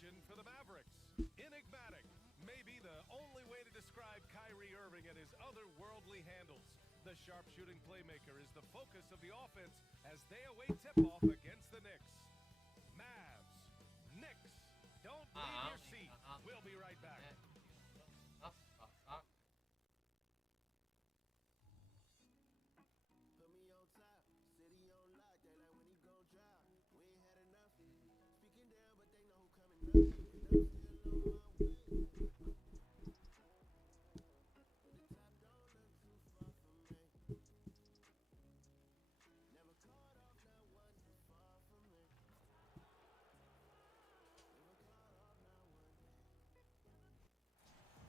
possession for the Mavericks. Enigmatic may be the only way to describe Kyrie Irving and his otherworldly handles. The sharpshooting playmaker is the focus of the offense as they await tip-off against the Knicks. Mavs, Knicks, don't leave your seat. We'll be right back.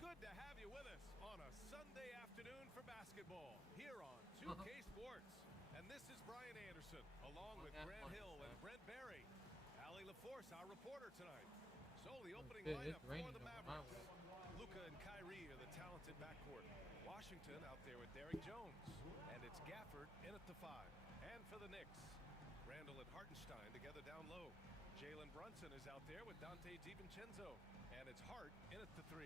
Good to have you with us on a Sunday afternoon for basketball here on 2K Sports. And this is Brian Anderson, along with Grant Hill and Brent Berry. Allie LaForce, our reporter tonight. So the opening lineup for the Mavericks. Luka and Kyrie are the talented backcourt. Washington out there with Derrick Jones. And it's Gafford in at the 5. And for the Knicks, Randall and Hartenstein together down low. Jalen Brunson is out there with Dante DiVincenzo. And it's Hart in at the 3.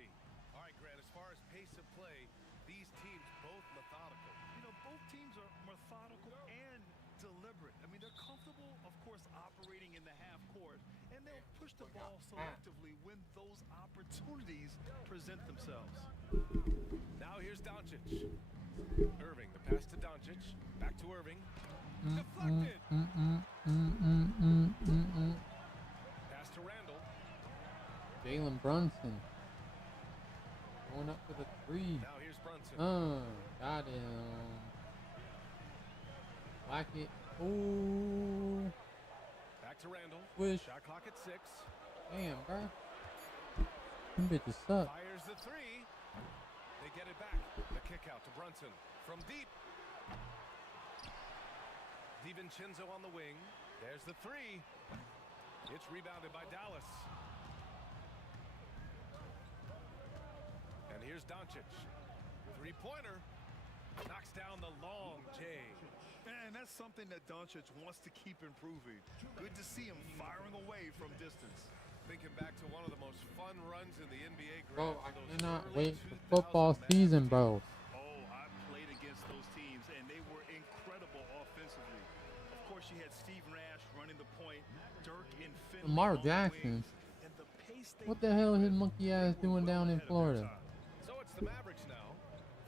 All right, Grant, as far as pace of play, these teams both methodical. You know, both teams are methodical and deliberate. I mean, they're comfortable, of course, operating in the half court, and they'll push the ball selectively when those opportunities present themselves. Now here's Doncic. Irving, the pass to Doncic. Back to Irving. Deflected. Pass to Randall. Jalen Brunson. Going up for the 3. Now here's Brunson. Got him. Like it. Ooh. Back to Randall. Wish. Shot clock at 6. Damn, bro. Them bitches suck. Fires the 3. They get it back. The kick out to Brunson from deep. DiVincenzo on the wing. There's the 3. It's rebounded by Dallas. And here's Doncic. Three-pointer. Knocks down the long J. And that's something that Doncic wants to keep improving. Good to see him firing away from distance. Thinking back to one of the most fun runs in the NBA. Bro, I cannot wait for football season, bro. Oh, I played against those teams, and they were incredible offensively. Of course, you had Steve Nash running the point, Dirk and Finley. Lamar Jackson. What the hell is his monkey ass doing down in Florida? The Mavericks now,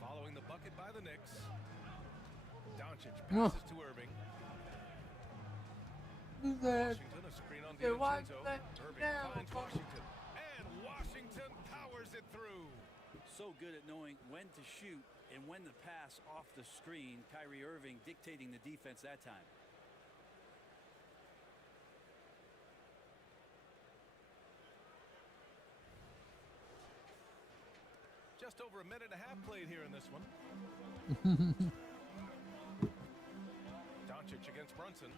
following the bucket by the Knicks. Doncic passes to Irving. Washington, a screen on DiVincenzo. Irving finds Washington. And Washington powers it through. So good at knowing when to shoot and when to pass off the screen. Kyrie Irving dictating the defense that time. Just over a minute and a half played here in this one. Doncic against Brunson.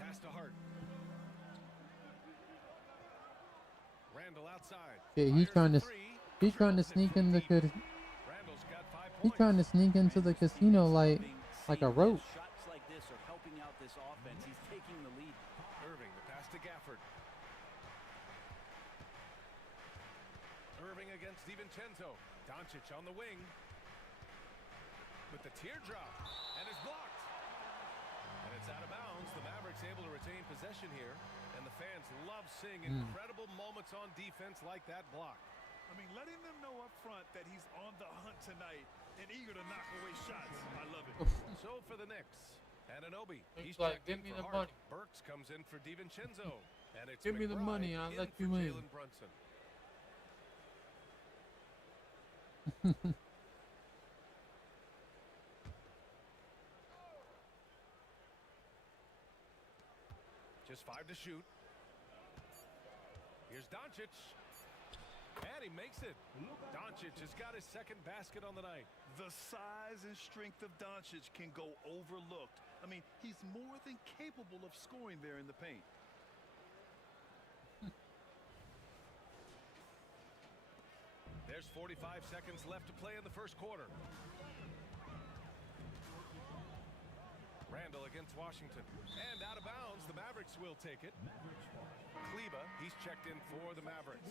Pass to Hart. Randall outside. Yeah, he's trying to sneak in the he's trying to sneak into the casino like a rope. Shots like this are helping out this offense. He's taking the lead. Irving, the pass to Gafford. Irving against DiVincenzo. Doncic on the wing. With the teardrop. And it's blocked. And it's out of bounds. The Mavericks able to retain possession here. And the fans love seeing incredible moments on defense like that block. I mean, letting them know up front that he's on the hunt tonight and eager to knock away shots. I love it. So for the Knicks. Anunoby. He's like, checked give in me for the Hart. money. Burks comes in for DiVincenzo. And it's Give me the money, I'll let you in. Jalen Brunson. Just 5 to shoot. Here's Doncic. And he makes it. Doncic has got his second basket on the night. The size and strength of Doncic can go overlooked. I mean, he's more than capable of scoring there in the paint. There's 45 seconds left to play in the first quarter. Randall against Washington. And out of bounds, the Mavericks will take it. Kleba, he's checked in for the Mavericks.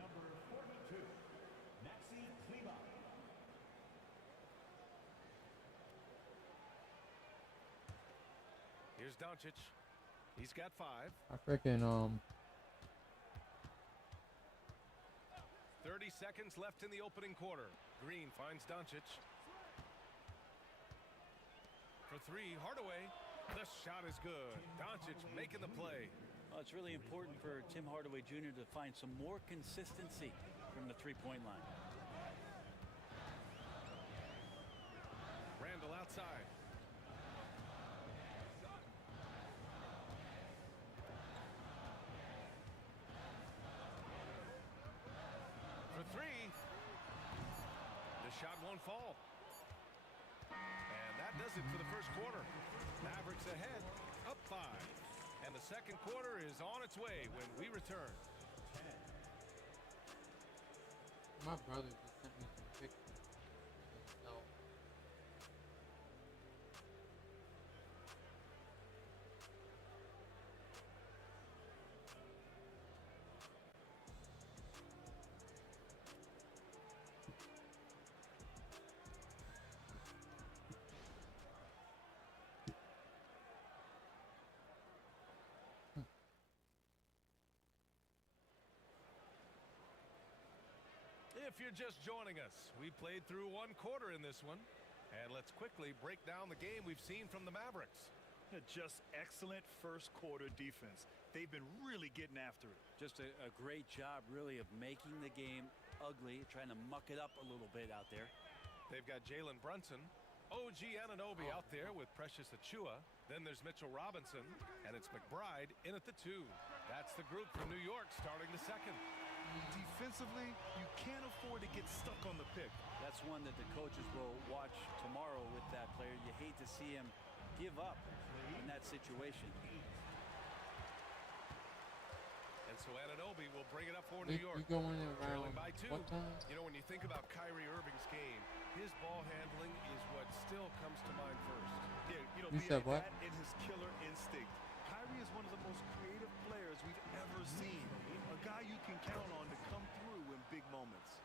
Number 42, Maxi Kleba. Here's Doncic. He's got 5. I freaking 30 seconds left in the opening quarter. Green finds Doncic. For 3, Hardaway. The shot is good. Doncic making the play. Well, it's really important for Tim Hardaway Jr. to find some more consistency from the three-point line. Randall outside. For 3. The shot won't fall. And that does it for the first quarter. Mavericks ahead, up 5. And the second quarter is on its way when we return. my brother just sent me some pictures. So If you're just joining us, we played through one quarter in this one. And let's quickly break down the game we've seen from the Mavericks. Just excellent first quarter defense. They've been really getting after it. Just a great job, really, of making the game ugly, trying to muck it up a little bit out there. They've got Jalen Brunson, OG Anunoby out there with Precious Achiuwa. Then there's Mitchell Robinson, and it's McBride in at the 2. That's the group from New York starting the second. Defensively, you can't afford to get stuck on the pick. That's one that the coaches will watch tomorrow with that player. You hate to see him give up in that situation. And so Anunoby will bring it up for New York. you going Trailing around by 2. what time? You know, when you think about Kyrie Irving's game, his ball handling is what still comes to mind first. Yeah, You said what? that and his killer instinct. Kyrie is one of the most creative players we've ever seen. A guy you can count on to come through in big moments.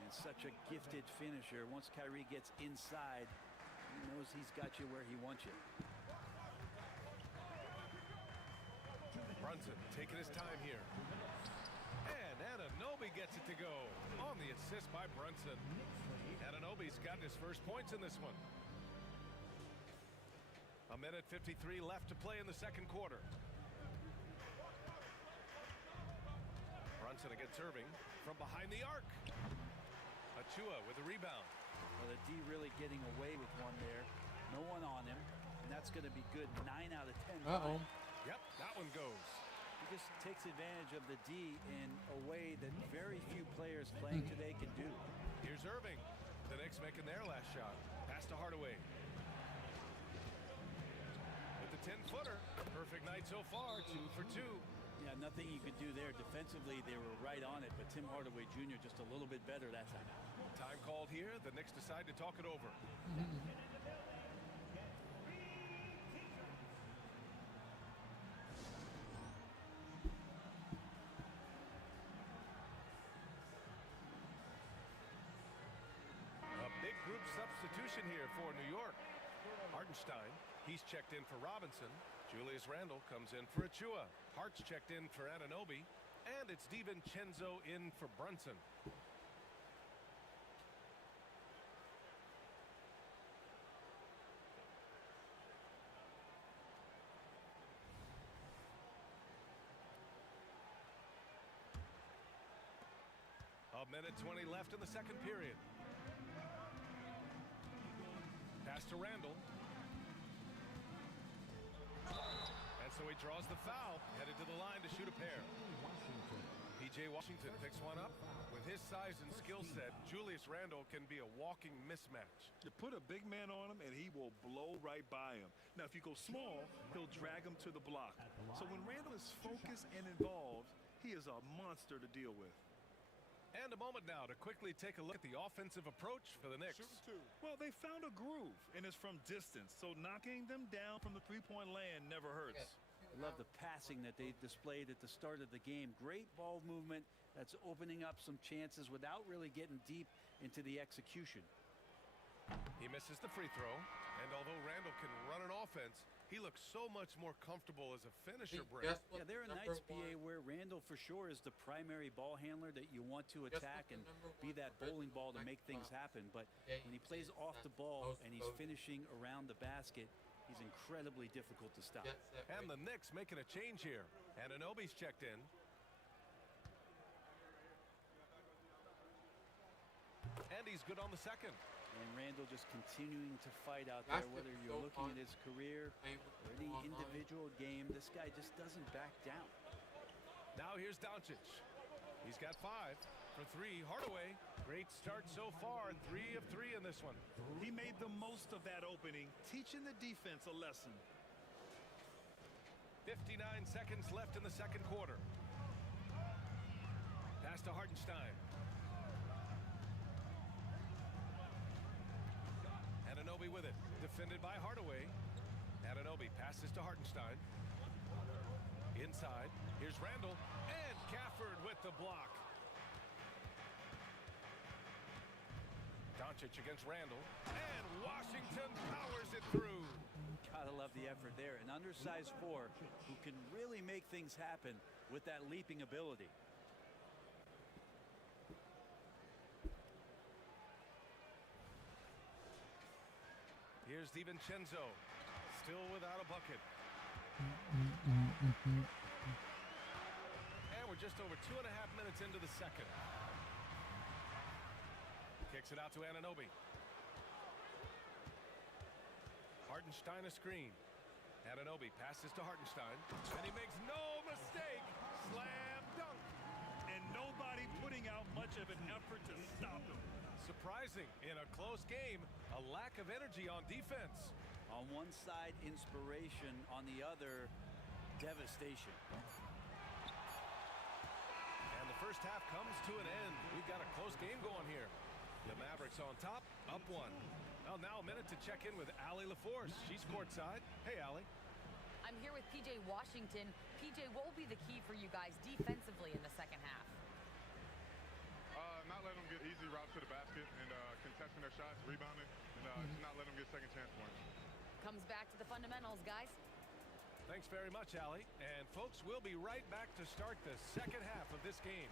And such a gifted finisher. Once Kyrie gets inside, he knows he's got you where he wants you. Brunson taking his time here. And Anunoby gets it to go on the assist by Brunson. Anunoby's gotten his first points in this one. A minute 53 left to play in the second quarter. Brunson against Irving from behind the arc. Achiuwa with a rebound. Well, the D really getting away with one there. No one on him. And that's going to be good 9 out of 10. Uh-oh. Yep, that one goes. He just takes advantage of the D in a way that very few players playing today can do. Here's Irving. The Knicks making their last shot. Pass to Hardaway. With the 10-footer. Perfect night so far. 2 for 2. Yeah, nothing you could do there. Defensively, they were right on it, but Tim Hardaway Jr. just a little bit better that time. Time called here. The Knicks decide to talk it over. A big group substitution here for New York. Hartenstein, he's checked in for Robinson. Julius Randle comes in for Achiuwa. Hart's checked in for Anunoby. And it's DiVincenzo in for Brunson. A minute 20 left in the second period. Pass to Randle. And so he draws the foul, headed to the line to shoot a pair. P.J. Washington picks one up. With his size and skill set, Julius Randle can be a walking mismatch. You put a big man on him, and he will blow right by him. Now, if you go small, he'll drag him to the block. So when Randle is focused and involved, he is a monster to deal with. And a moment now to quickly take a look at the offensive approach for the Knicks. Well, they found a groove, and it's from distance. So knocking them down from the three-point land never hurts. I love the passing that they displayed at the start of the game. Great ball movement that's opening up some chances without really getting deep into the execution. He misses the free throw, and although Randall can run an offense, he looks so much more comfortable as a finisher, Brent. Yeah, there are nights, PA, where Randall for sure is the primary ball handler that you want to attack and be that bowling ball to make things happen. But when he plays off the ball and he's finishing around the basket, he's incredibly difficult to stop. And the Knicks making a change here. Anunoby's checked in. And he's good on the second. And Randall just continuing to fight out there, whether you're looking at his career or any individual game. This guy just doesn't back down. Now here's Doncic. He's got 5 for 3. Hardaway, great start so far, and 3 of 3 in this one. He made the most of that opening, teaching the defense a lesson. 59 seconds left in the second quarter. Pass to Hartenstein. Anunoby with it, defended by Hardaway. Anunoby passes to Hartenstein. Inside, here's Randall, and Gafford with the block. Doncic against Randall, and Washington powers it through. Gotta love the effort there. An undersized 4 who can really make things happen with that leaping ability. Here's DiVincenzo, still without a bucket. And we're just over 2.5 minutes into the second. Kicks it out to Anunoby. Hartenstein a screen. Anunoby passes to Hartenstein, and he makes no mistake. Slam dunk. And nobody putting out much of an effort to stop him. Surprising in a close game, a lack of energy on defense. On one side, inspiration. On the other, devastation. And the first half comes to an end. We've got a close game going here. The Mavericks on top, up 1. Well, now a minute to check in with Allie LaForce. She's courtside. Hey, Allie. I'm here with PJ Washington. PJ, what will be the key for you guys defensively in the second half? Not letting them get easy routes to the basket and contesting their shots, rebounding, and just not letting them get second chance points. Comes back to the fundamentals, guys. Thanks very much, Allie. And folks, we'll be right back to start the second half of this game.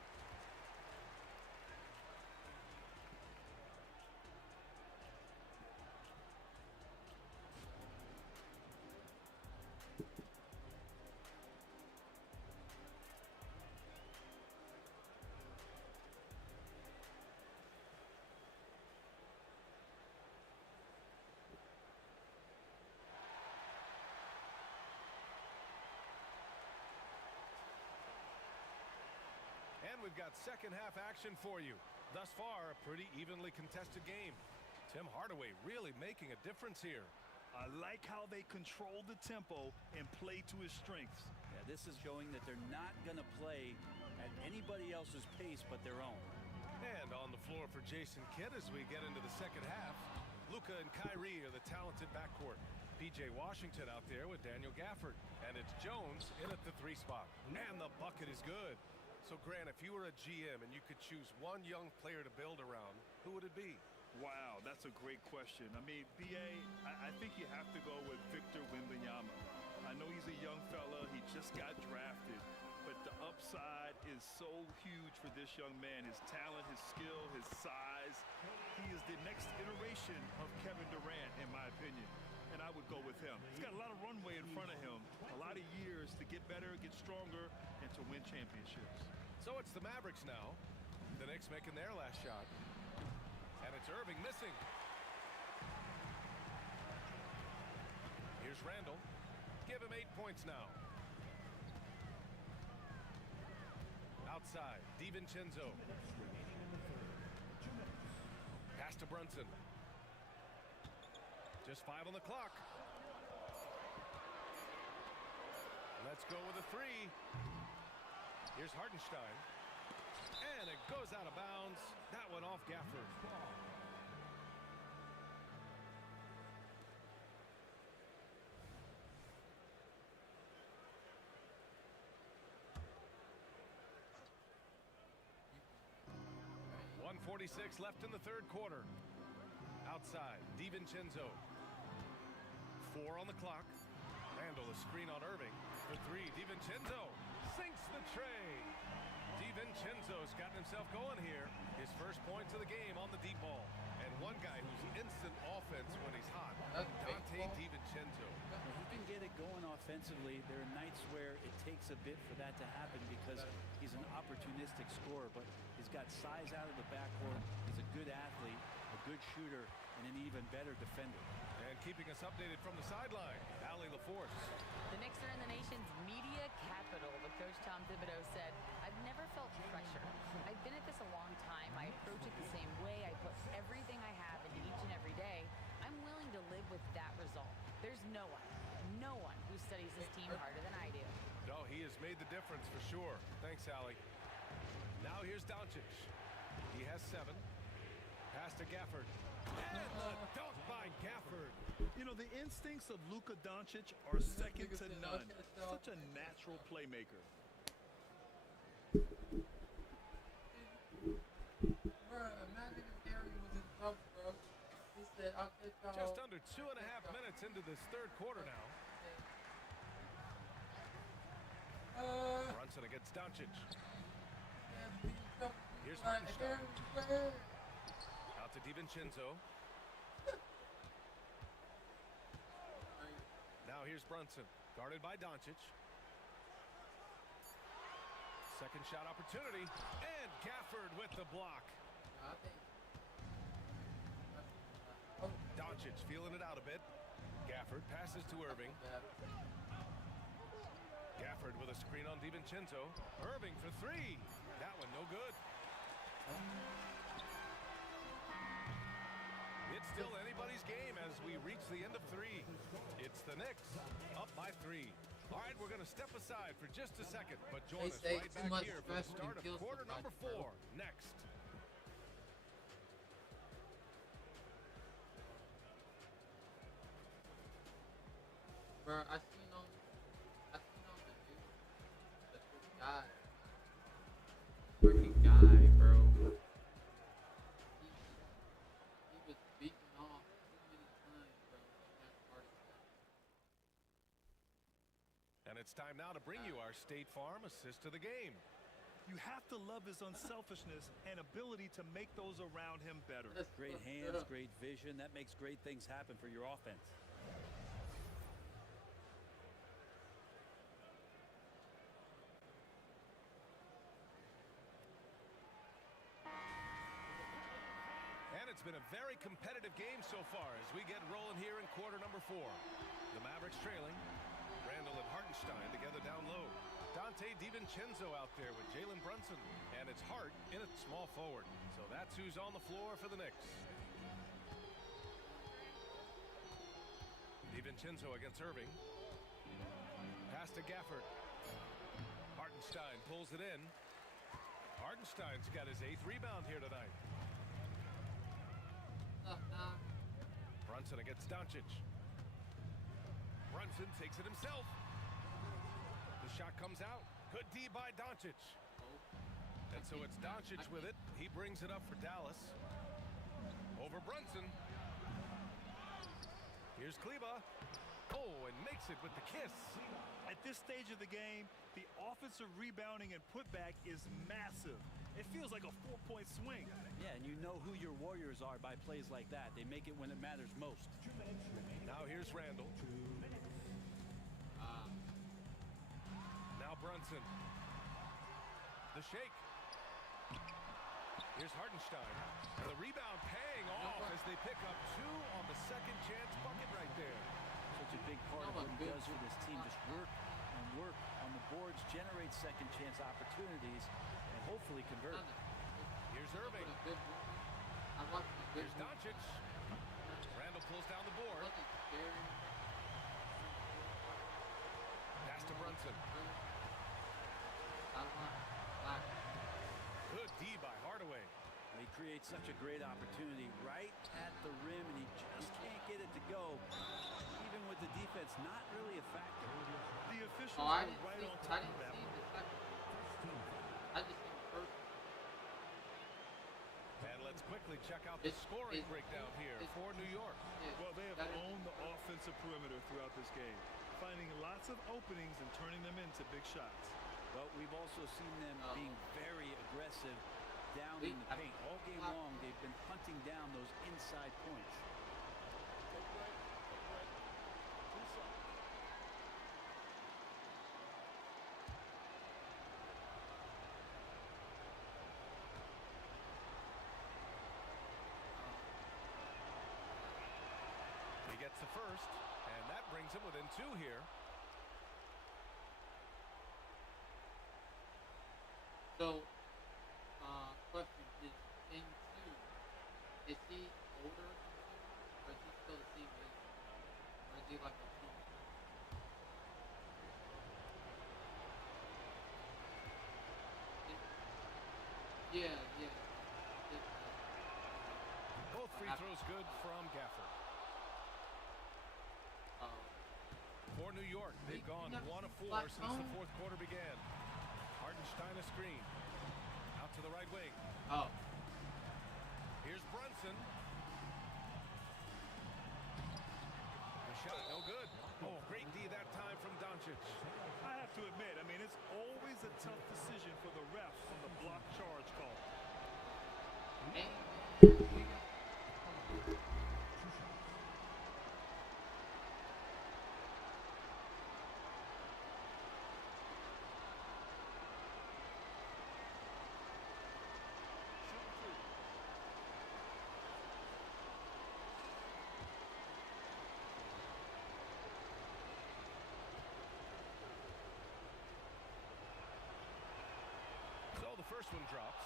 And we've got second half action for you. Thus far, a pretty evenly contested game. Tim Hardaway really making a difference here. I like how they control the tempo and play to his strengths. Yeah, this is showing that they're not going to play at anybody else's pace but their own. And on the floor for Jason Kidd as we get into the second half. Luka and Kyrie are the talented backcourt. PJ Washington out there with Daniel Gafford. And it's Jones in at the 3 spot. And the bucket is good. So, Grant, if you were a GM and you could choose one young player to build around, who would it be? Wow, that's a great question. I mean, BA, I think you have to go with Victor Wembanyama. I know he's a young fella. He just got drafted. But the upside is so huge for this young man. His talent, his skill, his size. He is the next iteration of Kevin Durant, in my opinion. And I would go with him. He's got a lot of runway in front of him. A lot of years to get better, get stronger, and to win championships. So it's the Mavericks now. The Knicks making their last shot. And it's Irving missing. Here's Randall. Give him 8 points now. Outside, DiVincenzo. Pass to Brunson. Just 5 on the clock. Let's go with a 3. Here's Hartenstein. And it goes out of bounds. That one off Gafford. 2:46 left in the third quarter. Outside, DiVincenzo. 4 on the clock. Randall, a screen on Irving. For 3, DiVincenzo sinks the tray. DiVincenzo's gotten himself going here. His first points of the game on the deep ball. And one guy who's instant offense when he's hot, Dante DiVincenzo. He can get it going offensively. There are nights where it takes a bit for that to happen because he's an opportunistic scorer, but he's got size out of the backcourt. He's a good athlete, a good shooter, and an even better defender. And keeping us updated from the sideline, Allie LaForce. The Knicks are in the nation's media capital, but Coach Tom Thibodeau said, I've never felt pressure. I've been at this a long time. I approach it the same way. I put everything I have into each and every day. I'm willing to live with that result. There's no one who studies this team harder than I do. No, he has made the difference for sure. Thanks, Allie. Now here's Doncic. He has 7. Pass to Gafford. And the dunk by Gafford. You know, the instincts of Luka Doncic are second to none. Such a natural playmaker. Just under 2.5 minutes into this third quarter now. Brunson against Doncic. Here's Hartenstein. Out to DiVincenzo. Now here's Brunson, guarded by Doncic. Second shot opportunity, and Gafford with the block. Doncic feeling it out a bit. Gafford passes to Irving. Gafford with a screen on DiVincenzo. Irving for 3. That one no good. It's still anybody's game as we reach the end of 3. It's the Knicks up by 3. All right, we're going to step aside for just a second, but join us right back here for the start of quarter number 4 next. Bro, I seen on the news that this guy, freaking guy, bro, he was beaten off too many times, bro. He had a heart attack. And it's time now to bring you our State Farm assist to the game. You have to love his unselfishness and ability to make those around him better. Great hands, great vision. That makes great things happen for your offense. And it's been a very competitive game so far as we get rolling here in quarter number 4. The Mavericks trailing. Randall and Hartenstein together down low. Dante DiVincenzo out there with Jalen Brunson. And it's Hart in at small forward. So that's who's on the floor for the Knicks. DiVincenzo against Irving. Pass to Gafford. Hartenstein pulls it in. Hartenstein's got his 8th rebound here tonight. Brunson against Doncic. Brunson takes it himself. The shot comes out. Good D by Doncic. And so it's Doncic with it. He brings it up for Dallas. Over Brunson. Here's Kleba. Oh, and makes it with the kiss. At this stage of the game, the offensive rebounding and putback is massive. It feels like a 4-point swing. Yeah, and you know who your Warriors are by plays like that. They make it when it matters most. Now here's Randall. Now Brunson. The shake. Here's Hartenstein. And the rebound paying off as they pick up 2 on the second chance bucket right there. Such a big part of what he does for this team. Just work and work on the boards, generate second chance opportunities, and hopefully convert. Here's Irving. Here's Doncic. Randall pulls down the board. Pass to Brunson. Good D by Hardaway. He creates such a great opportunity right at the rim, and he just can't get it to go. Even with the defense not really a factor. The officials are right on top of that one. And Let's quickly check out the scoring breakdown here for New York. Well, they have owned the offensive perimeter throughout this game, finding lots of openings and turning them into big shots. Well, we've also seen them being very aggressive down in the paint. All game long, they've been hunting down those inside points. He gets the first, and that brings him within 2 here. So, question is, in 2, is he older than 2, or is he still the same age? Or is he like a teen? Yeah. Both free throws good from Gafford. For New York, they've gone 1 of 4 since the 4th quarter began. Hartenstein a screen. Out to the right wing. Here's Brunson. The shot, no good. Oh, great D that time from Doncic. I have to admit, I mean, it's always a tough decision for the refs on the block charge call. So the first one drops,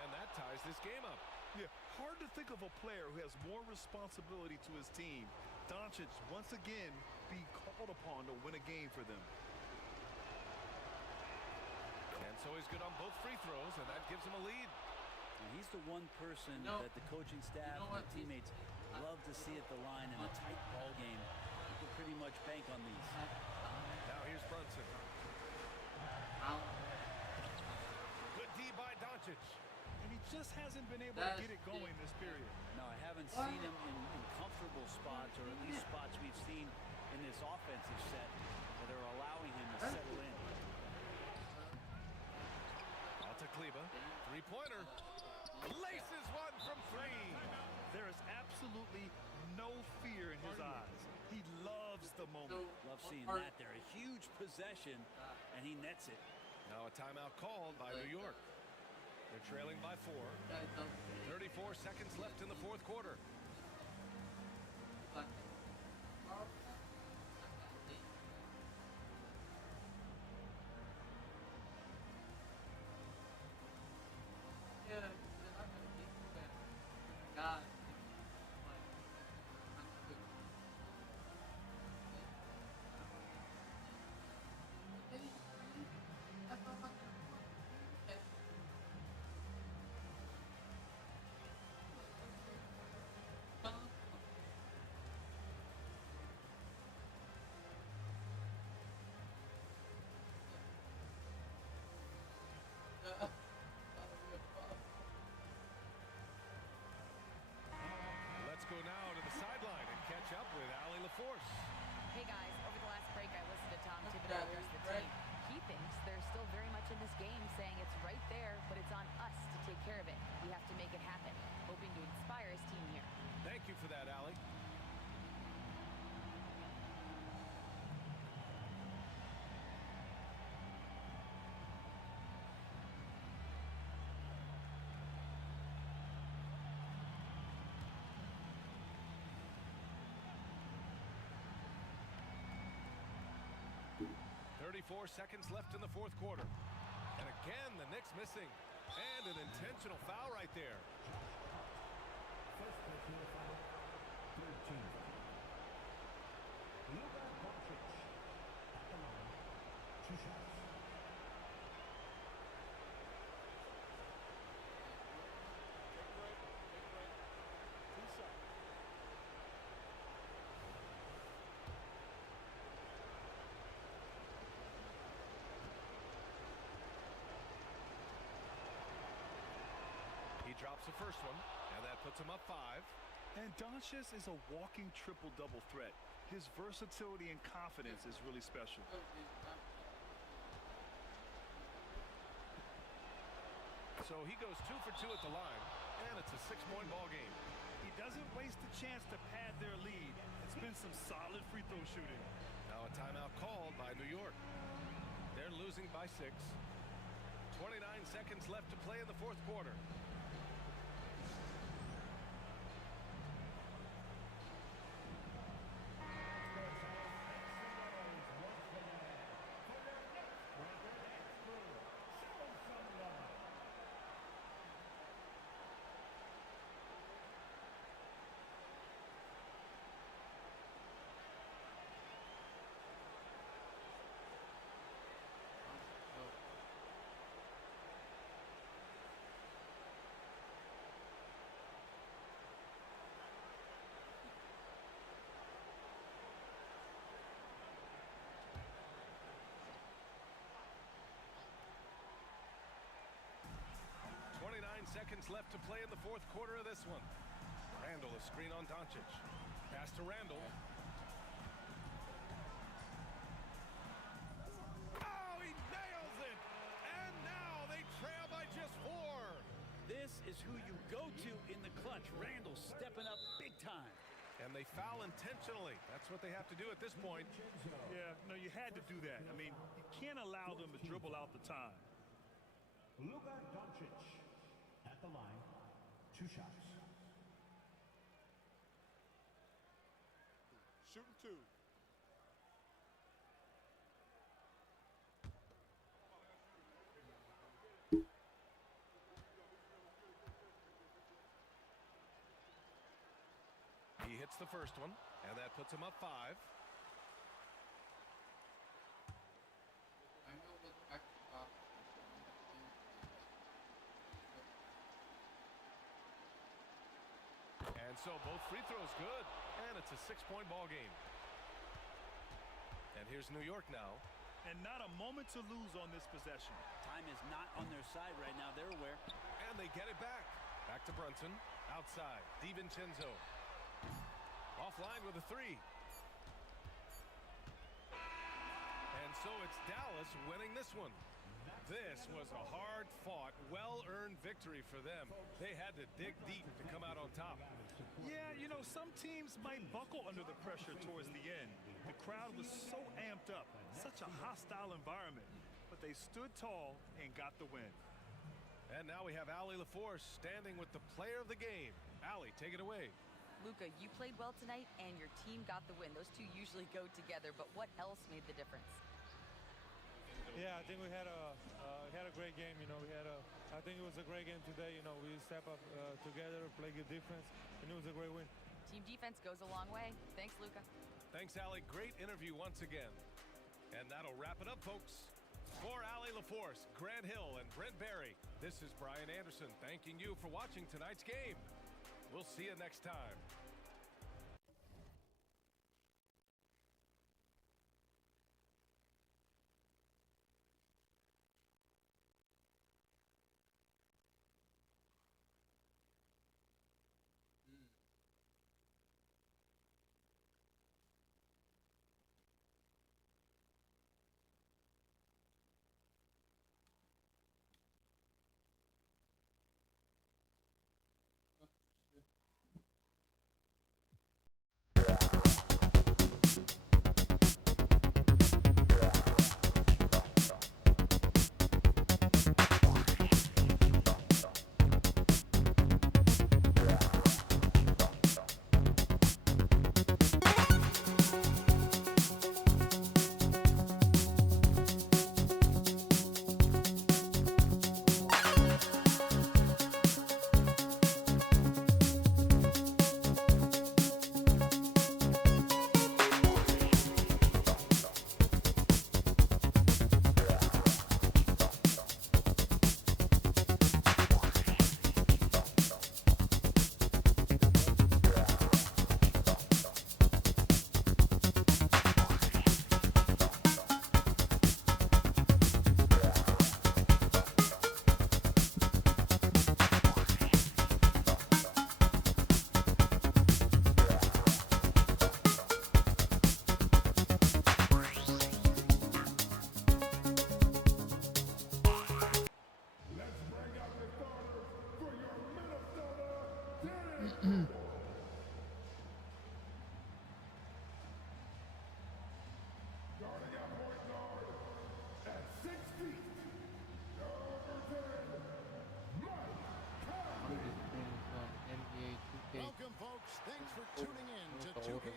and that ties this game up. Yeah, hard to think of a player who has more responsibility to his team. Doncic, once again, being called upon to win a game for them. And so he's good on both free throws, and that gives him a lead. And he's the one person that the coaching staff and the teammates love to see at the line in a tight ball game. You can pretty much bank on these. Now here's Brunson. Good D by Doncic. And he just hasn't been able to get it going this period. No, I haven't seen him in comfortable spots, or at least spots we've seen in this offensive set that are allowing him to settle in. Out to Kleba. 3-pointer. Laces one from 3. There is absolutely no fear in his eyes. He loves the moment. Love seeing that there. A huge possession, and he nets it. Now a timeout called by New York. They're trailing by 4. 34 seconds left in the 4th quarter. Let's go now to the sideline and catch up with Allie LaForce. Hey guys, over the last break I listened to Tom Thibodeau address the team. He thinks they're still very much in this game, saying it's right there, but it's on us to take care of it. We have to make it happen, hoping to inspire his team here. Thank you for that, Allie. 34 seconds left in the 4th quarter. And again, the Knicks missing. And an intentional foul right there. First personal foul, 13. Luka Doncic at the line, 2 shots. He drops the first one, puts him up 5. And Doncic is a walking triple-double threat. His versatility and confidence is really special. So he goes 2 for 2 at the line, and it's a 6-point ball game. He doesn't waste a chance to pad their lead. It's been some solid free throw shooting. Now a timeout called by New York. They're losing by 6. 29 seconds left to play in the fourth quarter. Seconds left to play in the fourth quarter of this one. Randall, a screen on Doncic. Pass to Randall. Oh, he nails it! And now they trail by just 4. This is who you go to in the clutch. Randall stepping up big time. And they foul intentionally. That's what they have to do at this point. Yeah, no, you had to do that. I mean, you can't allow them to dribble out the time. Luka Doncic at the line, 2 shots. Shooting 2. He hits the first one, and that puts him up 5. And so both free throws good, and it's a 6-point ball game. And here's New York now. And not a moment to lose on this possession. Time is not on their side right now. They're aware. And they get it back. Back to Brunson. Outside. DiVincenzo. Offline with a 3. And so it's Dallas winning this one. This was a hard-fought, well-earned victory for them. They had to dig deep to come out on top. Yeah, you know, some teams might buckle under the pressure towards the end. The crowd was so amped up, such a hostile environment. But they stood tall and got the win. And now we have Allie LaForce standing with the player of the game. Allie, take it away. Luka, you played well tonight, and your team got the win. Those two usually go together, but what else made the difference? Yeah, I think we had a great game. You know, I think it was a great game today. You know, we step up together, play good defense, and it was a great win. Team defense goes a long way. Thanks, Luka. Thanks, Allie. Great interview once again. And that'll wrap it up, folks. For Allie LaForce, Grant Hill, and Brent Barry, this is Brian Anderson thanking you for watching tonight's game. We'll see you next time.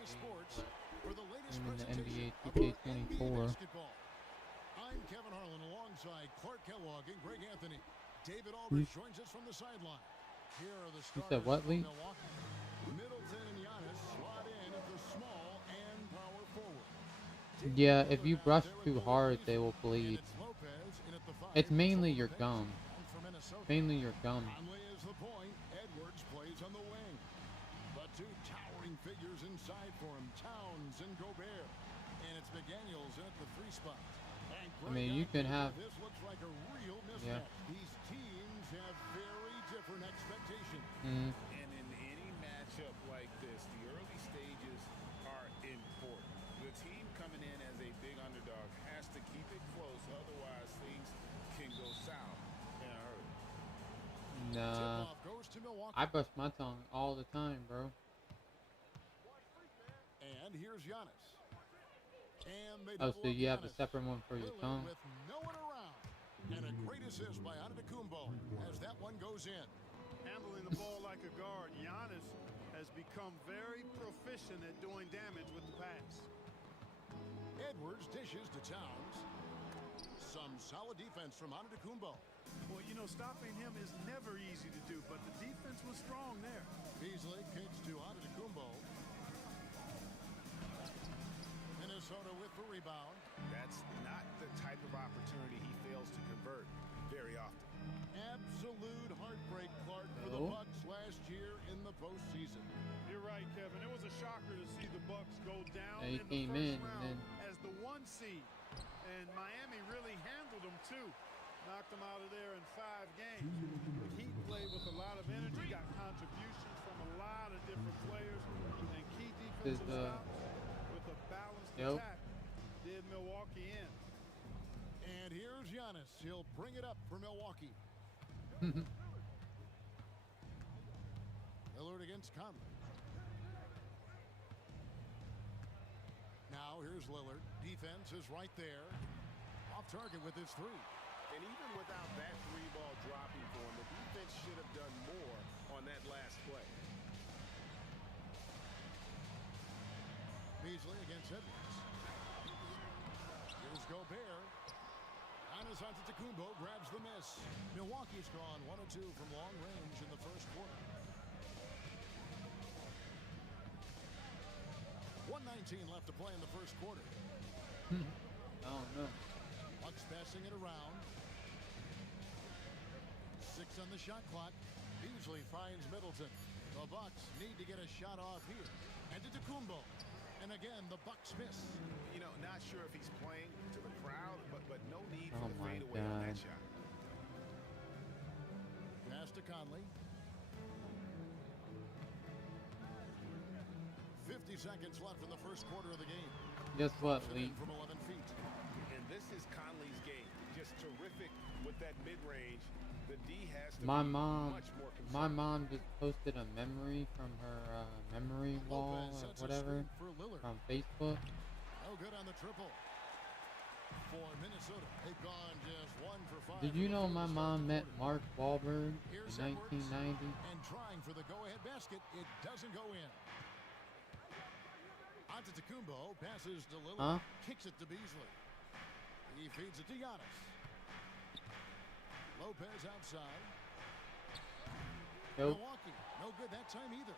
Sports for the latest I'm in the presentation NBA of our NBA 2K24. basketball. I'm Kevin Harlan alongside Clark Kellogg and Greg Anthony. David Aldridge joins us from the sideline. Here are the You starters said what, for Lee? Milwaukee. Middleton and Giannis slot in at the small and power forward. Yeah, if you brush too hard, they will bleed. It's mainly your gum. Mainly your gum. Conley is the point. Edwards plays on the wing. The two towering figures inside for him, Towns and Gobert. And it's McDaniels in at the 3 spot. I mean, you can have. This looks like a real mismatch. Yeah. These teams have very different expectations. Mm. And in any matchup like this, the early stages are important. The team coming in as a big underdog has to keep it close, otherwise things can go south in a hurry. Nah. Tip-off goes to Milwaukee. I brush my tongue all the time, bro. And here's Giannis. And they Oh, so double up you have a Giannis. separate one for your Lillard tongue? with no one around. And a great assist by Antetokounmpo as that one goes in. Handling the ball like a guard, Giannis has become very proficient at doing damage with the pass. Edwards dishes to Towns. Some solid defense from Antetokounmpo. Well, you know, stopping him is never easy to do, but the defense was strong there. Beasley kicks to Antetokounmpo. Minnesota with the rebound. That's not the type of opportunity he fails to convert very often. Absolute heartbreak, Clark, for the Oh. Bucks last year in the postseason. You're right, Kevin. It was a shocker to see the Bucks go down Yeah, he in the came first in and round then- as the 1 seed. And Miami really handled them, too. Knocked them out of there in 5 games. The Heat played with a lot of energy, got contributions from a lot of different players, and key defensive stops with a balanced attack did Milwaukee in. And here's Giannis. He'll bring it up for Milwaukee. Lillard against Conley. Now here's Lillard. Defense is right there. Off target with his 3. And even without that 3-ball dropping for him, the defense should have done more on that last play. Beasley against Edwards. Here's Gobert. Giannis Antetokounmpo grabs the miss. Milwaukee's gone 1 of 2 from long range in the first quarter. 1:19 left to play in the first quarter. Oh, no. Bucks passing it around. 6 on the shot clock. Beasley finds Middleton. The Bucks need to get a shot off here. And Antetokounmpo. And again, the Bucks miss. You know, not sure if he's playing to the crowd, but no need Oh for the my fadeaway on that God. shot. Pass to Conley. 50 seconds left in the first quarter of the game. Guess what, Bucks Lee? in from 11 feet. And this is Conley's game. Just terrific with that mid-range. The D has to My be mom, much more concerned. my mom just posted a memory from her memory wall Lopez or sets a whatever screen for Lillard. from Facebook. No good on the triple. For Minnesota, they've gone just 1 for 5. Did you know my mom met Mark? Mark Wahlberg Here's in Edwards, 1990? and trying for the go-ahead basket. It doesn't go in. Antetokounmpo passes to Lillard. Kicks it to Beasley. He feeds it to Giannis. Lopez outside. Nope. Milwaukee, no good that time either.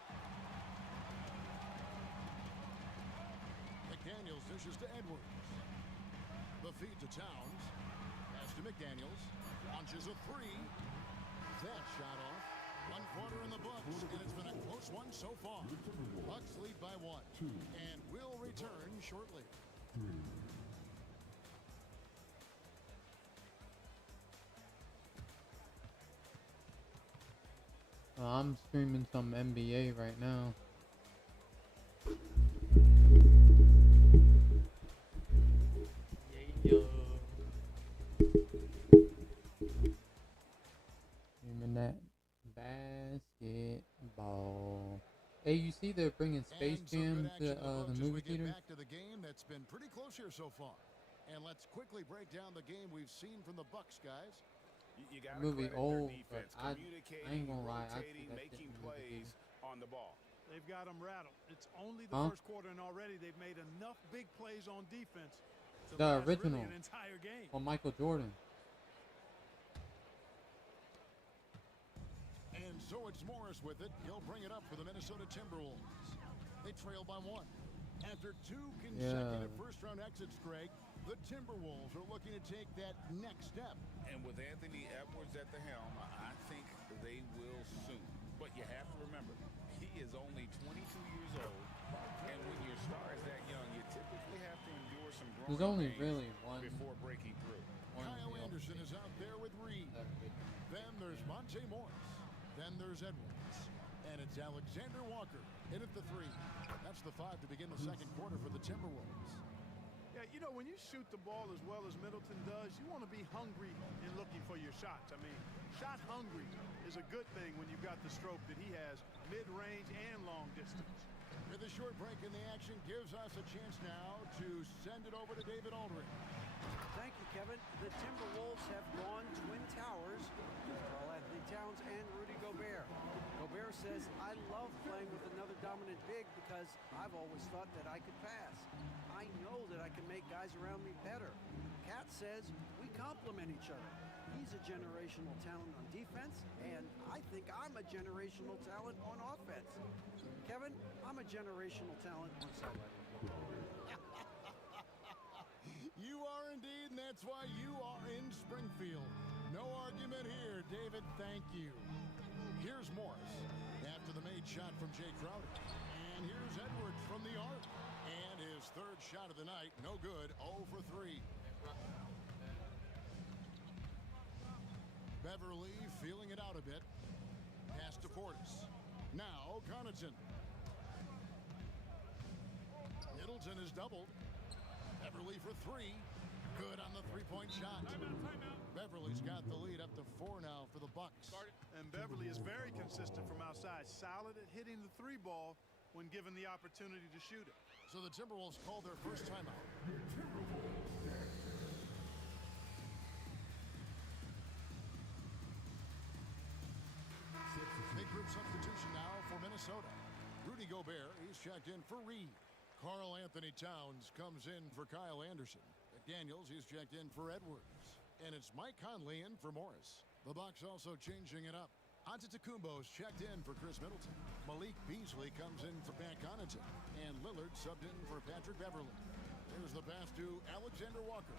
McDaniels dishes to Edwards. The feed to Towns. Pass to McDaniels. Launches a 3. That shot off. 1 quarter in the books, and it's been a close one so far. Bucks lead by 1, and will return shortly. I'm streaming some NBA right now. Streaming that basketball. Hey, you see they're bringing Space Jam to the movie theater? Back to the game that's been pretty close here so far. And let's quickly break down the game we've seen from the Bucks, guys. You got Movie credit old, their but defense, I ain't communicating, gonna lie, I see rotating, that making shit in the movie plays on the ball. They've got them rattled. It's only the first quarter, and already they've made enough big plays on defense to The last original really an entire game. on Michael Jordan. And so it's Morris with it. He'll bring it up for the Minnesota Timberwolves. They trail by 1. After 2 consecutive first-round exits, Greg, the Timberwolves are looking to take that next step. And with Anthony Edwards at the helm, I think they will soon. But you have to remember, he is only 22 years old. And when your star is that young, you typically have to endure some growing There's only pains really one before breaking through. Kyle Anderson is out there with Reed. Then there's Monte Morris. Then there's Edwards. And it's Alexander Walker in at the 3. That's the 5 to begin the second quarter for the Timberwolves. Yeah, you know, when you shoot the ball as well as Middleton does, you want to be hungry in looking for your shots. I mean, shot hungry is a good thing when you've got the stroke that he has, mid-range and long distance. With a short break in the action gives us a chance now to send it over to David Aldridge. Thank you, Kevin. The Timberwolves have gone Twin Towers with Karl-Anthony Towns and Rudy Gobert. Gobert says, I love playing with another dominant big because I've always thought that I could pass. I know that I can make guys around me better. Cat says we complement each other. He's a generational talent on defense, and I think I'm a generational talent on offense. Kevin, I'm a generational talent on sideline. You are indeed, and that's why you are in Springfield. No argument here, David. Thank you. Here's Morris after the made shot from Jay Crowder. And here's Edwards from the arc. And his third shot of the night, no good, 0 for 3. Beverly feeling it out a bit. Pass to Portis. Now Connaughton. Middleton is doubled. Beverly for 3. Good on the three-point shot. Timeout. Beverly's got the lead up to 4 now for the Bucks. And Beverly is very consistent from outside, solid at hitting the 3 ball when given the opportunity to shoot it. So the Timberwolves call their first timeout. Big group substitution now for Minnesota. Rudy Gobert, he's checked in for Reed. Karl-Anthony Towns comes in for Kyle Anderson. McDaniels, he's checked in for Edwards. And it's Mike Conley in for Morris. The Bucks also changing it up. Antetokounmpo's checked in for Chris Middleton. Malik Beasley comes in for Pat Connaughton. And Lillard subbed in for Patrick Beverly. There's the pass to Alexander Walker.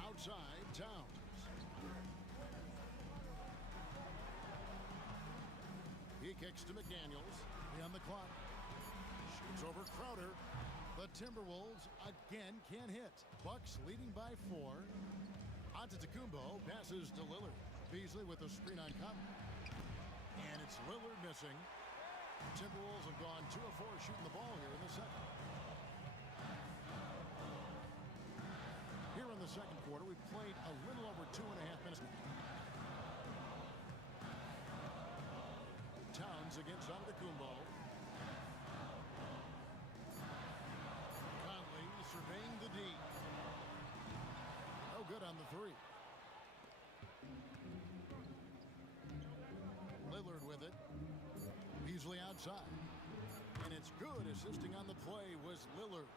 Outside, Towns. He kicks to McDaniels. On the clock. Shoots over Crowder. The Timberwolves again can't hit. Bucks leading by 4. Antetokounmpo passes to Lillard. Beasley with a screen on Cup. And it's Lillard missing. Timberwolves have gone 2 of 4 shooting the ball here in the second. Here in the second quarter, we've played a little over 2.5 minutes. Towns against Antetokounmpo. Conley surveying the D. No good on the 3. Lillard with it. Beasley outside. And it's good. Assisting on the play was Lillard.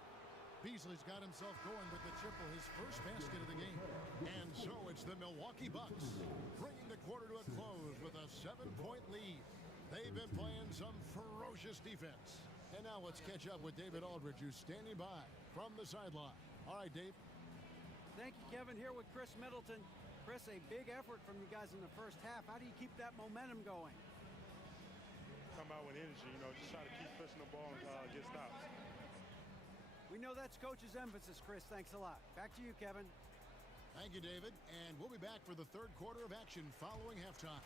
Beasley's got himself going with the triple, his first basket of the game. And so it's the Milwaukee Bucks bringing the quarter to a close with a 7-point lead. They've been playing some ferocious defense. And now let's catch up with David Aldridge, who's standing by from the sideline. All right, Dave. Thank you, Kevin. Here with Chris Middleton. Chris, a big effort from you guys in the first half. How do you keep that momentum going? Come out with energy, just try to keep pushing the ball and get stops. We know that's coach's emphasis, Chris. Thanks a lot. Back to you, Kevin. Thank you, David. And we'll be back for the third quarter of action following halftime.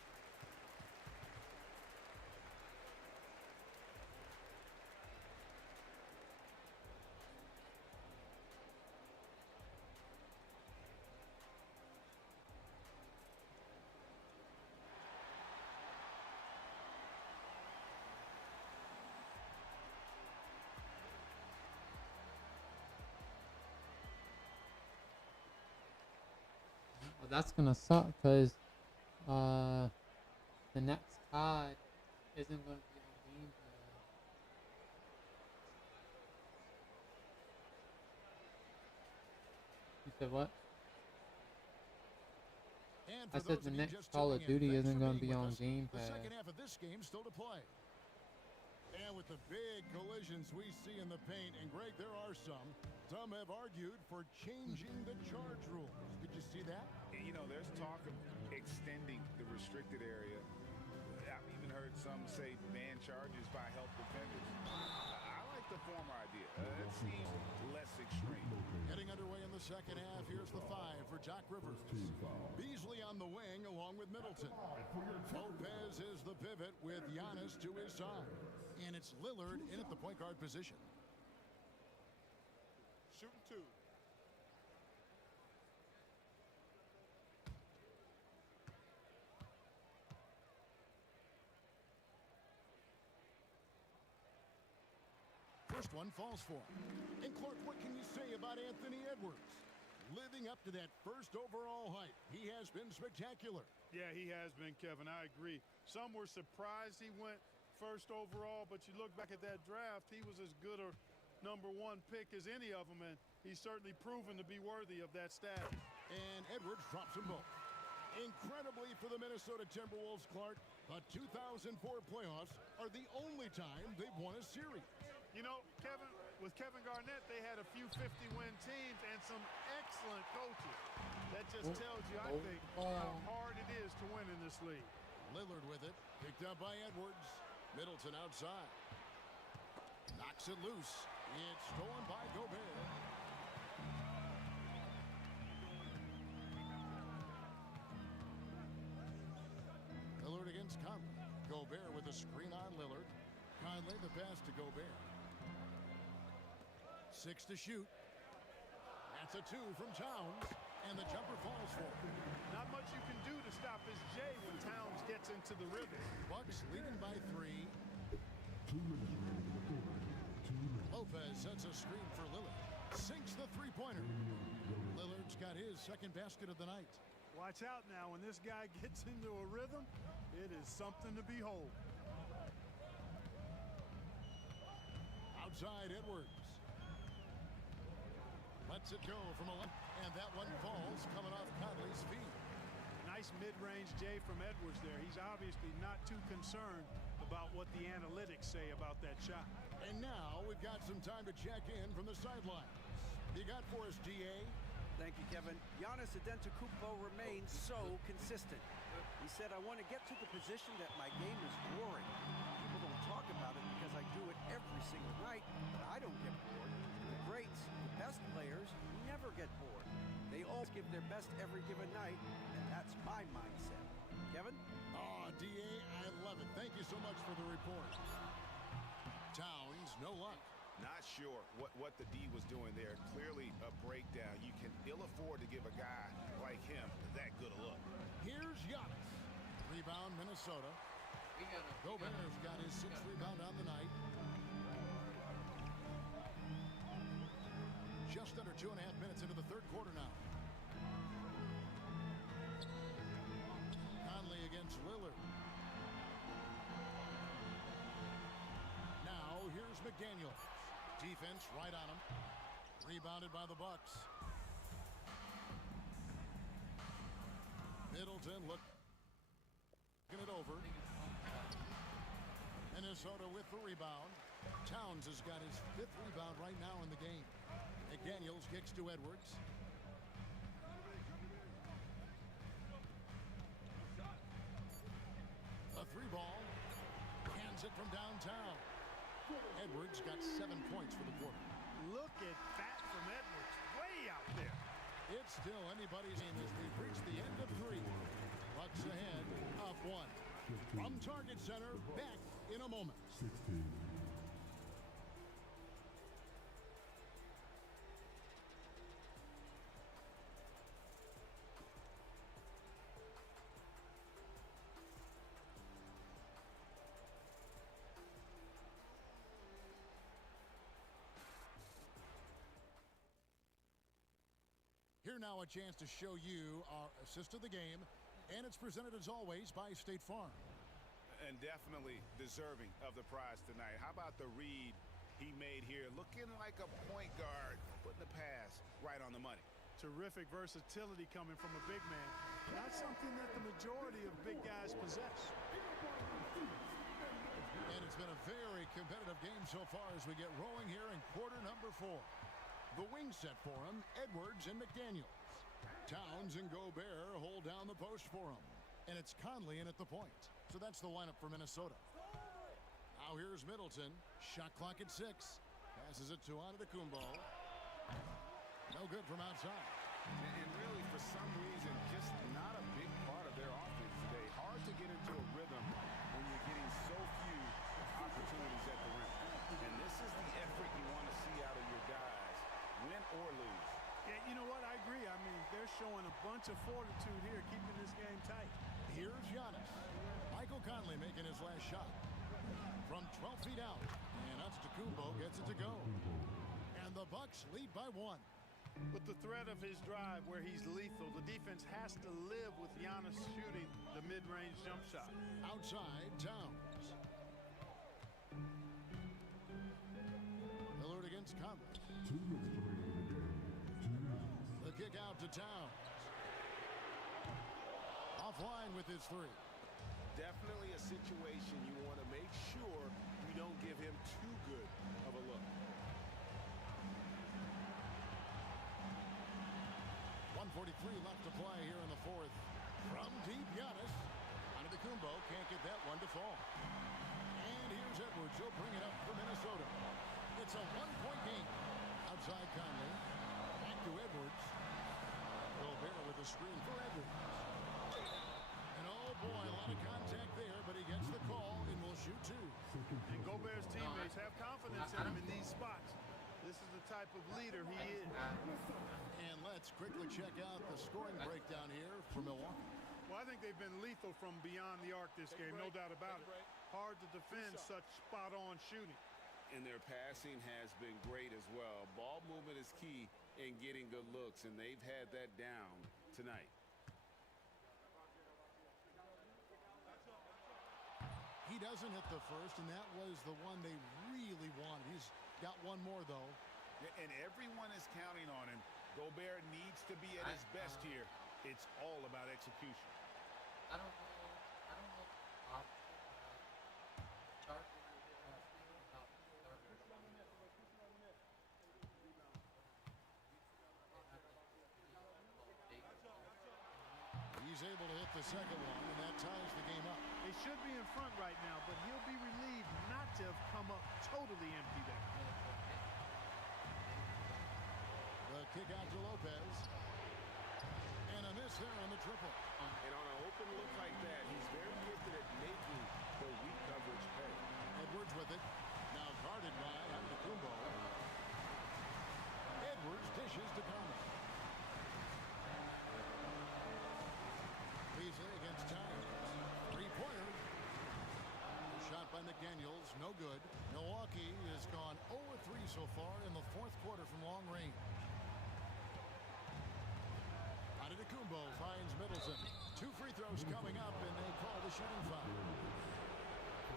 Well, that's gonna suck because the next Todd isn't going to be on Game Pass. You said what? I said the next Call of Duty isn't going to be on Game Pass. The second half of this game still to play. And with the big collisions we see in the paint, and Greg, there are some have argued for changing the charge rules. Did you see that? You know, there's talk of extending the restricted area. I've even heard some say ban charges by help defenders. I like the former idea. It seems less extreme. Getting underway in the second half. Here's the 5 for Doc Rivers. Beasley on the wing along with Middleton. Lopez is the pivot with Giannis to his side. And it's Lillard in at the point guard position. Shooting 2. First one falls for him. And Clark, what can you say about Anthony Edwards? Living up to that first overall hype. He has been spectacular. Yeah, he has been, Kevin. I agree. Some were surprised he went first overall, but you look back at that draft, he was as good a #1 pick as any of them, and he's certainly proven to be worthy of that status. And Edwards drops them both. Incredibly for the Minnesota Timberwolves, Clark, the 2004 playoffs are the only time they've won a series. You know, Kevin, with Kevin Garnett, they had a few 50-win teams and some excellent coaches. That just tells you, I think, how hard it is to win in this league. Lillard with it, picked up by Edwards. Middleton outside. Knocks it loose. It's stolen by Gobert. Lillard against Conley. Gobert with a screen on Lillard. Conley the pass to Gobert. 6 to shoot. That's a 2 from Towns. And the jumper falls for him. Not much you can do to stop his J when Towns gets into the rhythm. Bucks leading by 3. Lopez sets a screen for Lillard. Sinks the three-pointer. Lillard's got his second basket of the night. Watch out now. When this guy gets into a rhythm, it is something to behold. Outside Edwards. Lets it go from a left, and that one falls coming off Conley's feet. Nice mid-range J from Edwards there. He's obviously not too concerned about what the analytics say about that shot. And now we've got some time to check in from the sidelines. You got for us, DA? Thank you, Kevin. Giannis Antetokounmpo remains so consistent. He said, I want to get to the position that my game is boring. People don't talk about it because I do it every single night, but I don't get bored. The greats, the best players, never get bored. They all give their best every given night, and that's my mindset. Kevin? Oh, DA, I love it. Thank you so much for the report. Towns, no luck. Not sure what the D was doing there. Clearly a breakdown. You can ill afford to give a guy like him that good a look. Here's Giannis. Rebound, Minnesota. Gobert's got his 6th rebound on the night. Just under 2.5 minutes into the third quarter now. Conley against Lillard. Now here's McDaniel. Defense right on him. Rebounded by the Bucks. Middleton looking it over. Minnesota with the rebound. Towns has got his 5th rebound right now in the game. McDaniels kicks to Edwards. A 3-ball. Hands it from downtown. Edwards got 7 points for the quarter. Look at that from Edwards. Way out there. It's still anybody's game as we've reached the end of 3. Bucks ahead, up 1. From Target Center, back in a moment. 16. Here now a chance to show you our assist of the game, and it's presented as always by State Farm. And definitely deserving of the prize tonight. How about the read he made here? Looking like a point guard, putting the pass right on the money. Terrific versatility coming from a big man. Not something that the majority of big guys possess. And it's been a very competitive game so far as we get rolling here in quarter number 4. The wing set for him, Edwards and McDaniels. Towns and Gobert hold down the post for him. And it's Conley in at the point. So that's the lineup for Minnesota. Now here's Middleton. Shot clock at 6. Passes it to Antetokounmpo. No good from outside. And really, for some reason, just not a big part of their offense today. Hard to get into a rhythm when you're getting so few opportunities at the rim. And this is the effort you want to see out of your guys, win or lose. Yeah, you know what? I agree. I mean, they're showing a bunch of fortitude here, keeping this game tight. Here's Giannis. Michael Conley making his last shot. From 12 feet out. And Antetokounmpo gets it to go. And the Bucks lead by 1. With the threat of his drive where he's lethal, the defense has to live with Giannis shooting the mid-range jump shot. Outside, Towns. Lillard against Conley. The kick out to Towns. Offline with his 3. Definitely a situation you want to make sure you don't give him too good of a look. 1:43 left to play here in the 4th. From deep, Giannis. Antetokounmpo can't get that one to fall. And here's Edwards. He'll bring it up for Minnesota. It's a 1-point game. Outside Conley. Back to Edwards. Gobert with a screen for Edwards. And oh boy, a lot of contact there, but he gets the call and will shoot 2. And Gobert's teammates have confidence in him in these spots. This is the type of leader he is. And let's quickly check out the scoring breakdown here for Milwaukee. Well, I think they've been lethal from beyond the arc this game, no doubt about it. Hard to defend such spot-on shooting. And their passing has been great as well. Ball movement is key in getting good looks, and they've had that down tonight. He doesn't hit the first, and that was the one they really wanted. He's got one more, though. And everyone is counting on him. Gobert needs to be at his best here. It's all about execution. I don't know. He's able to hit the second one, and that ties the game up. They should be in front right now, but he'll be relieved not to have come up totally empty there. The kick out to Lopez. And a miss there on the triple. And on an open look like that, he's very gifted at making the weak coverage pay. Edwards with it. Now guarded by Antetokounmpo. Edwards dishes to Conley. Beasley against Towns. 3-pointer. Shot by McDaniels, no good. Milwaukee has gone 0-3 so far in the 4th quarter from long range. Antetokounmpo finds Middleton. 2 free throws coming up, and they call the shooting foul.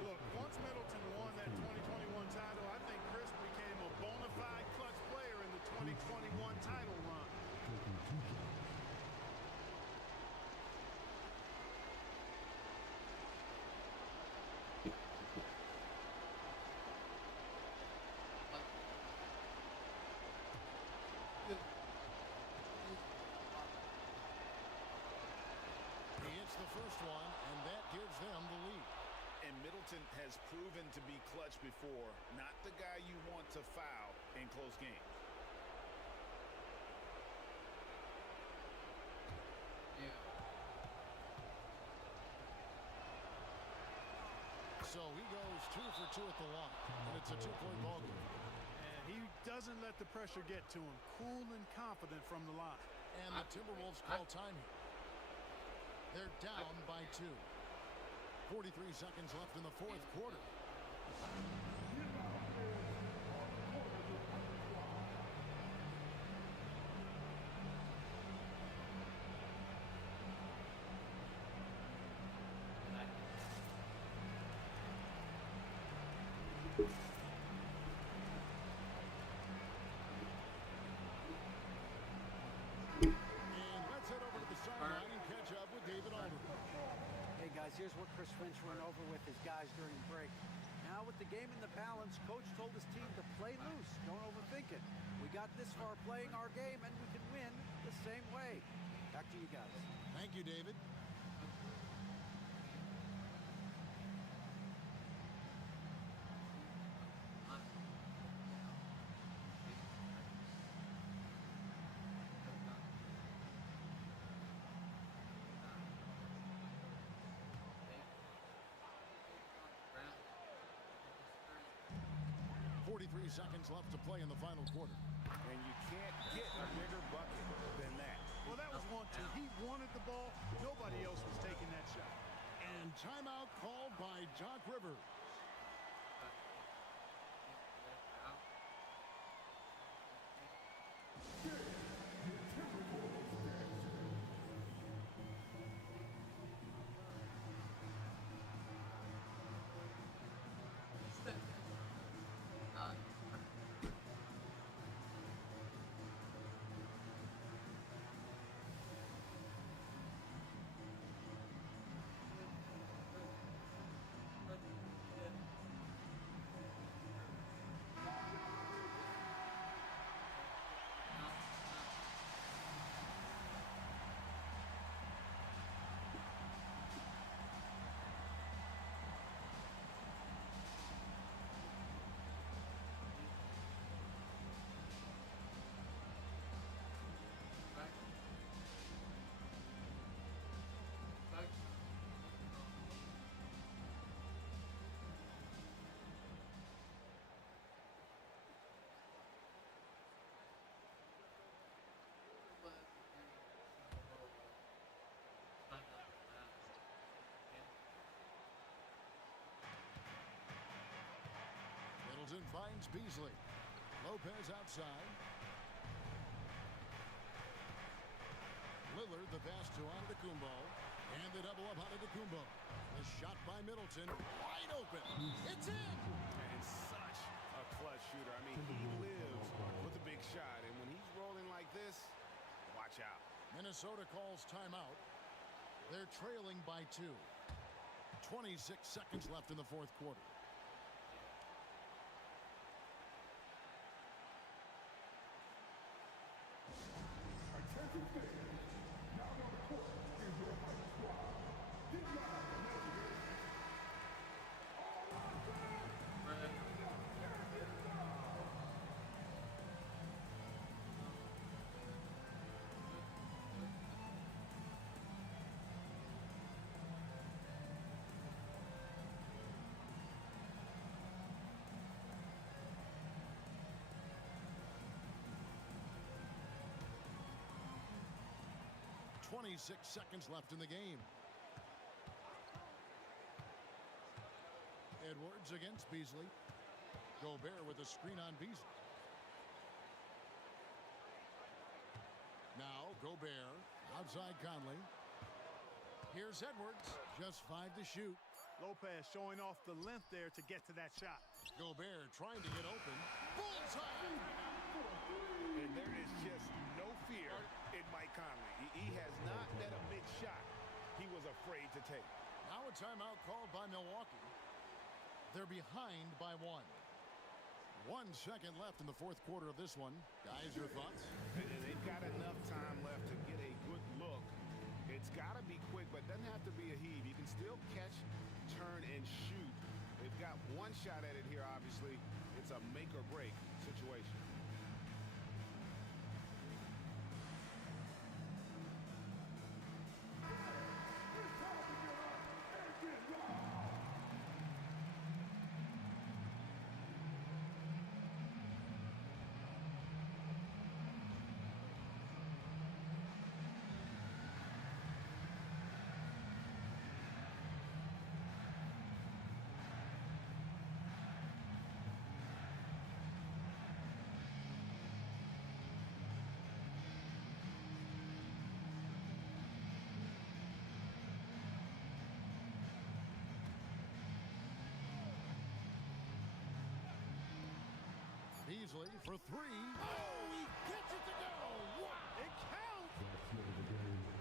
Look, once Middleton won that 2021 title, I think Chris became a bona fide clutch player in the 2021 title run. First one, and that gives them the lead. And Middleton has proven to be clutch before, not the guy you want to foul in close games. Yeah. So he goes 2 for 2 at the line, and it's a 2-point ball game. And he doesn't let the pressure get to him. Cool and confident from the line. And the Timberwolves call time here. They're down by 2. 43 seconds left in the 4th quarter. here's what Chris Finch went over with his guys during the break. Now with the game in the balance, coach told his team to play loose. Don't overthink it. We got this far playing our game, and we can win the same way. Back to you guys. Thank you, David. Seconds left to play in the final quarter. And you can't get a bigger bucket than that. Well, that was 1-2. He wanted the ball. Nobody else was taking that shot. And timeout called by Doc Rivers. Middleton finds Beasley. Lopez outside. Lillard the pass to Antetokounmpo. And the double up Antetokounmpo. The shot by Middleton. Wide open. It's in. And such a clutch shooter. I mean, he lives with a big shot. And when he's rolling like this, watch out. Minnesota calls timeout. They're trailing by 2. 26 seconds left in the fourth quarter. .26 seconds left in the game. Edwards against Beasley. Gobert with a screen on Beasley. Now Gobert outside Conley. Here's Edwards. Just 5 to shoot. Lopez showing off the length there to get to that shot. Gobert trying to get open. Bullseye! And there is just no fear in Mike Conley. He has not met a big shot he was afraid to take. Now a timeout called by Milwaukee. They're behind by 1. 1 second left in the fourth quarter of this one. Guys, your thoughts? And they've got enough time left to get a good look. It's got to be quick, but doesn't have to be a heave. You can still catch, turn, and shoot. They've got one shot at it here, obviously. It's a make-or-break situation. Beasley for 3. Oh, he gets it to go. Wow. It counts.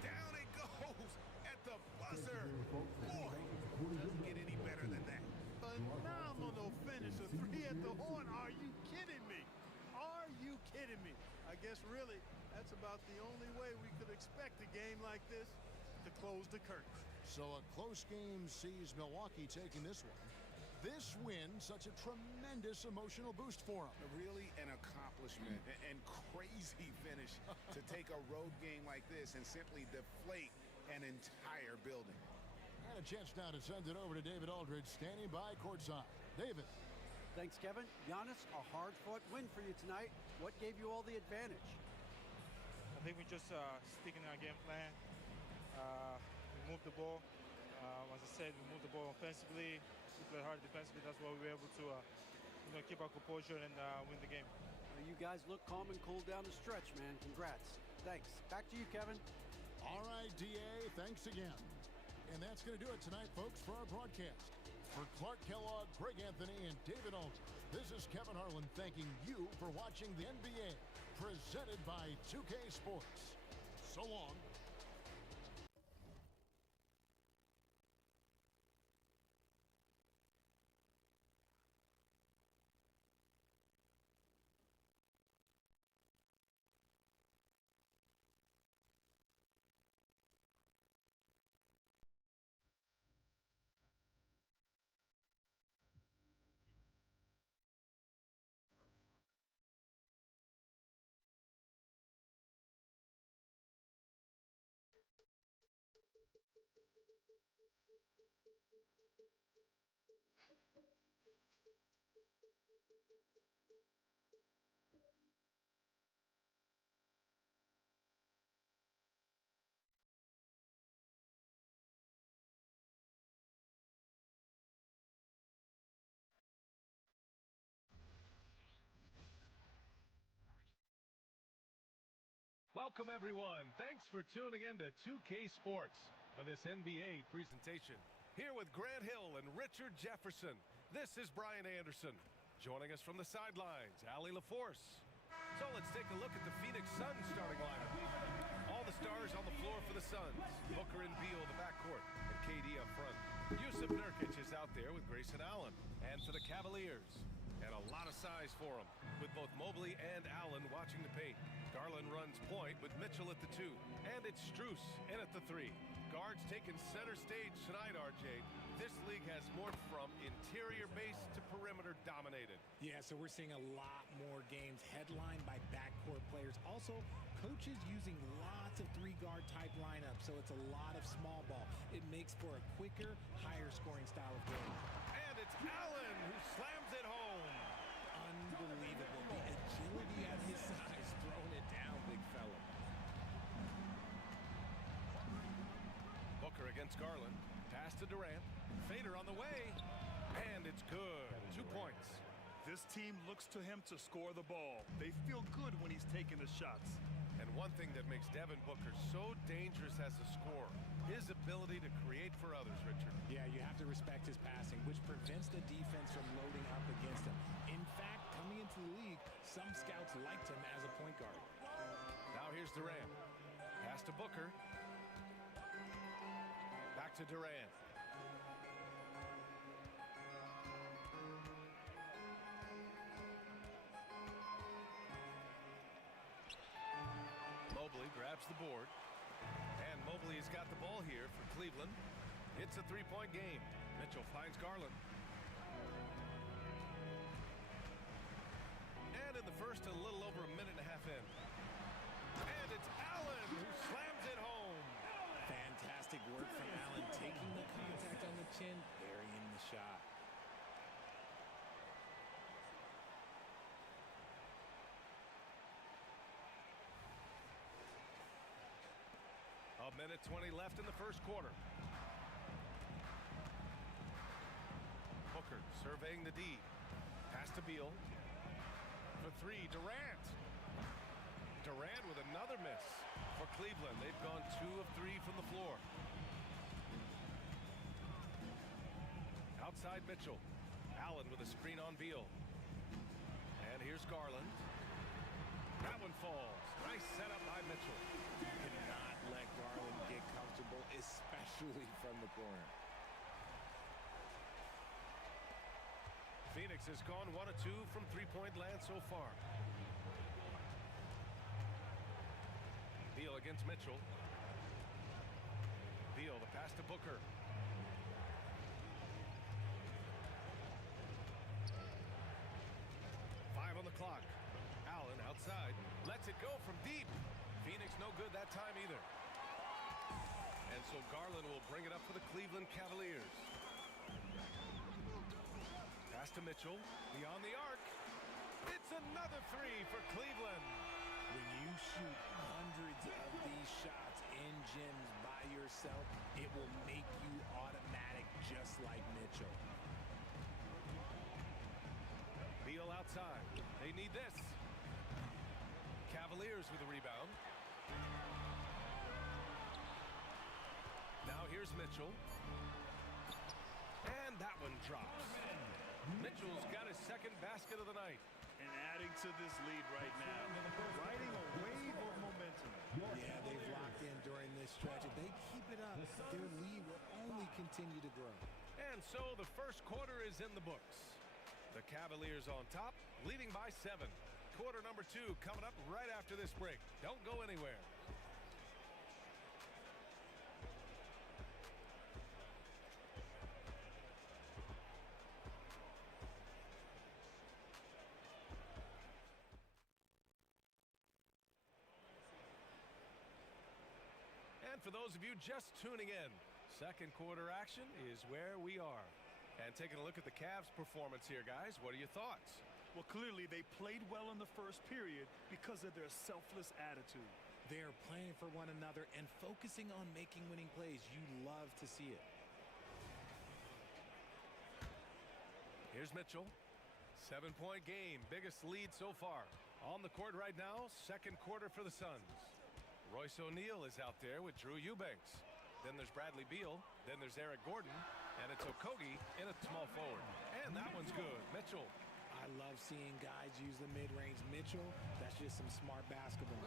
Down it goes at the buzzer. Boy, guess really that's about the only way we could expect a game like this to close the curtain. So a close game sees Milwaukee taking this one. This win, such a tremendous emotional boost for them. Really an accomplishment and crazy finish to take a road game like this and simply deflate an entire building. And a chance now to send it over to David Aldridge, standing by courtside. David. Thanks, Kevin. Giannis, a hard-fought win for you tonight. What gave you all the advantage? I think we just sticking to our game plan. We moved the ball. As I said, we moved the ball offensively. We played hard defensively. That's why we were able to keep our composure and win the game. Well, you guys look calm and cool down the stretch, man. Congrats. Thanks. Back to you, Kevin. All right, D.A., thanks again. And that's going to do it tonight, folks, for our broadcast. For Clark Kellogg, Greg Anthony, and David Aldridge, this is Kevin Harlan thanking you for watching the NBA, presented by 2K Sports. So long. Welcome, everyone. Thanks for tuning in to 2K Sports for this NBA presentation. Here with Grant Hill and Richard Jefferson, this is Brian Anderson. Joining us from the sidelines, Allie LaForce. So let's take a look at the Phoenix Suns starting lineup. All the stars on the floor for the Suns. Booker and Beal, the backcourt, and KD up front. Yusuf Nurkic is out there with Grayson Allen. And for the Cavaliers, and a lot of size for them, with both Mobley and Allen watching the paint. Garland runs point with Mitchell at the 2, and it's Strus in at the 3. Guards taking center stage tonight, RJ. This league has morphed from interior base to perimeter dominated. Yeah, so we're seeing a lot more games headlined by backcourt players. Also, coaches using lots of three-guard type lineups, so it's a lot of small ball. It makes for a quicker, higher-scoring style of game. And it's Allen who slams it home. Unbelievable. The agility at his size, throwing it down, big fella. Booker against Garland. Pass to Durant. Fader on the way. And it's good. 2 points. This team looks to him to score the ball. They feel good when he's taking the shots. And one thing that makes Devin Booker so dangerous as a scorer, his ability to create for others, Richard. Yeah, you have to respect his passing, which prevents the defense from loading up against him. In fact, coming into the league, some scouts liked him as a point guard. Now here's Durant. Pass to Booker. Back to Durant. Mobley grabs the board. And Mobley has got the ball here for Cleveland. It's a three-point game. Mitchell finds Garland. And in the first, a little over a minute and a half in. And it's Allen who slams it home. Fantastic work from Allen, taking the contact on the chin, burying the shot. A minute 20 left in the first quarter. Booker surveying the D. Pass to Beal. For 3, Durant. Durant with another miss for Cleveland. They've gone 2 of 3 from the floor. Outside Mitchell. Allen with a screen on Beal. And here's Garland. That one falls. Nice setup by Mitchell. You cannot let Garland get comfortable, especially from the corner. Phoenix has gone 1 of 2 from three-point land so far. against Mitchell. Beal, the pass to Booker. Five on the clock. Allen outside. Lets it go from deep. Phoenix no good that time either. And so Garland will bring it up for the Cleveland Cavaliers. Pass to Mitchell. Beyond the arc. It's another three for Cleveland. When you shoot hundreds of these shots in gyms by yourself, it will make you automatic just like Mitchell. Beal outside. They need this. Cavaliers with the rebound. Now here's Mitchell. And that one drops. Mitchell's got his second basket of the night. And adding to this lead right now. Riding a wave of momentum. Yeah, they've locked in during this stretch. If they keep it up, their lead will only continue to grow. And so the first quarter is in the books. The Cavaliers on top, leading by 7. Quarter number 2 coming up right after this break. Don't go anywhere. And for those of you just tuning in, second quarter action is where we are. And taking a look at the Cavs' performance here, guys, what are your thoughts? Well, clearly they played well in the first period because of their selfless attitude. They are playing for one another and focusing on making winning plays. You love to see it. Here's Mitchell. 7-point game, biggest lead so far. On the court right now, second quarter for the Suns. Royce O'Neal is out there with Drew Eubanks. Then there's Bradley Beal. Then there's Eric Gordon. And it's Okogie in a small forward. And that one's good. Mitchell. I love seeing guys use the mid-range. Mitchell, that's just some smart basketball.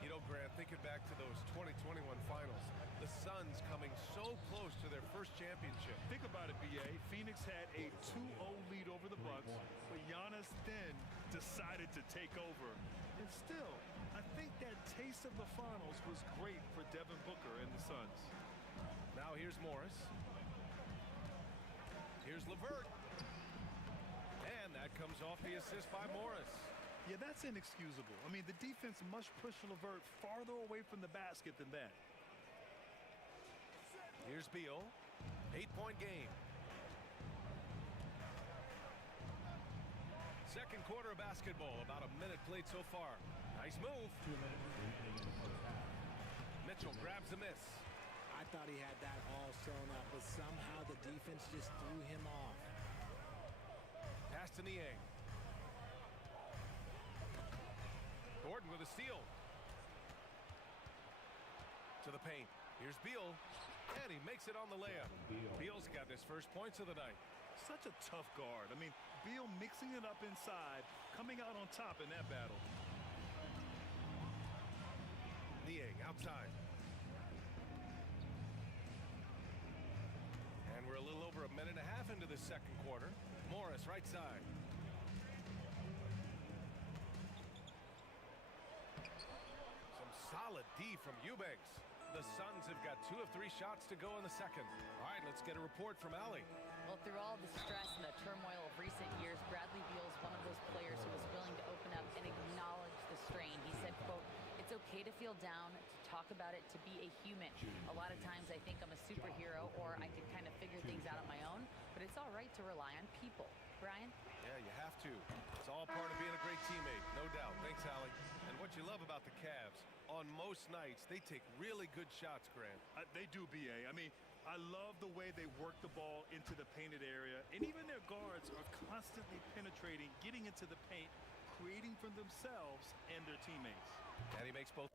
You know, Grant, thinking back to those 2021 finals, the Suns coming so close to their first championship. Think about it, B.A. Phoenix had a 2-0 lead over the Bucks, but Giannis then decided to take over. And still, I think that taste of the finals was great for Devin Booker and the Suns. Now here's Morris. Here's LeVert. And that comes off the assist by Morris. Yeah, that's inexcusable. I mean, the defense must push LeVert farther away from the basket than that. Here's Beal. 8-point game. Second quarter of basketball. About a minute played so far. Nice move. Mitchell grabs the miss. I thought he had that all sewn up, but somehow the defense just threw him off. Pass to Niang. Gordon with a steal. To the paint. Here's Beal. And he makes it on the layup. Beal's got his first points of the night. Such a tough guard. I mean, Beal mixing it up inside, coming out on top in that battle. Niang outside. And we're a little over a minute and a half into the second quarter. Morris right side. Some solid D from Eubanks. The Suns have got 2 of 3 shots to go in the second. All right, let's get a report from Allie. Well, through all the stress and the turmoil of recent years, Bradley Beal is one of those players who was willing to open up and acknowledge the strain. He said, quote, "It's okay to feel down, to talk about it, to be a human. A lot of times I think I'm a superhero or I can kind of figure things out on my own, but it's all right to rely on people." Brian? Yeah, you have to. It's all part of being a great teammate, no doubt. Thanks, Allie. And what you love about the Cavs, on most nights, they take really good shots, Grant. They do, B.A. I mean, I love the way they work the ball into the painted area, and even their guards are constantly penetrating, getting into the paint, creating for themselves and their teammates. And he makes both.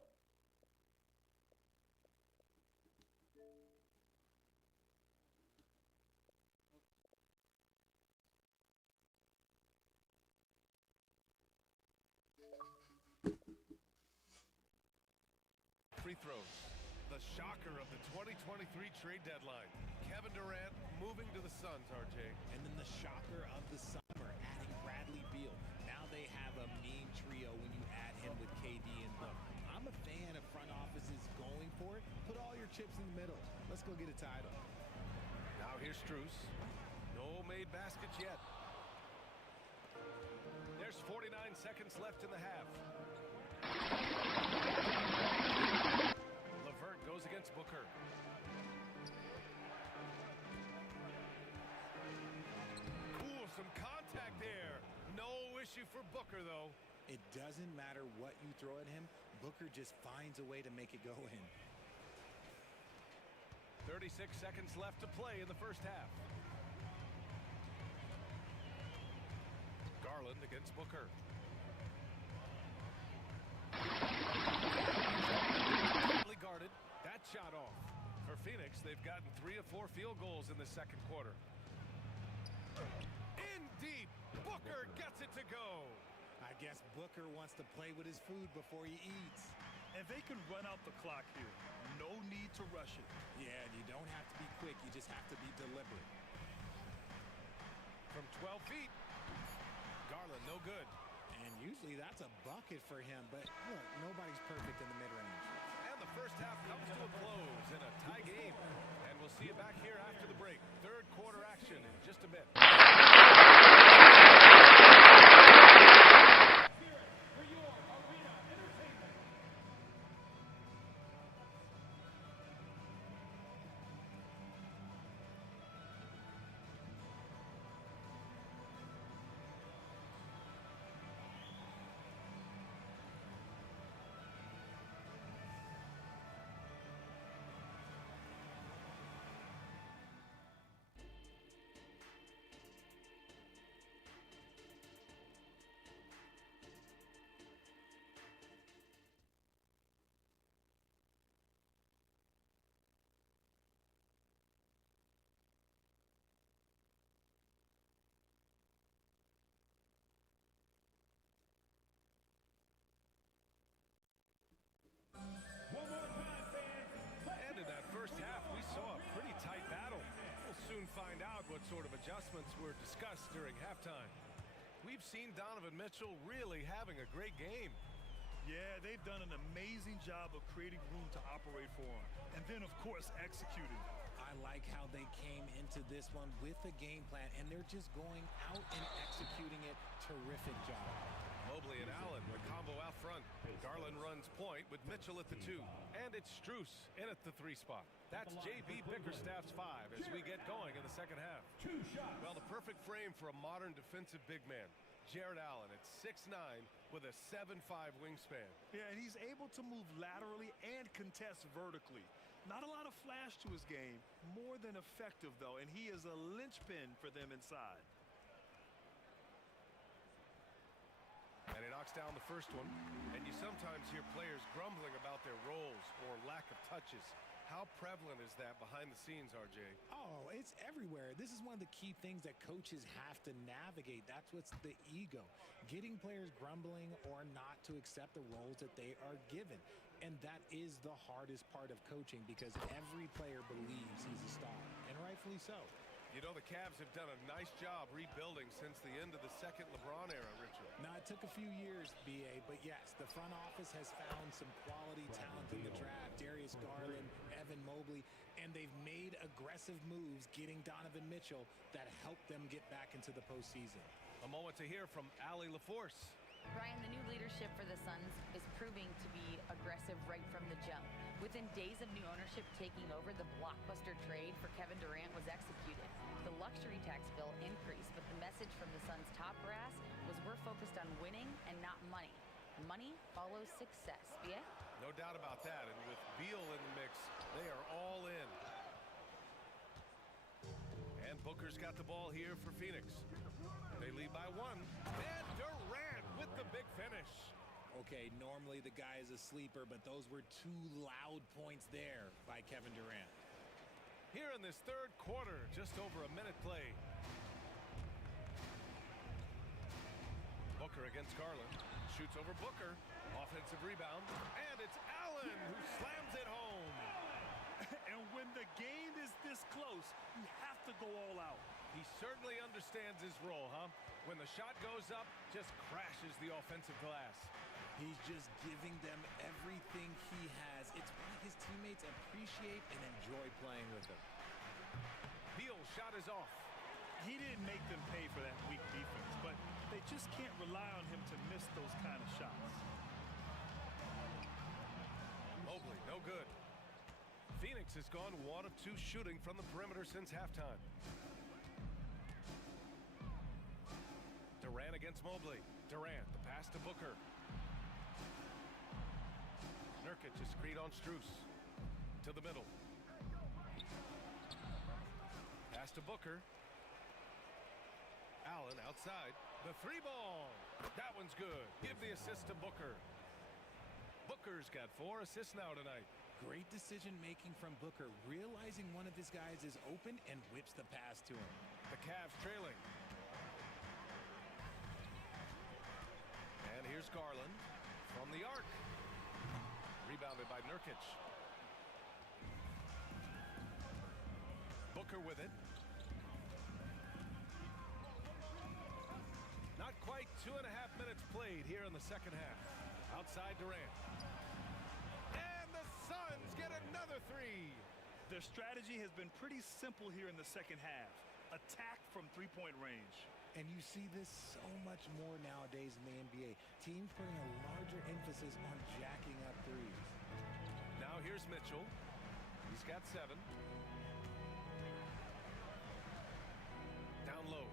Free throws. The shocker of the 2023 trade deadline. Kevin Durant moving to the Suns, RJ. And then the shocker of the summer, adding Bradley Beal. Now they have a mean trio when you add him with KD and Book. I'm a fan of front offices chips in the middle. Let's go get a title. Now here's Strus. No made baskets yet. There's 49 seconds left in the half. LeVert goes against Booker. Ooh, some contact there. No issue for Booker, though. It doesn't matter what you throw at him. Booker just finds a way to make it go in. 36 seconds left to play in the first half. Garland against Booker. Guarded. That shot off. For Phoenix, they've gotten 3 of 4 field goals in the second quarter. In deep. Booker gets it to go. I guess Booker wants to play with his food before he eats. And they can run out the clock here. No need to rush it. Yeah, and you don't have to be quick. You just have to be deliberate. From 12 feet. Garland, no good. And usually that's a bucket for him. But look, nobody's perfect in the mid-range. And the first half comes to a close in a tie game. And we'll see you back here after the break. Third quarter action in just a bit. And in that first half, we saw a pretty tight battle. We'll soon find out what sort of adjustments were discussed during halftime. We've seen Donovan Mitchell really having a great game. Yeah, they've done an amazing job of creating room to operate for him. And then, of course, executing. I like how they came into this one with a game plan, and they're just going out and executing it. Terrific job. Mobley and Allen, the combo out front. Garland runs point with Mitchell at the 2. And it's Strus in at the 3 spot. That's J.B. Bickerstaff's 5 as we get going in the second half. Well, the perfect frame for a modern defensive big man. Jared Allen at 6'9" with a 7'5" wingspan. Yeah, and he's able to move laterally and contest vertically. Not a lot of flash to his game. More than effective, though, and he is a linchpin for them inside. And he knocks down the first one. And you sometimes hear players grumbling about their roles or lack of touches. How prevalent is that behind the scenes, RJ? Oh, it's everywhere. This is one of the key things that coaches have to navigate. That's what's the ego. Getting players grumbling or not to accept the roles that they are given. And that is the hardest part of coaching because every player believes he's a star. And rightfully so. You know, the Cavs have done a nice job rebuilding since the end of the second LeBron era, Richard. Now, it took a few years, B.A., but yes, the front office has found some quality talent in the draft. Darius Garland, Evan Mobley, and they've made aggressive moves getting Donovan Mitchell that helped them get back into the postseason. A moment to hear from Allie LaForce. Brian, the new leadership for the Suns is proving to be aggressive right from the jump. Within days of new ownership taking over, the blockbuster trade for Kevin Durant was executed. The luxury tax bill increased, but the message from the Suns' top brass was we're focused on winning and not money. Money follows success. B.A.? No doubt about that, and with Beal in the mix, they are all in. And Booker's got the ball here for Phoenix. They lead by 1. And Durant with the big finish. Okay, normally the guy is a sleeper, but those were 2 loud points there by Kevin Durant. Here in this third quarter, just over a minute played. Booker against Garland. Shoots over Booker. Offensive rebound. And it's Allen who slams it home. And when the game is this close, you have to go all out. He certainly understands his role, huh? When the shot goes up, just crashes the offensive glass. He's just giving them everything he has. It's why his teammates teammates appreciate and enjoy playing with him. Beal's shot is off. He didn't make them pay for that weak defense, but they just can't rely on him to miss those kind of shots. Mobley, no good. Phoenix has gone 1 of 2 shooting from the perimeter since halftime. Durant against Mobley. Durant, the pass to Booker. Nurkic is screen on Strus. To the middle. Pass to Booker. Allen outside. The 3-ball. That one's good. Give the assist to Booker. Booker's got 4 assists now tonight. Great decision-making from Booker, realizing one of his guys is open and whips the pass to him. The Cavs trailing. And here's Garland from the arc. Rebounded by Nurkic. Booker with it. Not quite 2.5 minutes played here in the second half. Outside Durant. And the Suns get another 3. Their strategy has been pretty simple here in the second half. Attack from three-point range. And you see this so much more nowadays in the NBA. Teams putting a larger emphasis on jacking up threes. Now here's Mitchell. He's got 7. Down low.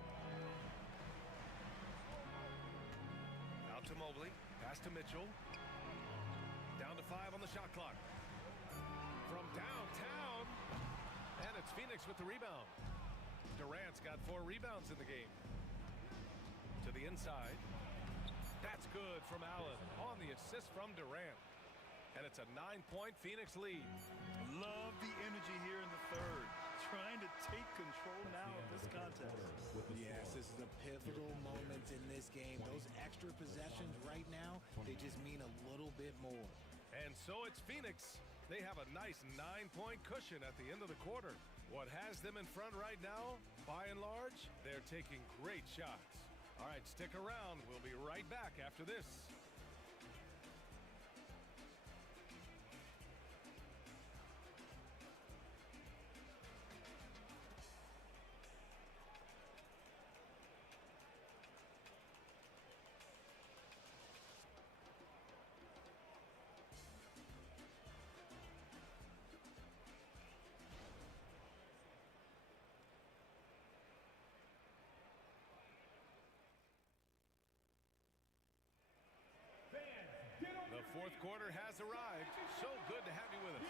Out to Mobley. Pass to Mitchell. Down to 5 on the shot clock. From downtown. And it's Phoenix with the rebound. Durant's got 4 rebounds in the game. To the inside. That's good from Allen on the assist from Durant. And it's a 9-point Phoenix lead. Love the energy here in the third. Trying to take control now of this contest. Yes, this is a pivotal moment in this game. Those extra possessions right now, they just mean a little bit more. And so it's Phoenix. They have a nice 9-point cushion at the end of the quarter. What has them in front right now, by and large, they're taking great shots. All right, stick around. We'll be right back after this. The fourth quarter has arrived. So good to have you with us.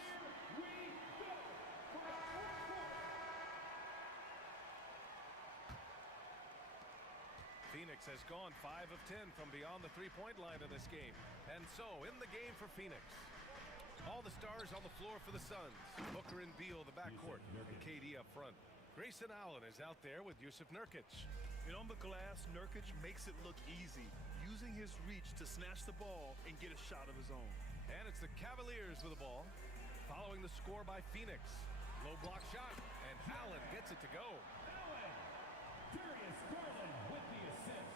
Phoenix has gone 5 of 10 from beyond the three-point line in this game. And so, in the game for Phoenix, all the stars on the floor for the Suns. Booker and Beal, the backcourt, and KD up front. Grayson Allen is out there with Yusuf Nurkic. And on the glass, Nurkic makes it look easy, using his reach to snatch the ball and get a shot of his own. And it's the Cavaliers with the ball, following the score by Phoenix. Low block shot, and Allen gets it to go. Allen. Darius Garland with the assist.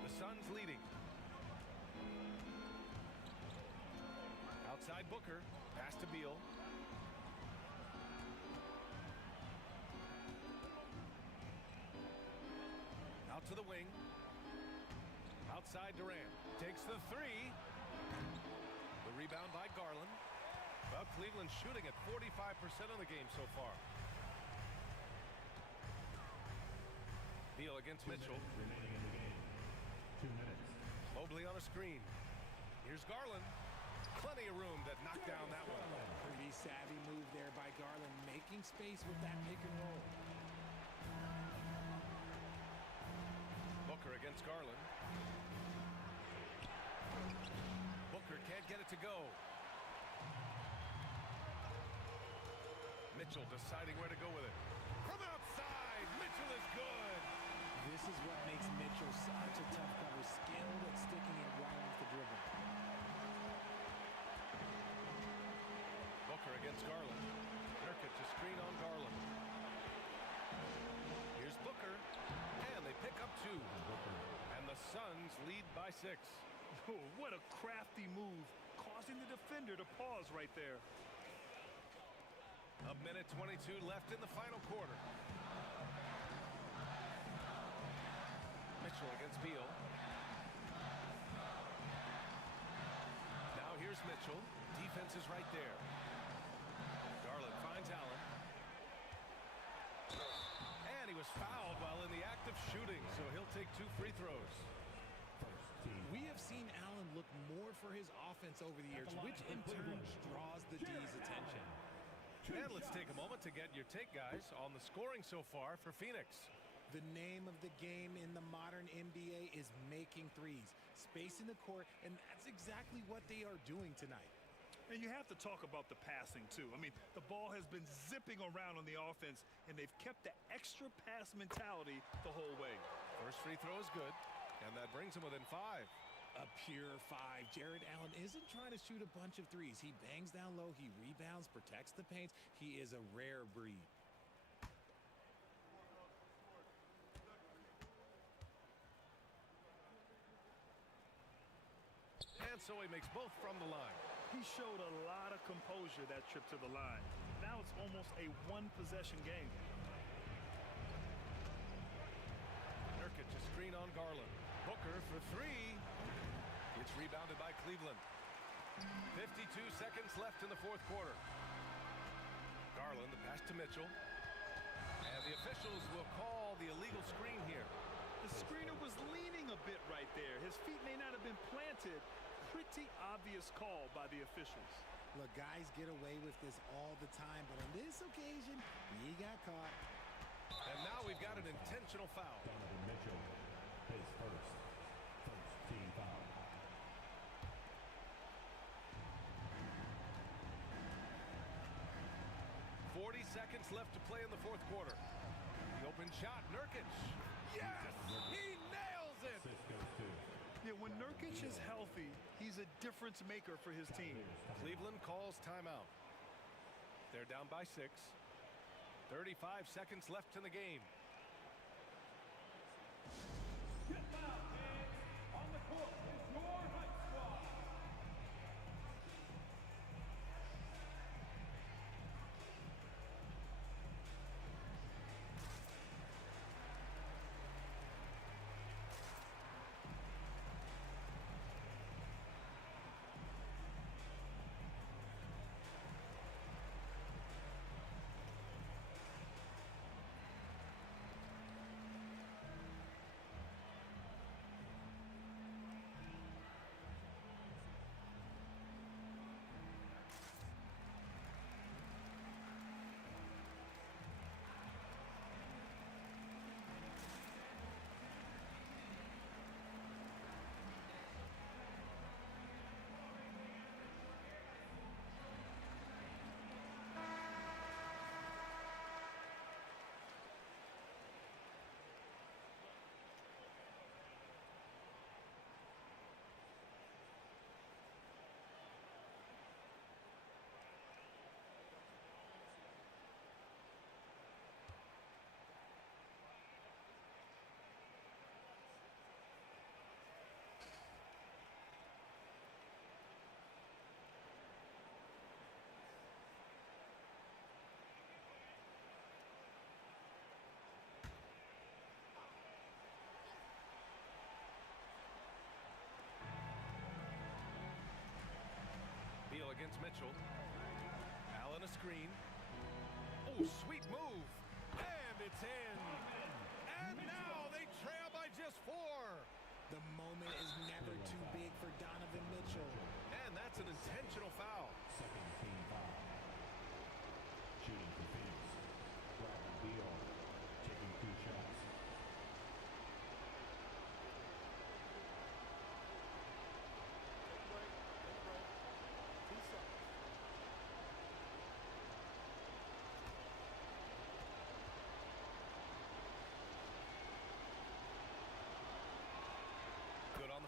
The Suns leading. Outside Booker, pass to Beal. Out to the wing. Outside Durant. Takes the 3. The rebound by Garland. Well, Cleveland shooting at 45% of the game so far. Beal against Mitchell. Remaining in the game. 2 minutes. Mobley on a screen. Here's Garland. Plenty of room to knock down that one. Pretty savvy move there by Garland, making space with that pick and roll. Booker against Garland. Booker can't get it to go. Mitchell deciding where to go with it. From outside, Mitchell is good. This is what makes Mitchell such a tough cover, skilled at sticking it right off the dribble. Booker against Garland. Nurkic a screen on Garland. Here's Booker, and they pick up 2. And the Suns lead lead by 6. Oh, what a crafty move, causing the defender to pause right there. A minute 22 left in the final quarter. Mitchell against Beal. Now here's Mitchell. Defense is right there. Garland finds Allen. And he was fouled while in the act of shooting, so he'll take 2 free throws. We have seen Allen look more for his offense over the years, which in turn draws the D's attention. And let's take a moment to get your take, guys, on the scoring so far for Phoenix. The name of the game in the modern NBA is making threes, spacing the court, and that's exactly what they are doing tonight. And you have to talk about the passing, too. I mean, the ball has been zipping around on the offense, and they've kept the extra pass mentality the whole way. First free throw is good, and that brings him within 5. A pure 5. Jared Allen isn't trying to shoot a bunch of threes. He bangs down low, he rebounds, protects the paint. He is a rare breed. And so he makes both from the line. He showed a lot of composure that trip to the line. Now it's almost a one-possession game. Nurkic a screen on Garland. Booker for 3. It's rebounded by Cleveland. 52 seconds left in the fourth quarter. Garland, the pass to Mitchell. And the officials will call the illegal screen here. The screener was leaning a bit right there. His feet may not have been planted. Pretty obvious call by the officials. Look, guys get away with this all the time, but on this occasion, he got caught. And now we've got an intentional foul. Donovan Mitchell, his first team foul. Seconds left to play in the fourth quarter. The open shot, Nurkic. Yes! He nails it! Yeah, when Nurkic is healthy, he's a difference maker for his team. Cleveland calls timeout. They're down by 6. 35 seconds left in the game. Get down, man. On the court is your high squad. Against Mitchell. Allen a screen. Oh, sweet move. And it's in. And now they trail by just 4. The moment is never too big for Donovan Mitchell. And that's an intentional foul. Second team foul. Shooting for Phoenix. Bradley Beal taking 2 shots.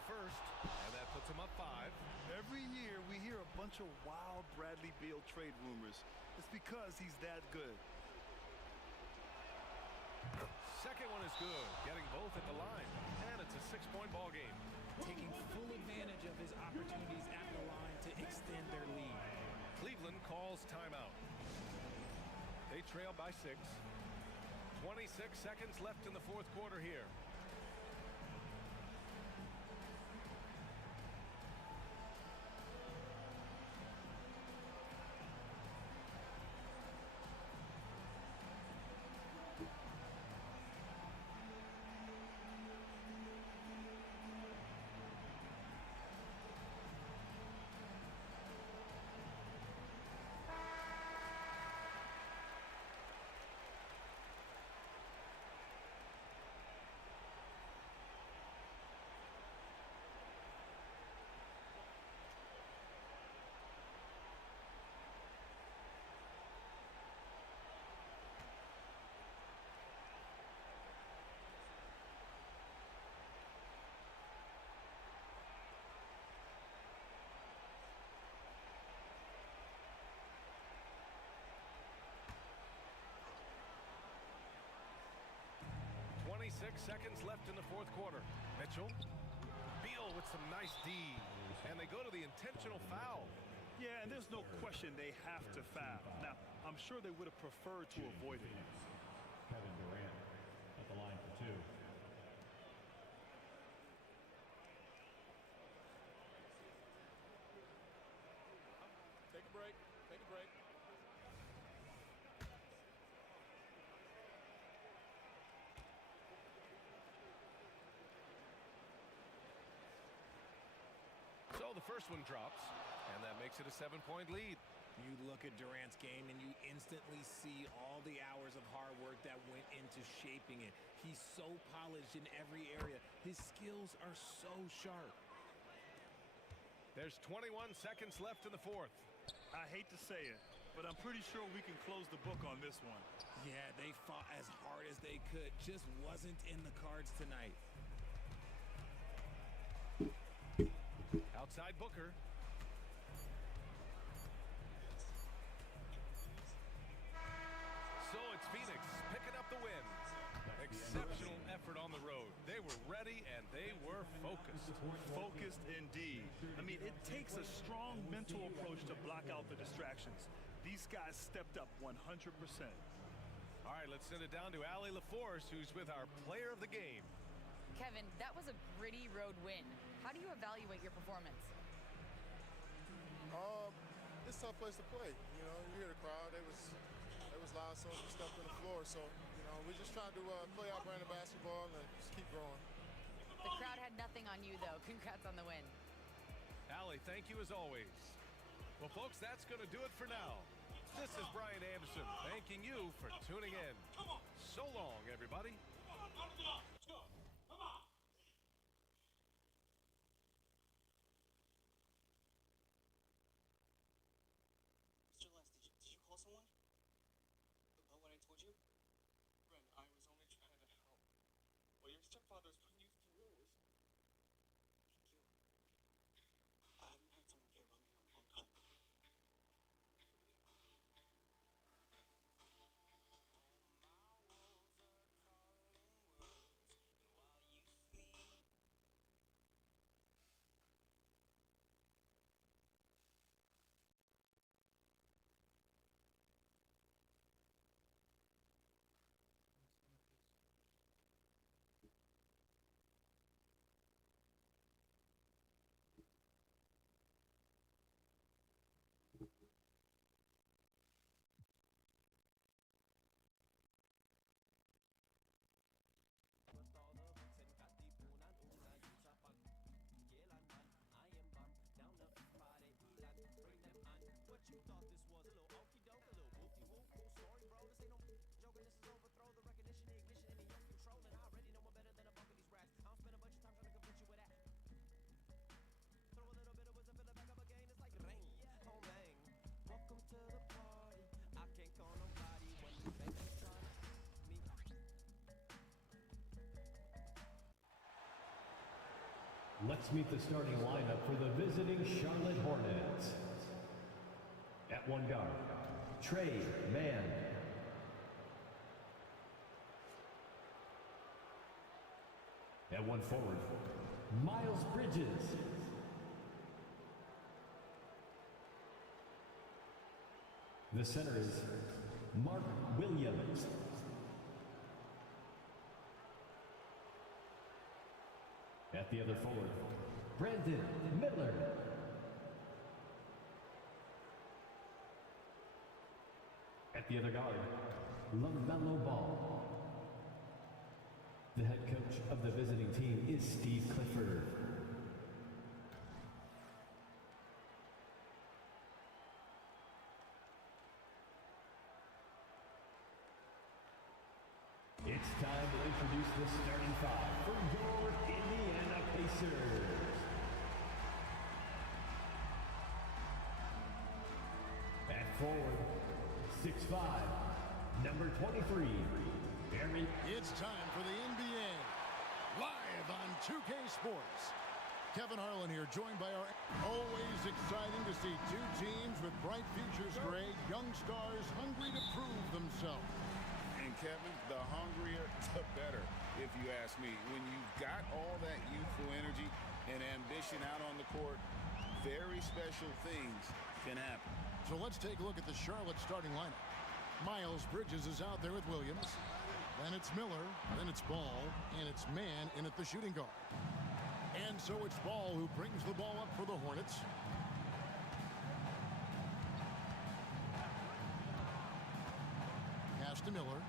First, and that puts him up 5. Every year we hear a bunch of wild Bradley Beal trade rumors. It's because he's that good. Second one is good, getting both at the line, and it's a 6-point ball game. Take calls timeout. They trail by 6. 26 seconds left in the fourth quarter here. Seconds left in the fourth quarter. Mitchell. Beal with some nice D. And they go to the intentional foul. Yeah, and there's no question they have to foul. Now, I'm sure they would have preferred to avoid it. Kevin Durant at the line for 2. Take a break. Take a break. So the first one drops, and that makes it a 7-point lead. You look at Durant's game and you instantly see all the hours of hard work that went into shaping it. He's so polished in every area. His skills are so sharp. There's 21 seconds left in the fourth. I hate to say it, but I'm pretty sure we can close the book on this one. Yeah, they fought as hard as they could. Just wasn't in the cards tonight. Outside Booker. So it's Phoenix picking up the win. Exceptional effort on the road. They were ready and they were focused. Focused indeed. I mean, it takes a strong mental approach to block out the distractions. These guys stepped up 100%. All right, let's send it down to Allie LaForce, who's with our player of the game. Kevin, that was a gritty road win. How do you evaluate your performance? It's a tough place to play. You know, you hear the crowd. They was loud, so we stepped on the floor. So, you know, we're just trying to play our brand of basketball and just keep growing. The crowd had nothing on you, though. Congrats on the win. Allie, thank you as always. Well, folks, that's going to do it for now. This is Brian Anderson thanking you for tuning in. So long, everybody. Stepfather's putting you through. Thank you. I haven't had someone care about me in a long time. Let's meet the starting lineup for the visiting Charlotte Hornets. At one guard, Trey Mann. At one forward, Miles Bridges. The center is Mark Williams. At the other forward, Brandon Miller. At the other guard, LaMelo Ball. The head coach of the visiting team is Steve Clifford. It's time to introduce the starting five for your Indiana Pacers. At forward, 6'5", number 23, Aaron. It's time for the NBA, live on 2K Sports. Kevin Harlan here, joined by our... Always exciting to see two teams with bright futures, Greg. Young stars hungry to prove themselves. And Kevin, the hungrier, the better, if you ask me. When you've got all that youthful energy and ambition out on the court, very special things can happen. So let's take a look at the Charlotte starting lineup. Miles Bridges is out there with Williams. Then it's Miller, then it's Ball, and it's Mann in at the shooting guard. And so it's Ball who brings the ball up for the Hornets. Pass to Miller.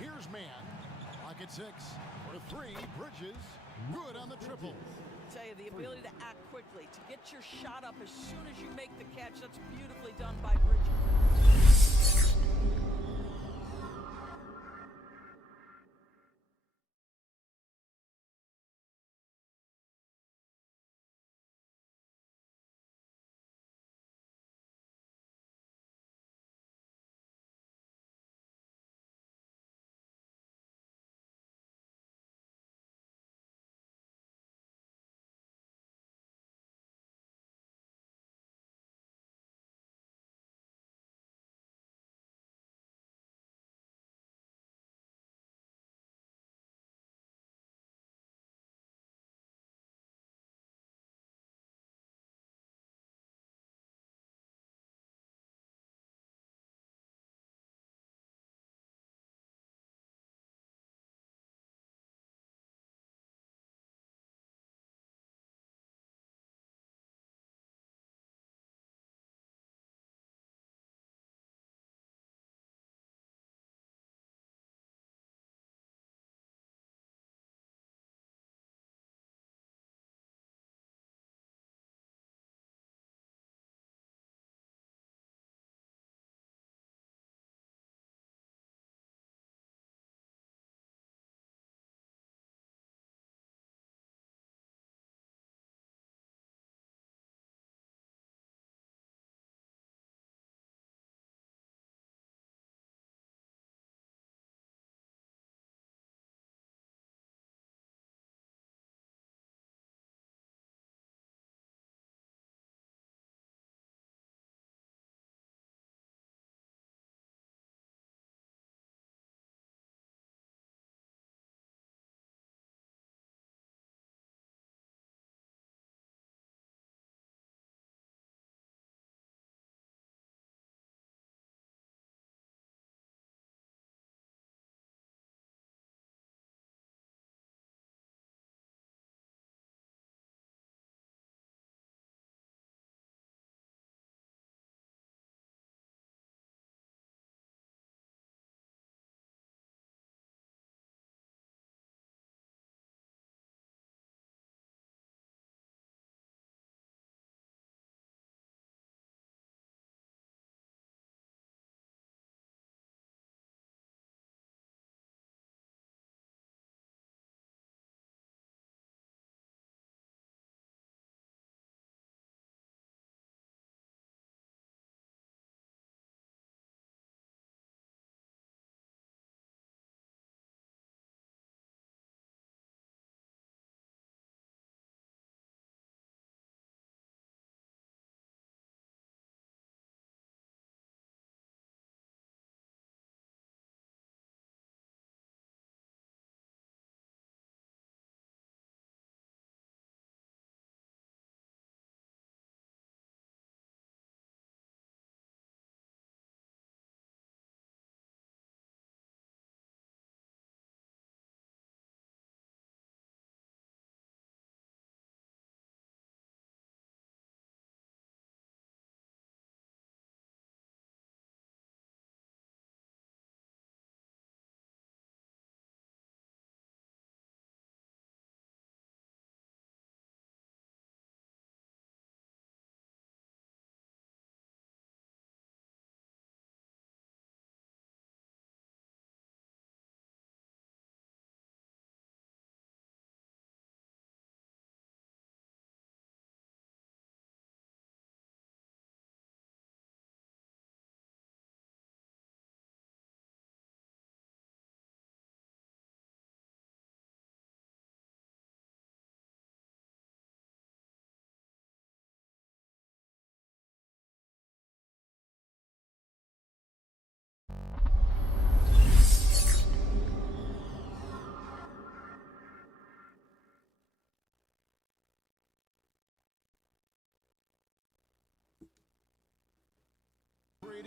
Here's Mann. Clock at 6. For 3, Bridges. Good on the triple. Tell you, the ability to act quickly, to get your shot up as soon as you make the catch, that's beautifully done by Bridges.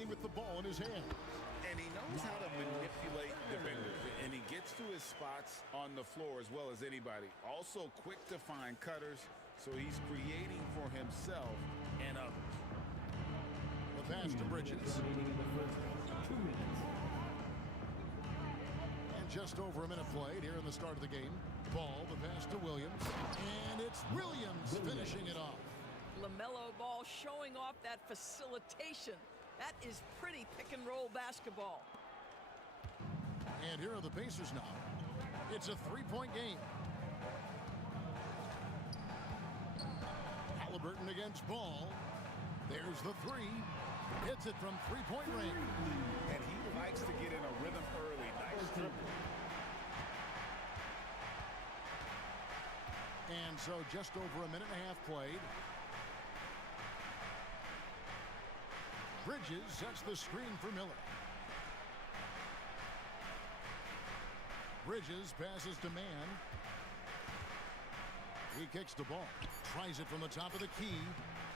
playing with the ball in his hand. And he knows how to manipulate defenders, and he gets to his spots on the floor as well as anybody. Also quick to find cutters, so he's creating for himself and others. The pass to Bridges. And just over a minute played here in the start of the game. Ball, the pass to Williams, and it's Williams finishing it off. LaMelo Ball showing off that facilitation. That is pretty pick-and-roll basketball. And here are the Pacers now. It's a three-point game. Halliburton against Ball. There's the three. Hits it from three-point range. And he likes to get in a rhythm early. Nice triple. And so just over a minute and a half played. Bridges sets the screen for Miller. Bridges passes to Mann. He kicks the ball. Tries it from the top of the key.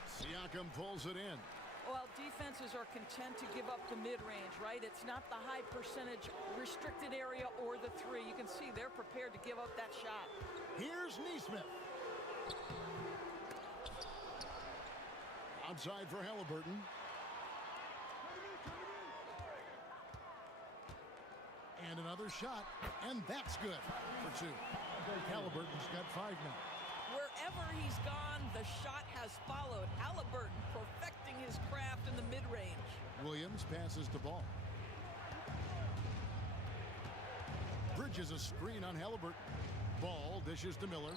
Siakam pulls it in. Well, defenses are content to give up the mid-range, right? It's not the high percentage restricted area or the three. You can see they're prepared to give up that shot. Here's Neesmith. Outside for Halliburton. And another shot, and that's good for two. Halliburton's got 5 now. Wherever he's gone, the shot has followed. Halliburton perfecting his craft in the mid-range. Williams passes the ball. Bridges a screen on Halliburton. Ball dishes to Miller.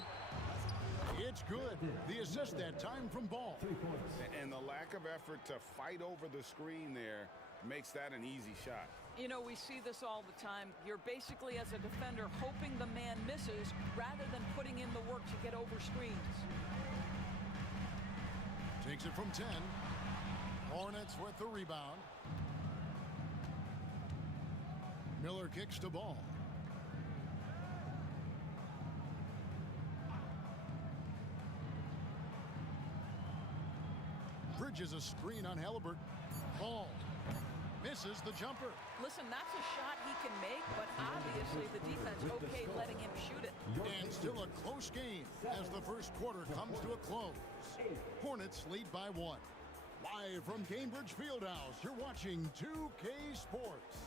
It's good. The assist that time from Ball. And the lack of effort to fight over the screen there makes that an easy shot. You know, we see this all the time. You're basically, as a defender, hoping the man misses rather than putting in the work to get over screens. Takes it from 10. Hornets with the rebound. Miller kicks the ball. Bridges a screen on Halliburton. Ball. Misses the jumper. Listen, that's a shot he can make, but obviously the defense okay letting him shoot it. And still a close game as the first quarter comes to a close. Hornets lead by 1. Live from Cambridge Fieldhouse, you're watching 2K Sports.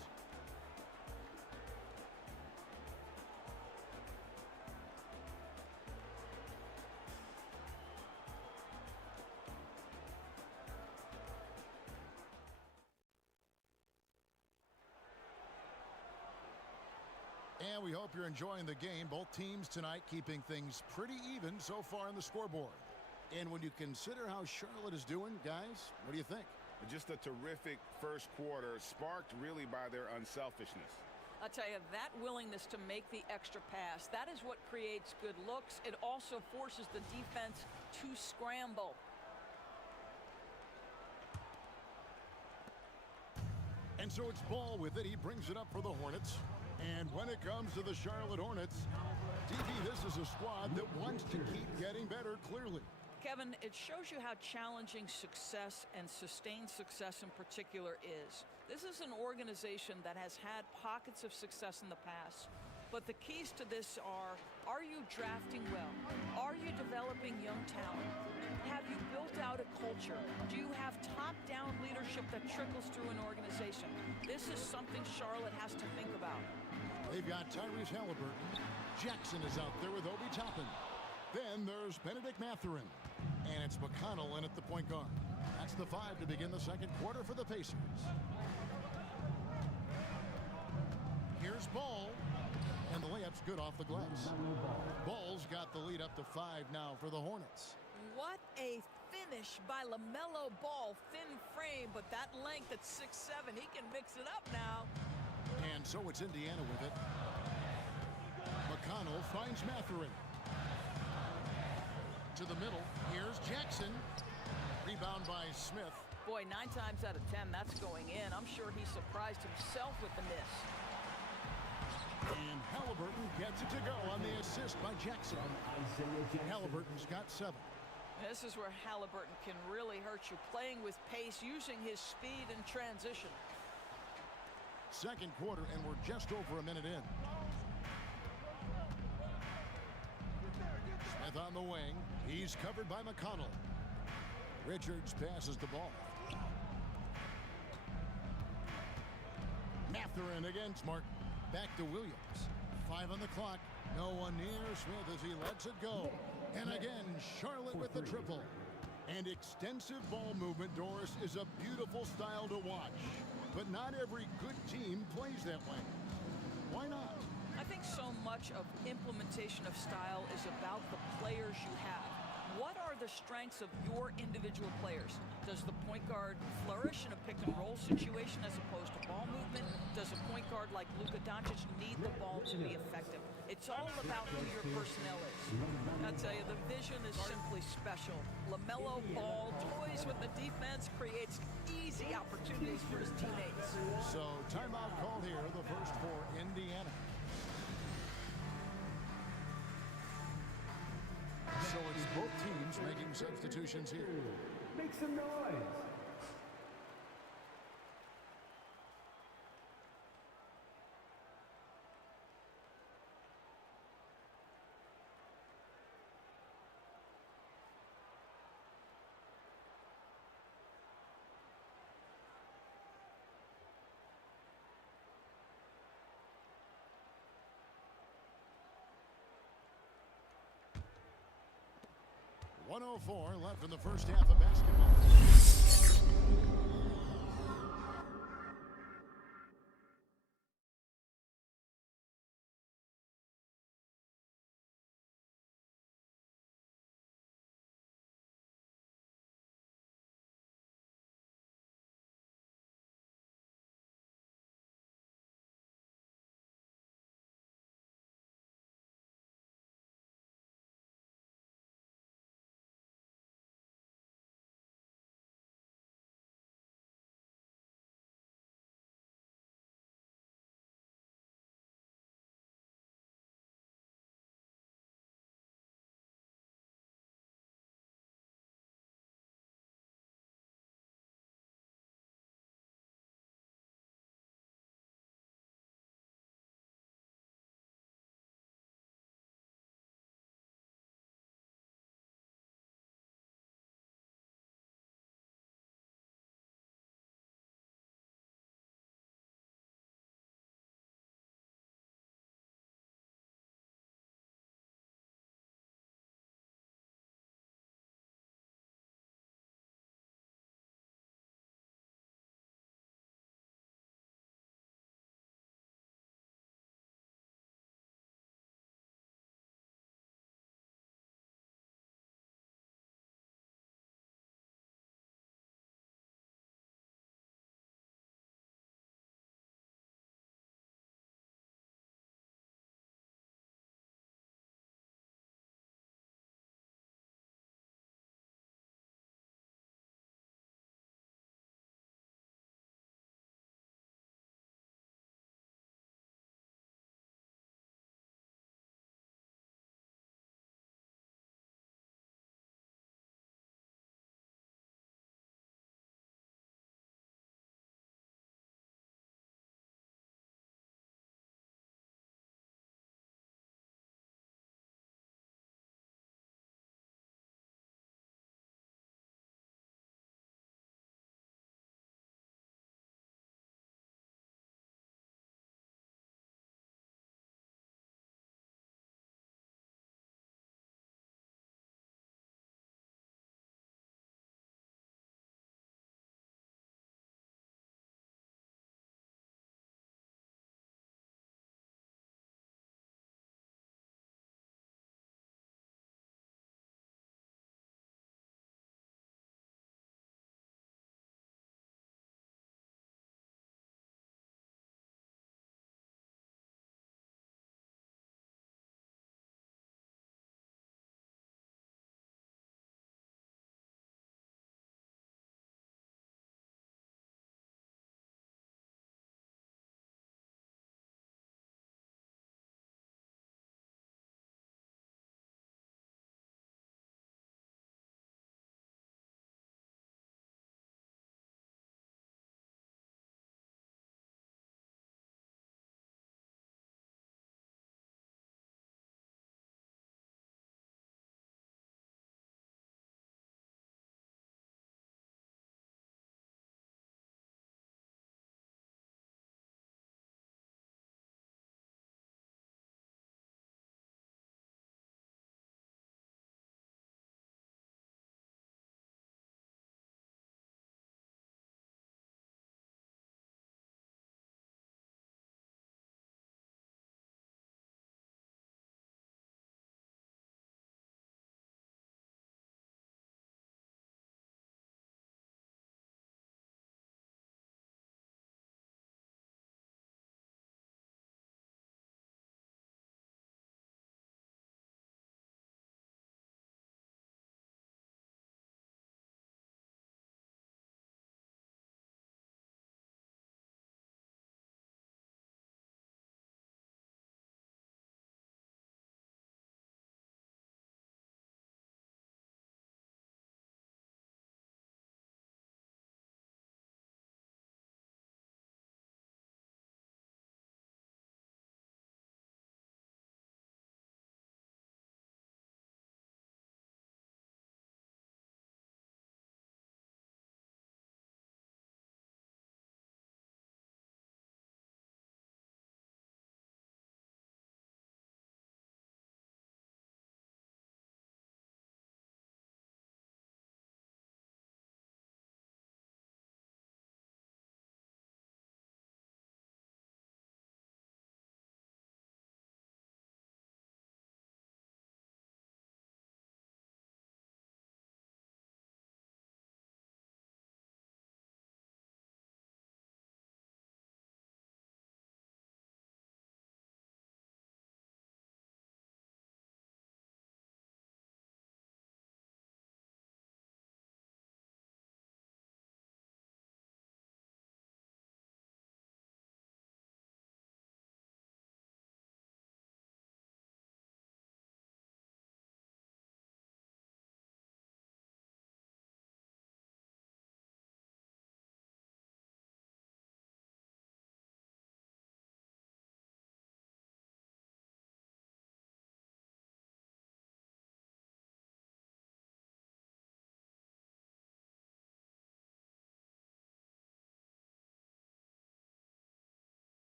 And we hope you're enjoying the game. Both teams tonight keeping things pretty even so far on the scoreboard. And when you consider how Charlotte is doing, guys, what do you think? Just a terrific first quarter, sparked really by their unselfishness. I'll tell you, that willingness to make the extra pass, that is what creates good looks. It also forces the defense to scramble. And so it's Ball with it. He brings it up for the Hornets. And when it comes to the Charlotte Hornets, DB, this is a squad that wants to keep getting better, clearly. Kevin, it shows you how challenging success and sustained success in particular is. This is an organization that has had pockets of success in the past. But the keys to this are you drafting well? Are you developing young talent? Have you built out a culture? Do you have top-down leadership that trickles through an organization? This is something Charlotte has to think about. They've got Tyrese Halliburton. Jackson is out there with Obi Toppin. Then there's Benedict Mathurin. And it's McConnell in at the point guard. That's the 5 to begin the second quarter for the Pacers. Here's Ball. And the layup's good off the glass. Ball's got the lead up to 5 now for the Hornets. What a finish by LaMelo Ball. Thin frame, but that length at 6'7", he can mix it up now. And so it's Indiana with it. McConnell finds Mathurin. To the middle. Here's Jackson. Rebound by Smith. Boy, 9 times out of 10, that's going in. I'm sure he surprised himself with the miss. And Halliburton gets it to go on the assist by Jackson. Halliburton's got 7. This is where Halliburton can really hurt you, playing with pace, using his speed and transition. Second quarter, and we're just over a minute in. Smith on the wing. He's covered by McConnell. Richards passes the ball. Mathurin against Mark. Back to Williams. 5 on the clock. No one near Smith as he lets it go. And again, Charlotte with the triple. And extensive ball movement, Doris, is a beautiful style to watch. But not every good team plays that way. Why not? I think so much of implementation of style is about the players you have. What are the strengths of your individual players? Does the point guard flourish in a pick-and-roll situation as opposed to ball movement? Does a point guard like Luka Doncic need the ball to be effective? It's all about who your personnel is. I tell you, the vision is simply special. LaMelo Ball toys with the defense, creates easy opportunities for his teammates. So timeout call here, the first for Indiana. So it's both teams making substitutions here. Make some noise. .104 left in the first half of basketball.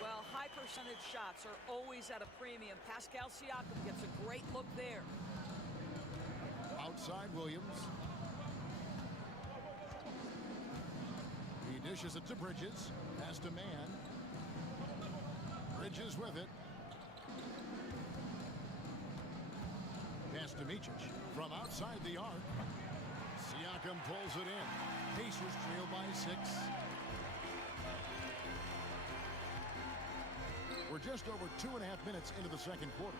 Well, high percentage shots are always at a premium. Pascal Siakam gets a great look there. Outside Williams. He dishes it to Bridges. Pass to Mann. Bridges with it. Pass to Micic from outside the arc. Siakam pulls it in. Pacers trail by 6. We're just over 2.5 minutes into the second quarter.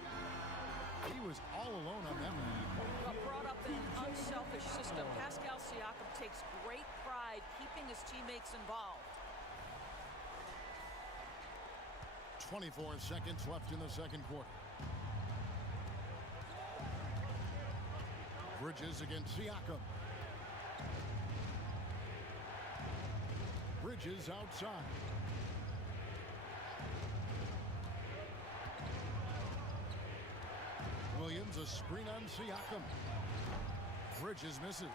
He was all alone on that one. Well, brought up in an unselfish system. Pascal Siakam takes great pride keeping his teammates involved. 24 seconds left in the second quarter. Bridges against Siakam. Bridges outside. Williams, a screen on Siakam. Bridges misses.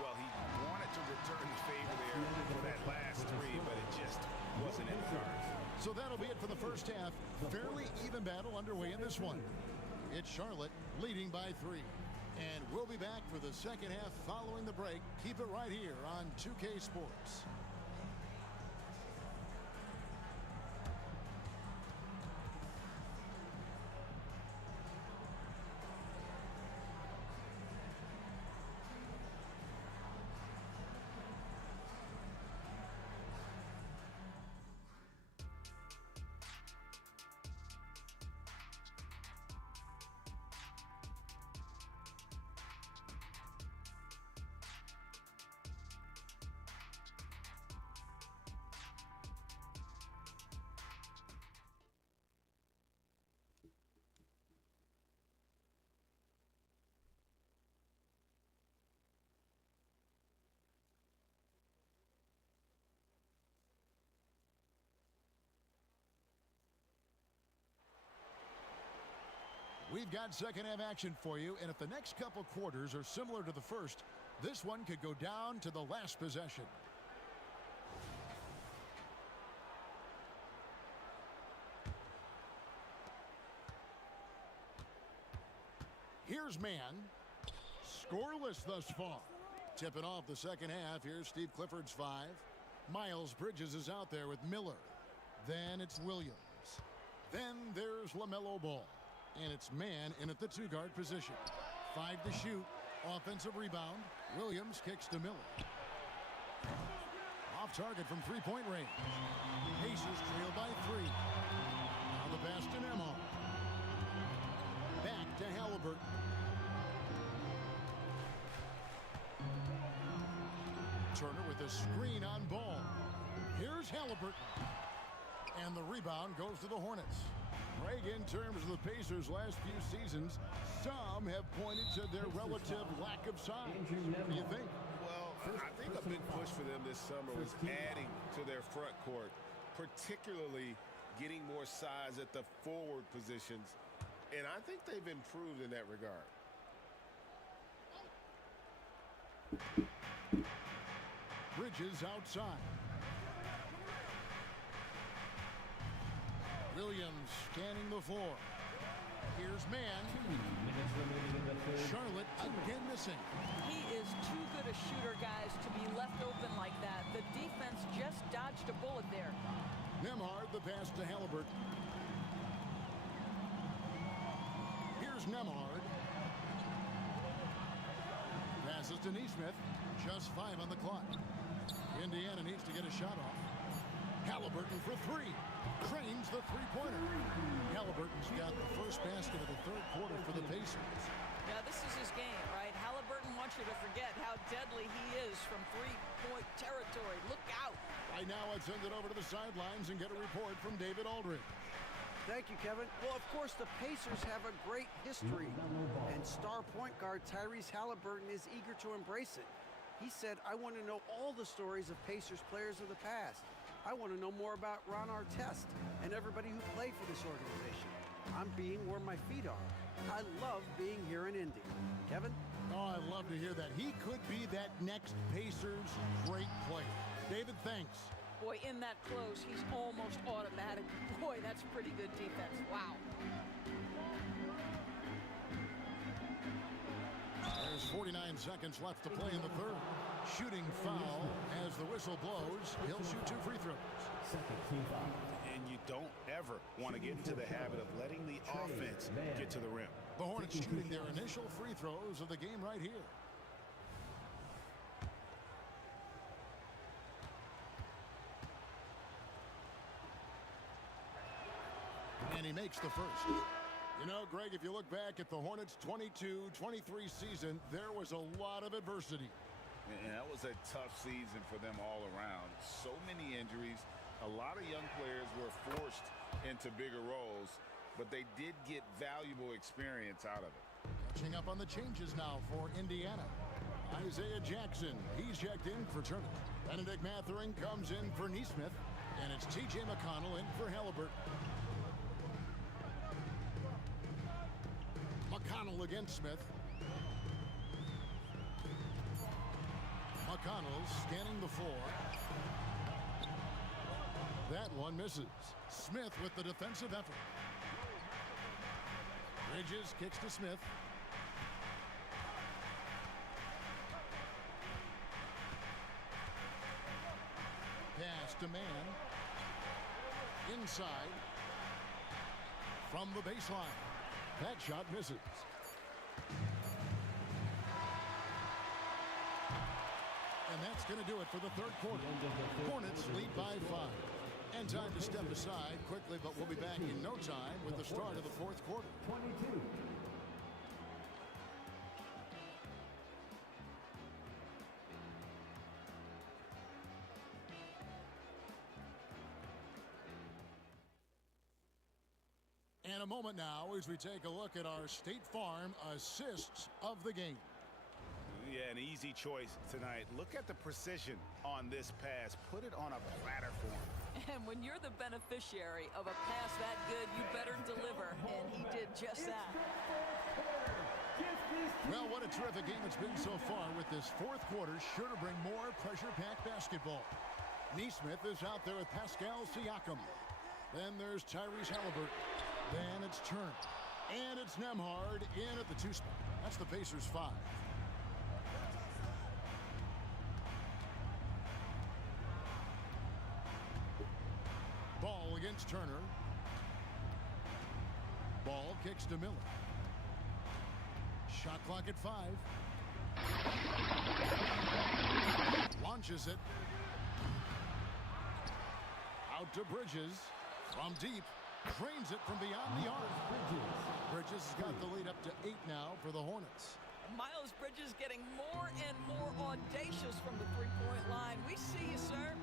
Well, he wanted to return the favor there for that last three, but it just wasn't in the cards. So that'll be it for the first half. Fairly even battle underway in this one. It's Charlotte leading by 3. And we'll be back for the second half following the break. Keep it right here on 2K Sports. We've got second half action for you, and if the next couple quarters are similar to the first, this one could go down to the last possession. Here's Mann. Scoreless thus far. Tipping off the second half. Here's Steve Clifford's 5. Miles Bridges is out there with Miller. Then it's Williams. Then there's LaMelo Ball. And it's Mann in at the 2-guard position. 5 to shoot. Offensive rebound. Williams kicks to Miller. Off target from three-point range. Pacers trail by 3. Now the pass to Nemo. Back to Halliburton. Turner with a screen on Ball. Here's Halliburton. And the rebound goes to the Hornets. Greg, in terms of the Pacers' last few seasons, some have pointed to their relative lack of size. What do you think? Well, I think a big push for them this summer was adding to their front court, particularly getting more size at the forward positions, and I think they've improved in that regard. Bridges outside. Williams scanning the floor. Here's Mann. Charlotte again missing. He is too good a shooter, guys, to be left open like that. The defense just dodged a bullet there. Nembhard, the pass to Halliburton. Here's Nembhard. Passes to Nesmith. Just 5 on the clock. Indiana needs to get a shot off. Halliburton for 3. Cranes the three-pointer. Halliburton's got the first basket of the third quarter for the Pacers. Yeah, this is his game, right? Halliburton wants you to forget how deadly he is from three-point territory. Look out. Right now, let's send it over to the sidelines and get a report from David Aldridge. Thank you, Kevin. Well, of course, the Pacers have a great history, and star point guard Tyrese Halliburton is eager to embrace it. He said, I want to know all the stories of Pacers players of the past. I want to know more about Ron Artest and everybody who played for this organization. I'm being where my feet are. I love being here in Indy. Kevin? Oh, I love to hear that. He could be that next Pacers great player. David, thanks. Boy, in that close, he's almost automatic. Boy, that's pretty good defense. Wow. There's 49 seconds left to play in the third. Shooting foul as the whistle blows. He'll shoot 2 free throws. And you don't ever want to get into the habit of letting the offense get to the rim. The Hornets shooting their initial free throws of the game right here. And he makes the first. You know, Greg, if you look back at the Hornets' 22-23 season, there was a lot of adversity. And that was a tough season for them all around. So many injuries. A lot of young players were forced into bigger roles, but they did get valuable experience out of it. Catching up on the changes now for Indiana. Isaiah Jackson, he's checked in for Turner. Benedict Mathurin comes in for Nesmith, and it's T.J. McConnell in for Halliburton. McConnell against Smith. McConnell scanning the floor. That one misses. Smith with the defensive effort. Bridges kicks to Smith. Pass to man. Inside. From the baseline. That shot misses. And that's going to do it for the third quarter. Hornets lead by 5. And time to step aside quickly, but we'll be back in no time with the start of the fourth quarter. 22. And a moment now as we take a look at our State Farm assists of the game. Yeah, an easy choice tonight. Look at the precision on this pass. Put it on a platter for him. And when you're the beneficiary of a pass that good, you better deliver. And he did just that. Well, what a terrific game it's been so far, with this fourth quarter sure to bring more pressure-packed basketball. Nesmith is out there with Pascal Siakam. Then there's Tyrese Halliburton. Then it's Turner. And it's Nembhard in at the 2 spot. That's the Pacers' 5. Ball against Turner. Ball kicks to Miller. Shot clock at 5. Launches it. Out to Bridges. From deep. Drains it from beyond the arc. Bridges has got the lead up to 8 now for the Hornets. Miles Bridges getting more and more audacious from the three-point line. We see you, sir.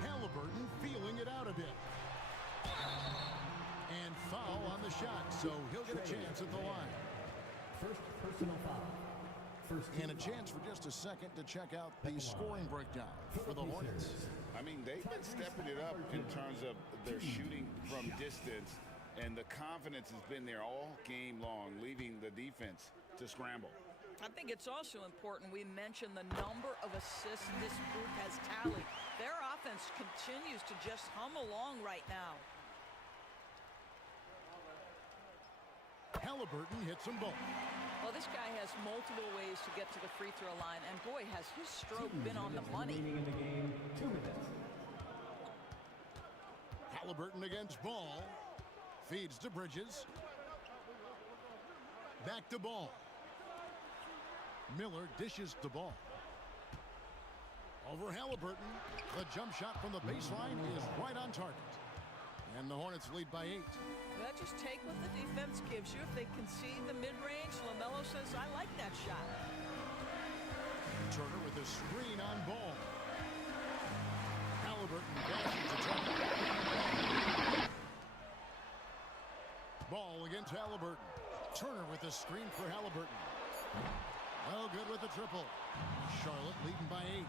Halliburton feeling it out a bit. And foul on the shot, so he'll get a chance at the line. First personal foul. And a chance for just a second to check out the scoring breakdown for the Hornets. I mean, they've been stepping it up in terms of their shooting from distance, and the confidence has been there all game long, leaving the defense to scramble. I think it's also important we mention the number of assists this group has tallied. Their offense continues to just hum along right now. Halliburton hits them both. Well, this guy has multiple ways to get to the free throw line, and boy, has his stroke been on the money. In the game, 2 minutes. Halliburton against Ball. Feeds to Bridges. Back to Ball. Miller dishes the ball. Over Halliburton. The jump shot from the baseline is right on target. And the Hornets lead by 8. Well, just take what the defense gives you. If they concede the mid-range, LaMelo says, I like that shot. Turner with a screen on Ball. Halliburton dashes to Turner. Ball against Halliburton. Turner with a screen for Halliburton. Well, good with the triple. Charlotte leading by 8.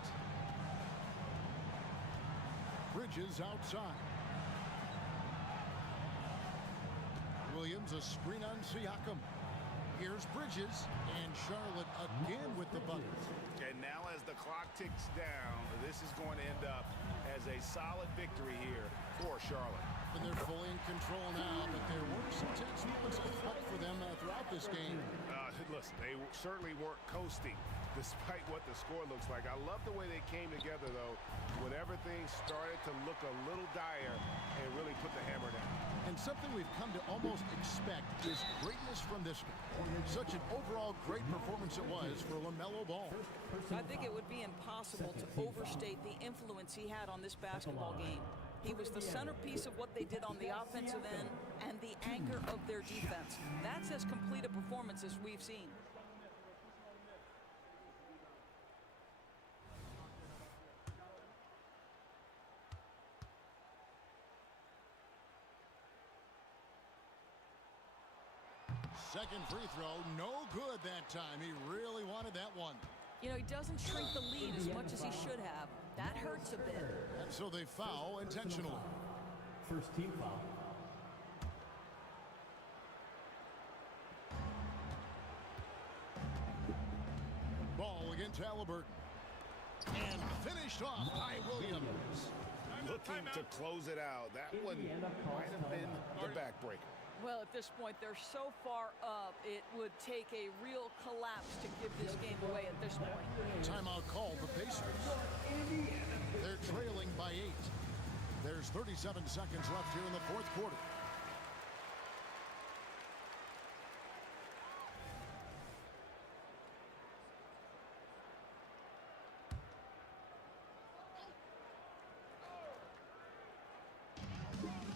Bridges outside. Williams a screen on Siakam. Here's Bridges, and Charlotte again with the bucket. And now as the clock ticks down, this is going to end up as a solid victory here for Charlotte. And they're fully in control now, but there were some tense moments I thought for them throughout this game. Listen, they certainly weren't coasting despite what the score looks like. I love the way they came together, though, when everything started to look a little dire and really put the hammer down. And something we've come to almost expect is greatness from this one. Such an overall great performance it was for LaMelo Ball. I think it would be impossible to overstate the influence he had on this basketball game. He was the centerpiece of what they did on the offensive end and the anchor of their defense. That's as complete a performance as we've seen. Second free throw, no good that time. He really wanted that one. You know, he doesn't shrink the lead as much as he should have. That hurts a bit. And so they foul intentionally. First team foul. Ball against Halliburton. And finished off by Williams. Looking to close it out. That one might have been the backbreaker. Well, at this point, they're so far up, it would take a real collapse to give this game away at this point. Timeout called the Pacers. They're trailing by 8. There's 37 seconds left here in the fourth quarter.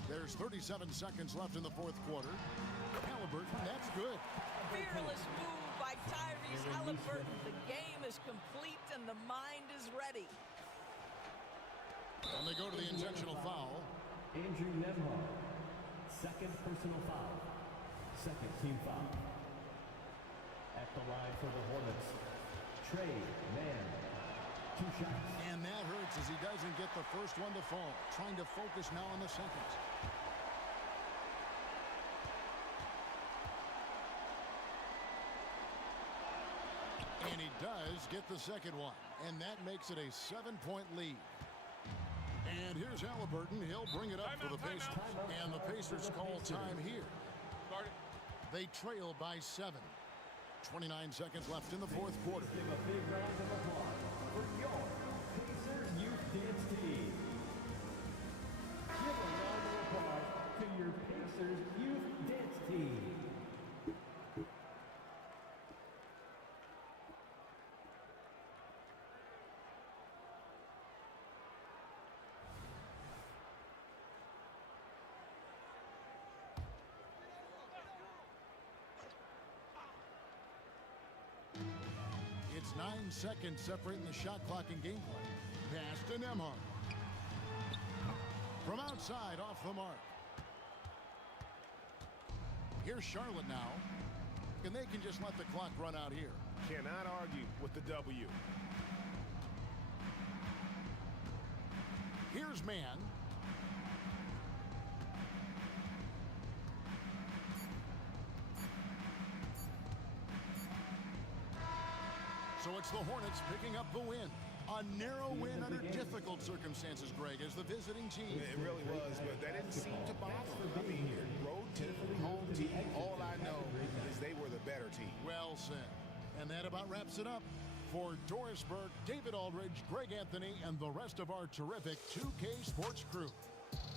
There's 37 seconds left in the fourth quarter. Halliburton, that's good. Fearless move by Tyrese Halliburton. The game is complete and the mind is ready. And they go to the intentional foul. Andrew Nembhard. Second personal foul. Second team foul. At the line for the Hornets, Trey Mann. 2 shots. And that hurts as he doesn't get the first one to fall. Trying to focus now on the second. And he does get the second one. And that makes it a 7-point lead. And here's Halliburton. He'll bring it up for the Pacers. And the Pacers call time here. They trail by 7. 29 seconds left in the fourth quarter. Give a big round of applause for your Pacers Youth Dance Team. Give a round of applause to your Pacers Youth Dance Team. It's 9 seconds separating the shot clock and game play. Pass to Nembhard. From outside, off the mark. Here's Charlotte now. And they can just let the clock run out here. Cannot argue with the W. Here's Mann. So it's the Hornets picking up the win. A narrow win under difficult circumstances, Greg, as the visiting team. It really was, but that didn't seem to bother them. I mean, road team, home team, all I know is they were the better team. Well said. And that about wraps it up. For Doris Burke, David Aldridge, Greg Anthony, and the rest of our terrific 2K Sports crew.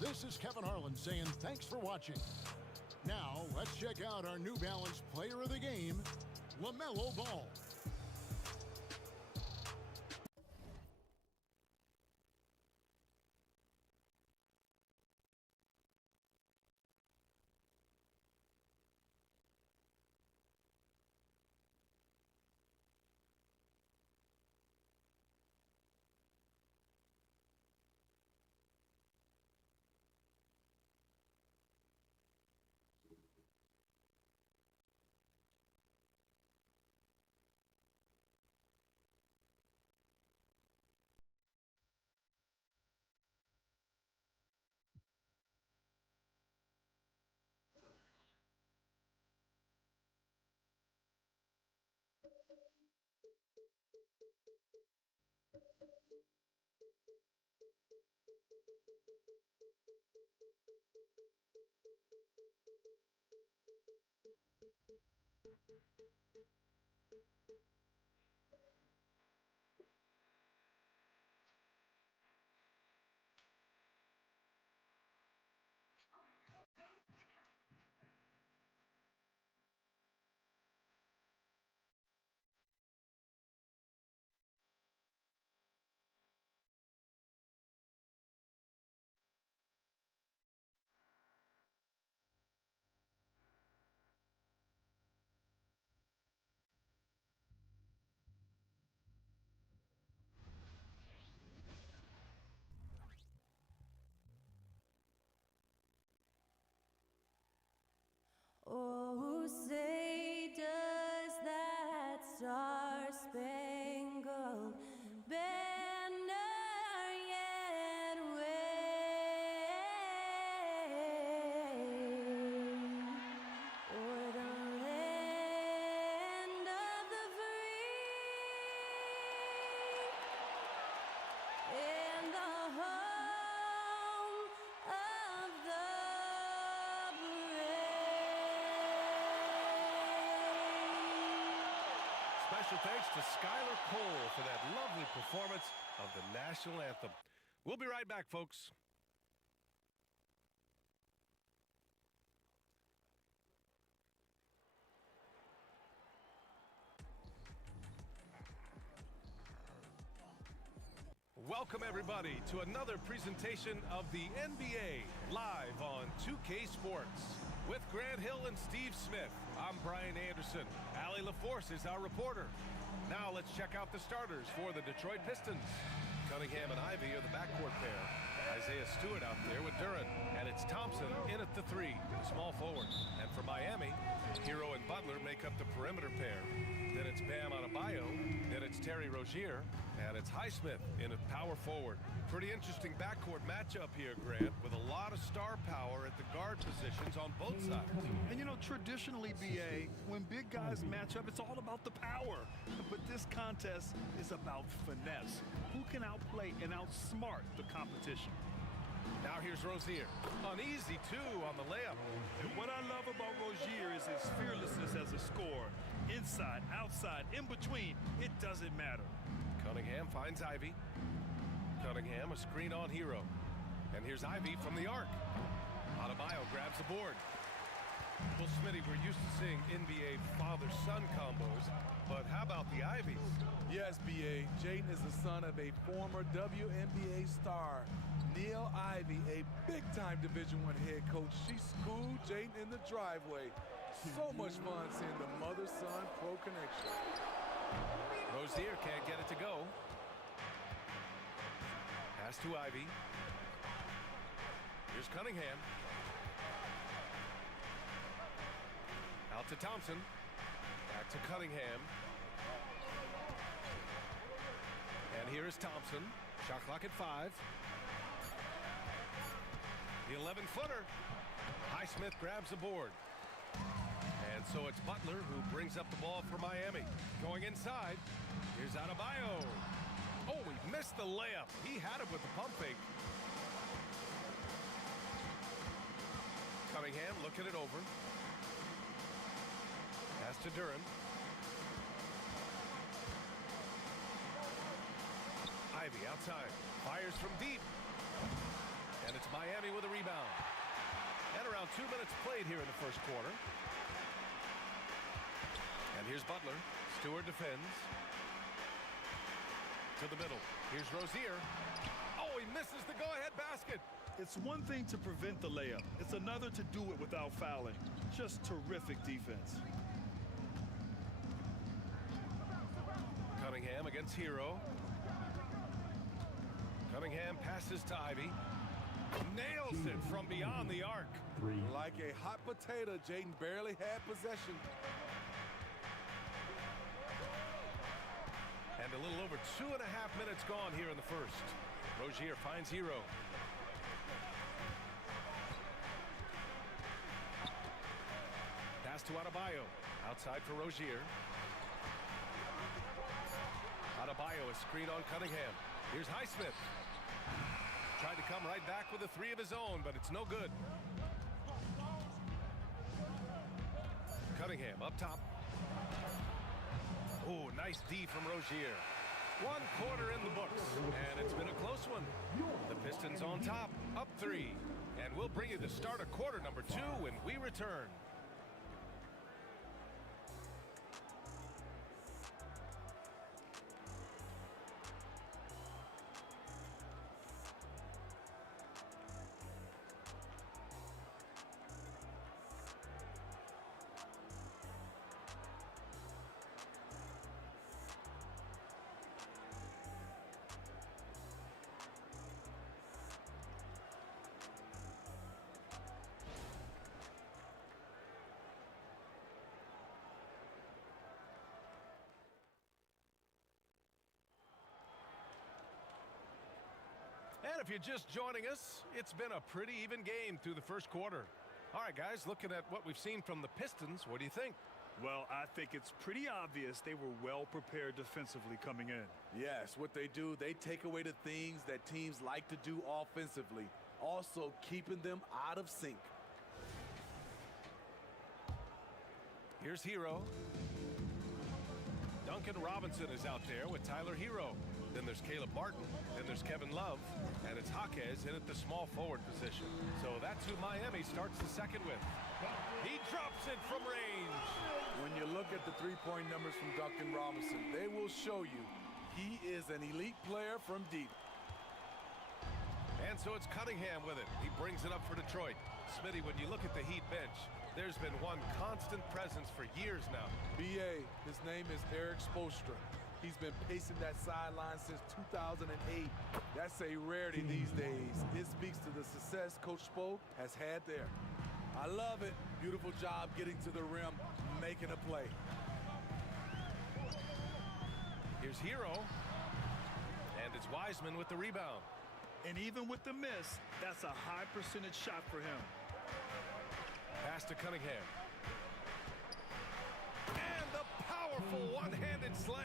This is Kevin Harlan saying thanks for watching. Now, let's check out our New Balance player of the game, LaMelo Ball. Oh, say does that star-spangled banner yet wave o'er the land of the free and the home of the Special thanks to Skylar Cole for that lovely performance of the national anthem. We'll be right back, folks. Welcome, everybody, to another presentation of the NBA live on 2K Sports. With Grant Hill and Steve Smith, I'm Brian Anderson. Allie LaForce is our reporter. Now let's check out the starters for the Detroit Pistons. Cunningham and Ivy are the backcourt pair. Isaiah Stewart out there with Duran. And it's Thompson in at the three, the small forward. And for Miami, Hero and Butler make up the perimeter pair. Then it's Bam Adebayo. Then it's Terry Rozier. And it's Highsmith in at power forward. Pretty interesting backcourt matchup here, Grant, with a lot of star power at the guard positions on both sides. And you know, traditionally, BA, when big guys match up, it's all about the power. But this contest is about finesse. Who can outplay and outsmart the competition? Now here's Rozier. Uneasy, too, on the layup. And what I love about Rozier is his fearlessness as a scorer. Inside, outside, in between, it doesn't matter. Cunningham finds Ivy. Cunningham, a screen on Hero. And here's Ivy from the arc. Adebayo grabs the board. Well, Smitty, we're used to seeing NBA father-son combos, but how about the Ivies? Yes, B.A. Jaden is the son of a former WNBA star, Neil Ivy, a big-time Division I head coach. She schooled Jaden in the driveway. So much fun seeing the mother-son pro connection. Rozier can't get it to go. Pass to Ivy. Here's Cunningham. Out to Thompson. Back to Cunningham. And here is Thompson. Shot clock at 5. The 11-footer. Highsmith grabs the board. And so it's Butler who brings up the ball for Miami. Going inside. Here's Adebayo. Oh, he missed the layup. He had it with the pump fake. Cunningham looking it over. Pass to Duran. Ivy outside. Fires from deep. And it's Miami with a rebound. And around 2 minutes played here in the first quarter. And here's Butler. Stewart defends. To the middle. Here's Rozier. Oh, he misses the go-ahead basket. It's one thing to prevent the layup. It's another to do it without fouling. Just terrific defense. Cunningham against Hero. Cunningham passes to Ivy. Nails it from beyond the arc. Like a hot potato, Jaden barely had possession. And a little over 2.5 minutes gone here in the first. Rozier finds Hero. Pass to Adebayo. Outside for Rozier. Adebayo is screen on Cunningham. Here's Highsmith. Tried to come right back with a three of his own, but it's no good. Cunningham up top. Oh, nice D from Rozier. 1 quarter in the books, and it's been a close one. The Pistons on top, up 3. And we'll bring you the start of quarter number 2 when we return. And if you're just joining us, it's been a pretty even game through the first quarter. All right, guys, looking at what we've seen from the Pistons, what do you think? Well, I think it's pretty obvious they were well prepared defensively coming in. Yes, what they do, they take away the things that teams like to do offensively, also keeping them out of sync. Here's Hero. Duncan Robinson is out there with Tyler Hero. Then there's Caleb Martin. Then there's Kevin Love. And it's Jaquez in at the small forward position. So that's who Miami starts the second with. He drops it from range. When you look at the three-point numbers from Duncan Robinson, they will show you he is an elite player from deep. And so it's Cunningham with it. He brings it up for Detroit. Smitty, when you look at the Heat bench, there's been one constant presence for years now. B.A., his name is Eric Spoelstra. He's been pacing that sideline since 2008. That's a rarity these days. It speaks to the success Coach Spo has had there. I love it. Beautiful job getting to the rim, making a play. Here's Hero. And it's Wiseman with the rebound. And even with the miss, that's a high percentage shot for him. Pass to Cunningham. And the powerful one-handed slam.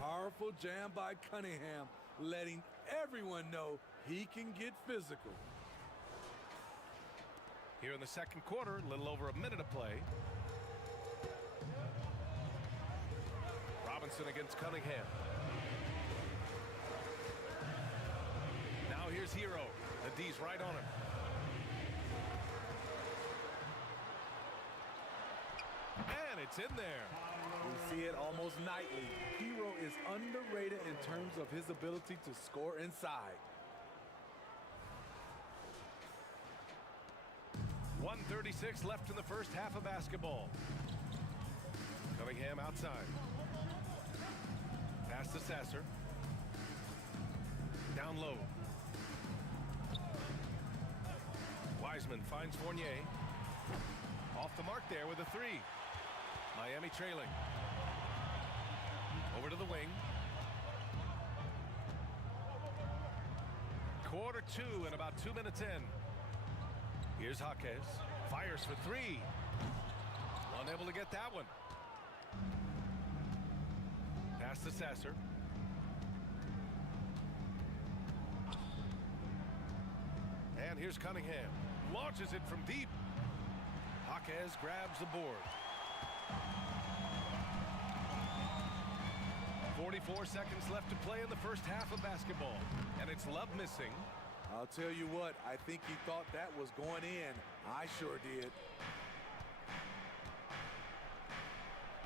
Powerful jam by Cunningham, letting everyone know he can get physical. Here in the second quarter, a little over a minute of play. Robinson against Cunningham. Now here's Hero. The D's right on him. And it's in there. We see it almost nightly. Hero is underrated in terms of his ability to score inside. 1:36 left in the first half of basketball. Cunningham outside. Pass to Sasser. Down low. Wiseman finds Fournier. Off the mark there with a three. Miami trailing. Over to the wing. Quarter 2 and about 2 minutes in. Here's Jaquez. Fires for three. Unable to get that one. Pass to Sasser. And here's Cunningham. Launches it from deep. Jaquez grabs the board. 44 seconds left to play in the first half of basketball. And it's Love missing. I'll tell you what, I think he thought that was going in. I sure did.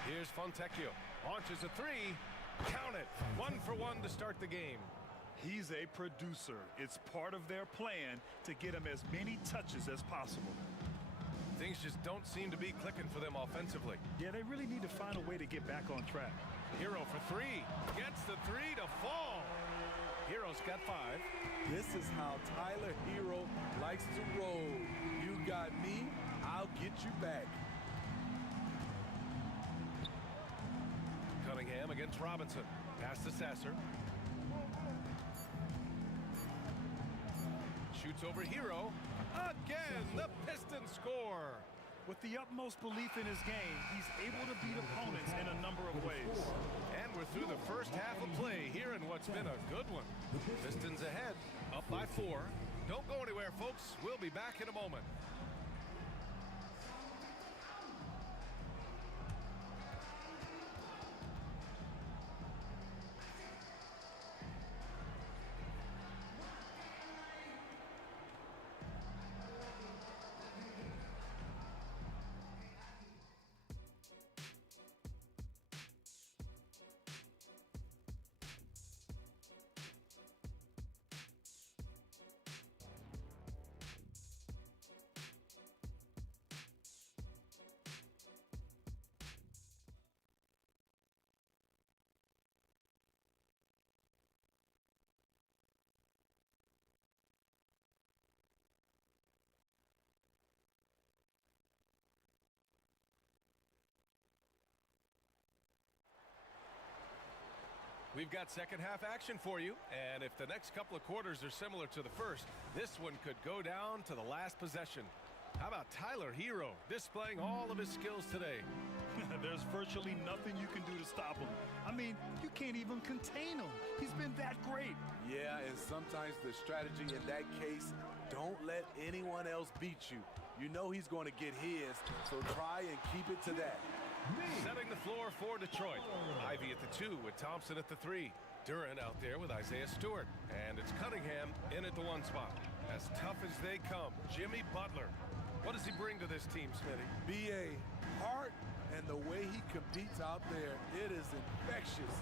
Here's Fontecchio. Launches a three. Count it. 1 for 1 to start the game. He's a producer. It's part of their plan to get him as many touches as possible. Things just don't seem to be clicking for them offensively. Yeah, they really need to find a way to get back on track. Hero for three. Gets the three to fall. Hero's got 5. This is how Tyler Hero likes to roll. You got me, I'll get you back. Cunningham against Robinson. Pass to Sasser. Shoots over Hero. Again, the Pistons score. With the utmost belief in his game, he's able to beat opponents in a number of ways. And we're through the first half of play here in what's been a good one. Pistons ahead, up by 4. Don't go anywhere, folks. We'll be back in a moment. We've got second half action for you, and if the next couple of quarters are similar to the first, this one could go down to the last possession. How about Tyler Hero displaying all of his skills today? There's virtually nothing you can do to stop him. I mean, you can't even contain him. He's been that great. Yeah, and sometimes the strategy in that case, don't let anyone else beat you. You know he's going to get his, so try and keep it to that. Setting the floor for Detroit. Ivy at the 2 with Thompson at the 3. Duran out there with Isaiah Stewart. And it's Cunningham in at the 1 spot. As tough as they come, Jimmy Butler. What does he bring to this team, Smitty? B.A. heart and the way he competes out there, it is infectious.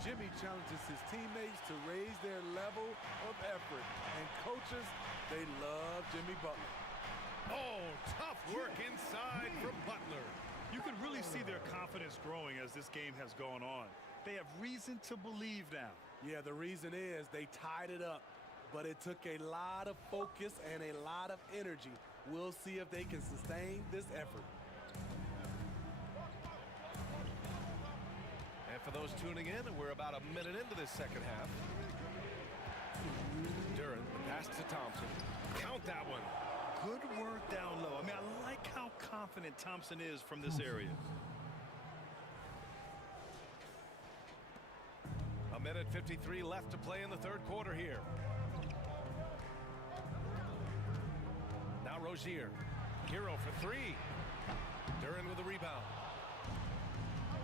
Jimmy challenges his teammates to raise their level of effort. And coaches, they love Jimmy Butler. Oh, tough work inside from Butler. You can really see their confidence growing as this game has gone on. They have reason to believe now. Yeah, the reason is they tied it up, but it took a lot of focus and a lot of energy. We'll see if they can sustain this effort. And for those tuning in, we're about a minute into this second half. Duran, pass to Thompson. Count that one. Good work down low. I mean, I like how confident Thompson is from this area. A minute 53 left to play in the third quarter here. Now Rozier. Hero for 3. Duran with the rebound.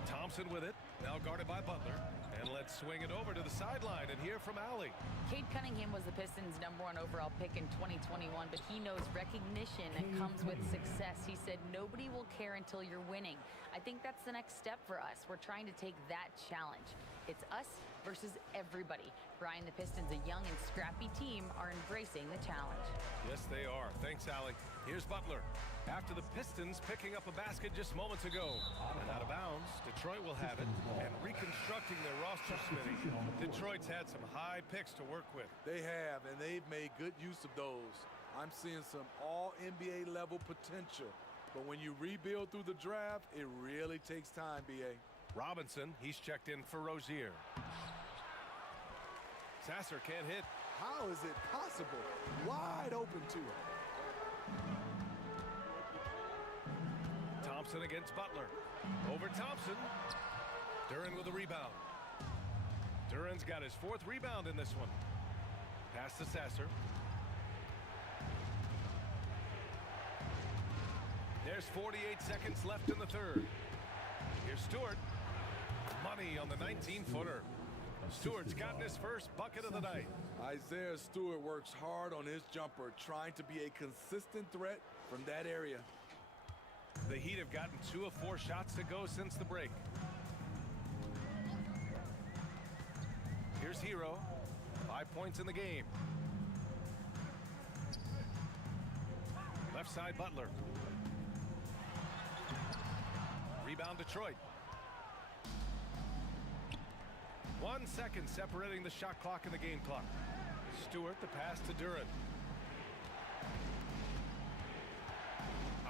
Thompson with it. Now guarded by Butler. And let's swing it over to the sideline and hear from Allie. Cade Cunningham was the Pistons' #1 overall pick in 2021, but he knows recognition comes with success. He said, nobody will care until you're winning. I think that's the next step for us. We're trying to take that challenge. It's us versus everybody. Brian, the Pistons, a young and scrappy team, are embracing the challenge. Yes, they are. Thanks, Allie. Here's Butler. After the Pistons picking up a basket just moments ago. And out of bounds, Detroit will have it. And reconstructing their roster, Smitty, Detroit's had some high picks to work with. They have, and they've made good use of those. I'm seeing some all-NBA level potential. But when you rebuild through the draft, it really takes time, B.A. Robinson, he's checked in for Rozier. Sasser can't hit. How is it possible? Wide open to him. Thompson against Butler. Over Thompson. Duran with a rebound. Duran's got his 4th rebound in this one. Pass to Sasser. There's 48 seconds left in the third. Here's Stewart. Money on the 19-footer. Stewart's gotten his first bucket of the night. Isaiah Stewart works hard on his jumper, trying to be a consistent threat from that area. The Heat have gotten 2 of 4 shots to go since the break. Here's Hero. 5 points in the game. Left side Butler. Rebound Detroit. 1 second separating the shot clock and the game clock. Stewart the pass to Duran.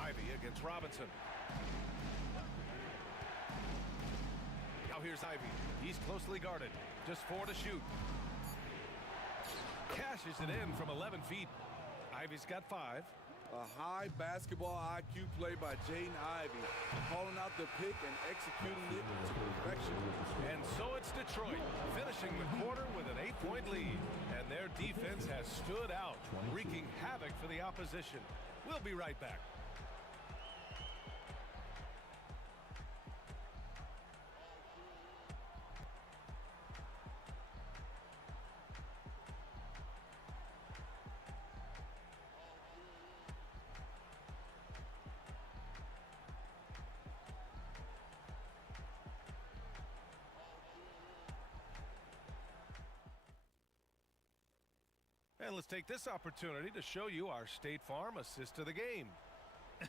Ivy against Robinson. Now here's Ivy. He's closely guarded. Just 4 to shoot. Cashes it in from 11 feet. Ivy's got 5. A high basketball IQ play by Jaden Ivey, calling out the pick and executing it to perfection. And so it's Detroit finishing the quarter with an 8-point lead. And their defense has stood out, wreaking havoc for the opposition. We'll be right back. And let's take this opportunity to show you our State Farm assist to the game.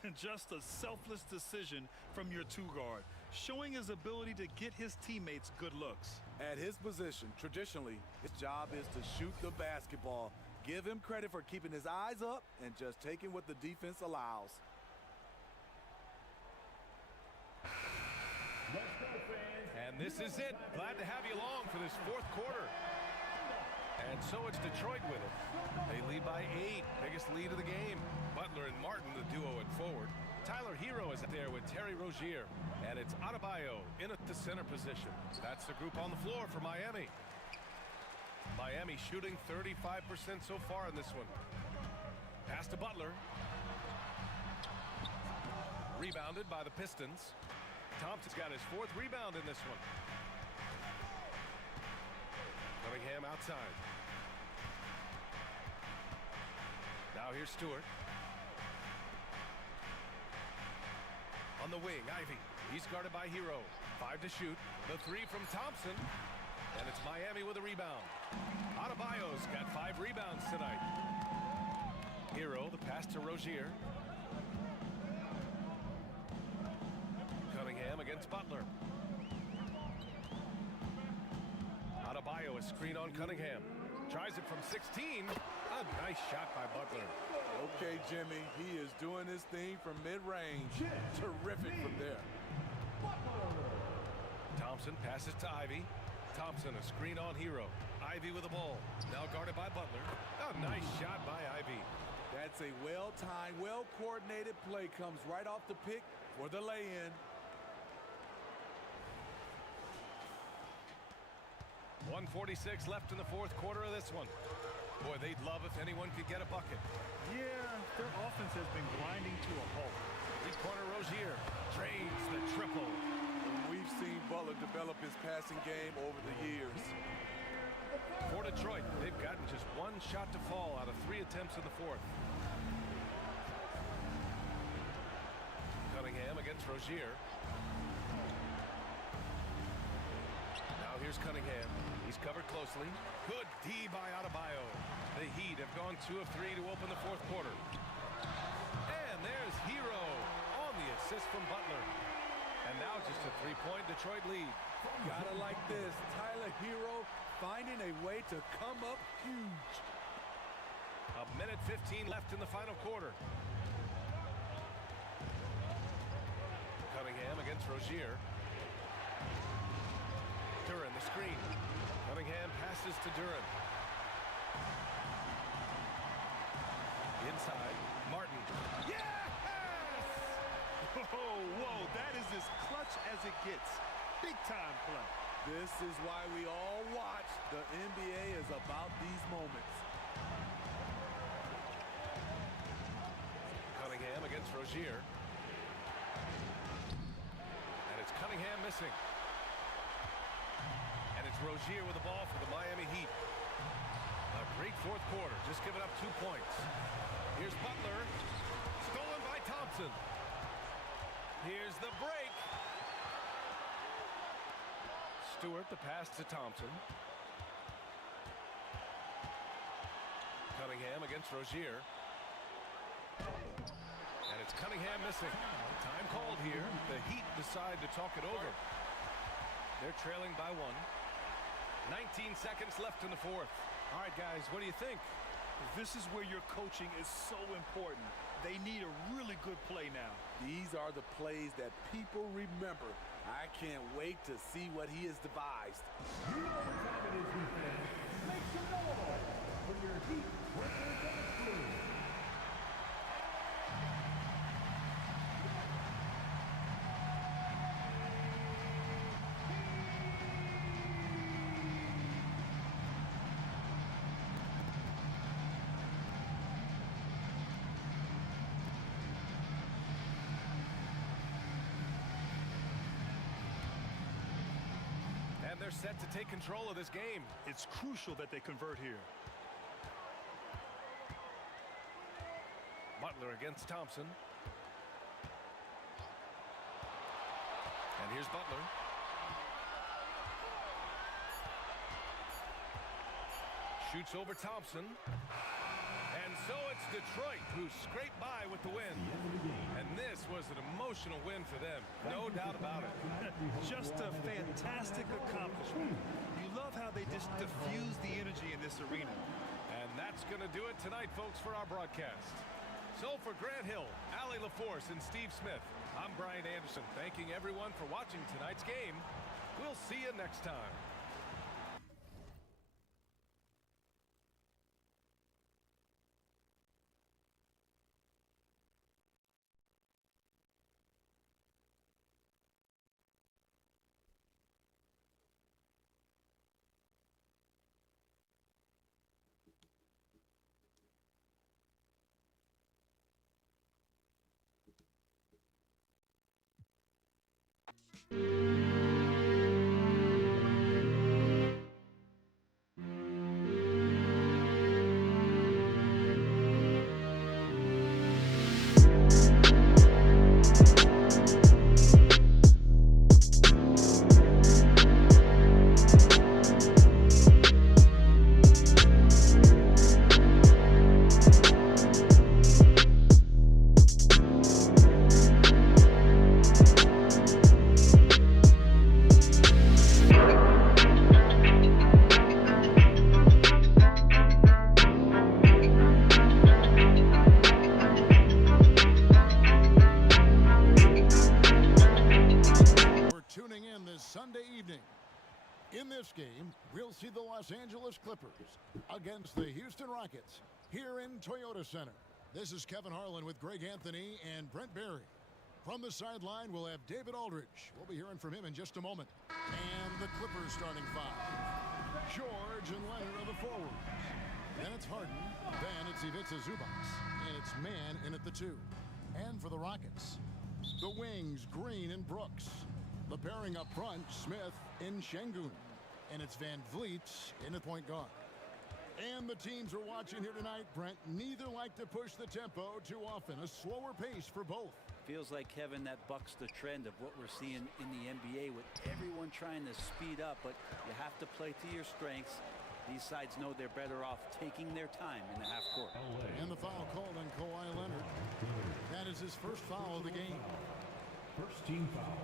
And just a selfless decision from your two-guard, showing his ability to get his teammates good looks. At his position, traditionally, his job is to shoot the basketball. Give him credit for keeping his eyes up and just taking what the defense allows. And this is it. Glad to have you along for this fourth quarter. And so it's Detroit with it. They lead by 8, biggest lead of the game. Butler and Martin, the duo at forward. Tyler Hero is there with Terry Rozier. And it's Adebayo in at the center position. That's the group on the floor for Miami. Miami shooting 35% so far in this one. Pass to Butler. Rebounded by the Pistons. Thompson's got his 4th rebound in this one. Cunningham outside. Now here's Stewart. On the wing, Ivy. He's guarded by Hero. 5 to shoot. The 3 from Thompson. And it's Miami with a rebound. Adebayo's got 5 rebounds tonight. Hero, the pass to Rozier. Cunningham against Butler. Adebayo, a screen on Cunningham. Tries it from 16. A nice shot by Butler. Okay, Jimmy, he is doing his thing from mid-range. Terrific from there. Thompson passes to Ivy. Thompson, a screen on Hero. Ivy with the ball. Now guarded by Butler. A nice shot by Ivy. That's a well-timed, well-coordinated play. Comes right off the pick for the lay-in. 1:46 left in the fourth quarter of this one. Boy, they'd love if anyone could get a bucket. Yeah, their offense has been grinding to a halt. Three-pointer Rozier trades the triple. We've seen Butler develop his passing game over the years. For Detroit, they've gotten just 1 shot to fall out of 3 attempts in the fourth. Cunningham against Rozier. Now here's Cunningham. He's covered closely. Good D by Adebayo. The Heat have gone 2 of 3 to open the fourth quarter. And there's Hero on the assist from Butler. And now just a 3-point Detroit lead. Gotta like this. Tyler Hero finding a way to come up huge. 1:15 left in the final quarter. Cunningham against Rozier. Duren the screen. Cunningham passes to Duren. Inside, Martin. Yes! Whoa, that is as clutch as it gets. Big time play. This is why we all watch. The NBA is about these moments. Cunningham against Rozier. And it's Cunningham missing. And it's Rozier with the ball for the Miami Heat. A great fourth quarter, just giving up 2 points. Here's Butler. Stolen by Thompson. Here's the break. Stewart, the pass to Thompson. Cunningham against Rozier. And it's Cunningham missing. Time called here. The Heat decide to talk it over. They're trailing by 1. 19 seconds left in the fourth. All right, guys, what do you think? This is where your coaching is so important. They need a really good play now. These are the plays that people remember. I can't wait to see what he has devised. You know what time it is, defense. Make some noise for your Heat workers of the crew. they're set to take control of this game. It's crucial that they convert here. Butler against Thompson. And here's Butler. Shoots over Thompson. And so it's Detroit who scraped by with the win. And this was an emotional win for them. No doubt about it. Just a fantastic accomplishment. You love how they just diffuse the energy in this arena. And that's going to do it tonight, folks, for our broadcast. So for Grant Hill, Allie LaForce, and Steve Smith, I'm Brian Anderson, thanking everyone for watching tonight's game. We'll see you next time. We'll see the Los Angeles Clippers against the Houston Rockets here in Toyota Center. This is Kevin Harlan with Greg Anthony and Brent Barry. From the sideline, we'll have David Aldridge. We'll be hearing from him in just a moment. And the Clippers starting five. George and Leonard are the forwards. Then it's Harden. Then it's Ivica Zubac. And it's Man in at the two. And for the Rockets, the wings, Green and Brooks. The pairing up front, Smith and Şengün. And it's Van Vliet in the point guard. And the teams are watching here tonight, Brent. Neither like to push the tempo too often. A slower pace for both. Feels like, Kevin, that bucks the trend of what we're seeing in the NBA with everyone trying to speed up, but you have to play to your strengths. These sides know they're better off taking their time in the half court. And the foul called on Kawhi Leonard. That is his first foul of the game. First team foul.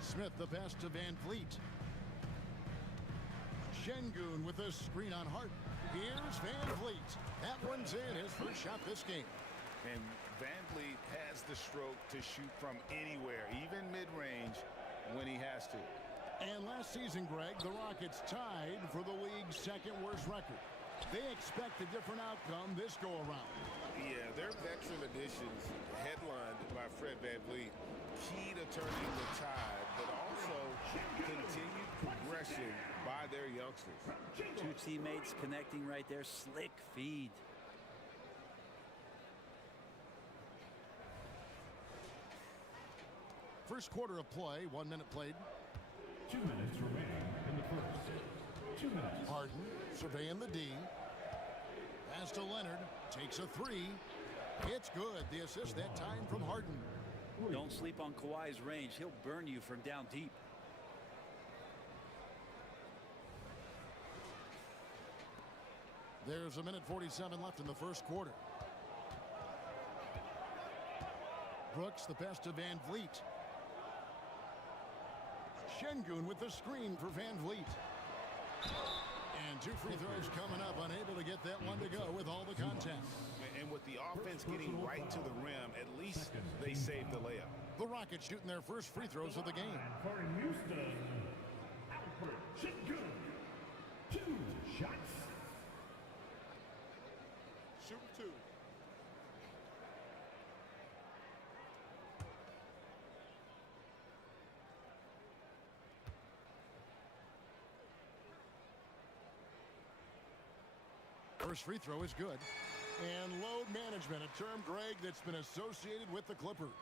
Smith the pass to Van Vliet. Şengün with a screen on Hart. Here's Van Vliet. That one's in, his first shot this game. And Van Vliet has the stroke to shoot from anywhere, even mid-range, when he has to. And last season, Greg, the Rockets tied for the league's second worst record. They expect a different outcome this go-around. Yeah, their veteran additions, headlined by Fred Van Vliet, key to turning the tide, but also continued progression by their youngsters. Two teammates connecting right there. Slick feed. First quarter of play, 1 minute played. 2 minutes remaining in the first. 2 minutes. Harden surveying the D. Pass to Leonard. Takes a three. It's good. The assist that time from Harden. Don't sleep on Kawhi's range. He'll burn you from down deep. There's a minute 47 left in the first quarter. Brooks the pass to Van Vliet. Şengün with the screen for Van Vliet. And two free throws coming up, unable to get that one to go with all the contact. And with the offense getting right to the rim, at least they saved the layup. The Rockets shooting their first free throws of the game. For Houston, Alfred Şengün. 2 shots. Shoot two. First free throw is good. And load management, a term, Greg, that's been associated with the Clippers.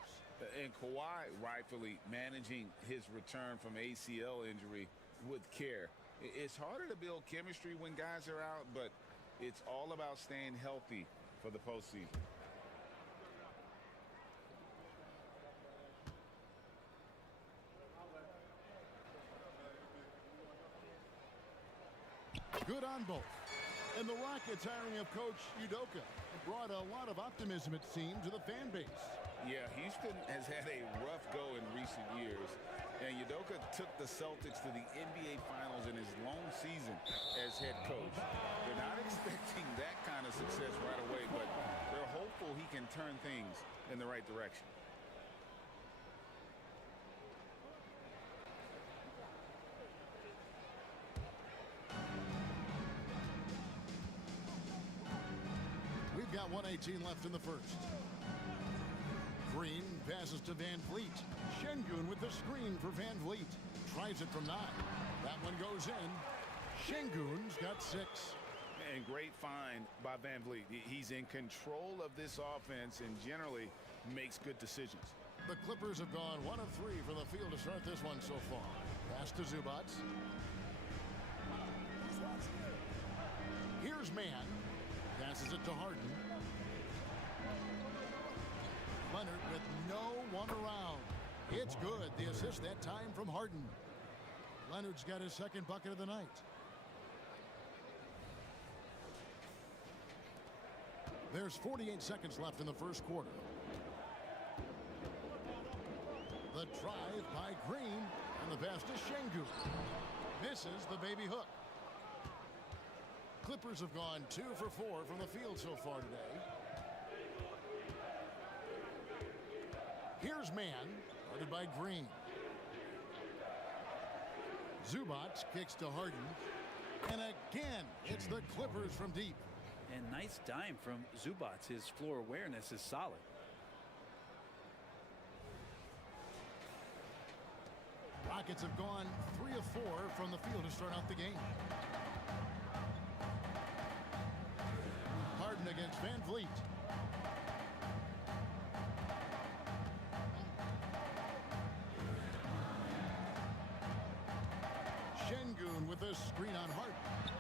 And Kawhi rightfully managing his return from ACL injury with care. It's harder to build chemistry when guys are out, but it's all about staying healthy for the postseason. Good on both. And the Rockets hiring of Coach Udoka brought a lot of optimism, it seemed, to the fan base. Yeah, Houston has had a rough go in recent years, and Udoka took the Celtics to the NBA Finals in his lone season as head coach. They're not expecting that kind of success right away, but they're hopeful he can turn things in the right direction. We've got 1:18 left in the first. Green passes to Van Vliet. Şengün with the screen for Van Vliet. Tries it from 9. That one goes in. Şengün's got 6. And great find by Van Vliet. He's in control of this offense and generally makes good decisions. The Clippers have gone 1 of 3 from the field to start this one so far. Pass to Zubac. Here's Mann. Passes it to Harden. Leonard with no one around. It's good. The assist that time from Harden. Leonard's got his second bucket of the night. There's 48 seconds left in the first quarter. The drive by Green, and the pass to Şengün. Misses the baby hook. Clippers have gone 2 for 4 from the field so far today. Here's Mann, guarded by Green. Zubac kicks to Harden. And again, it's the Clippers from deep. And nice dime from Zubac. His floor awareness is solid. Rockets have gone 3 of 4 from the field to start out the game. Harden against Van Vliet. Şengün with a screen on Harden.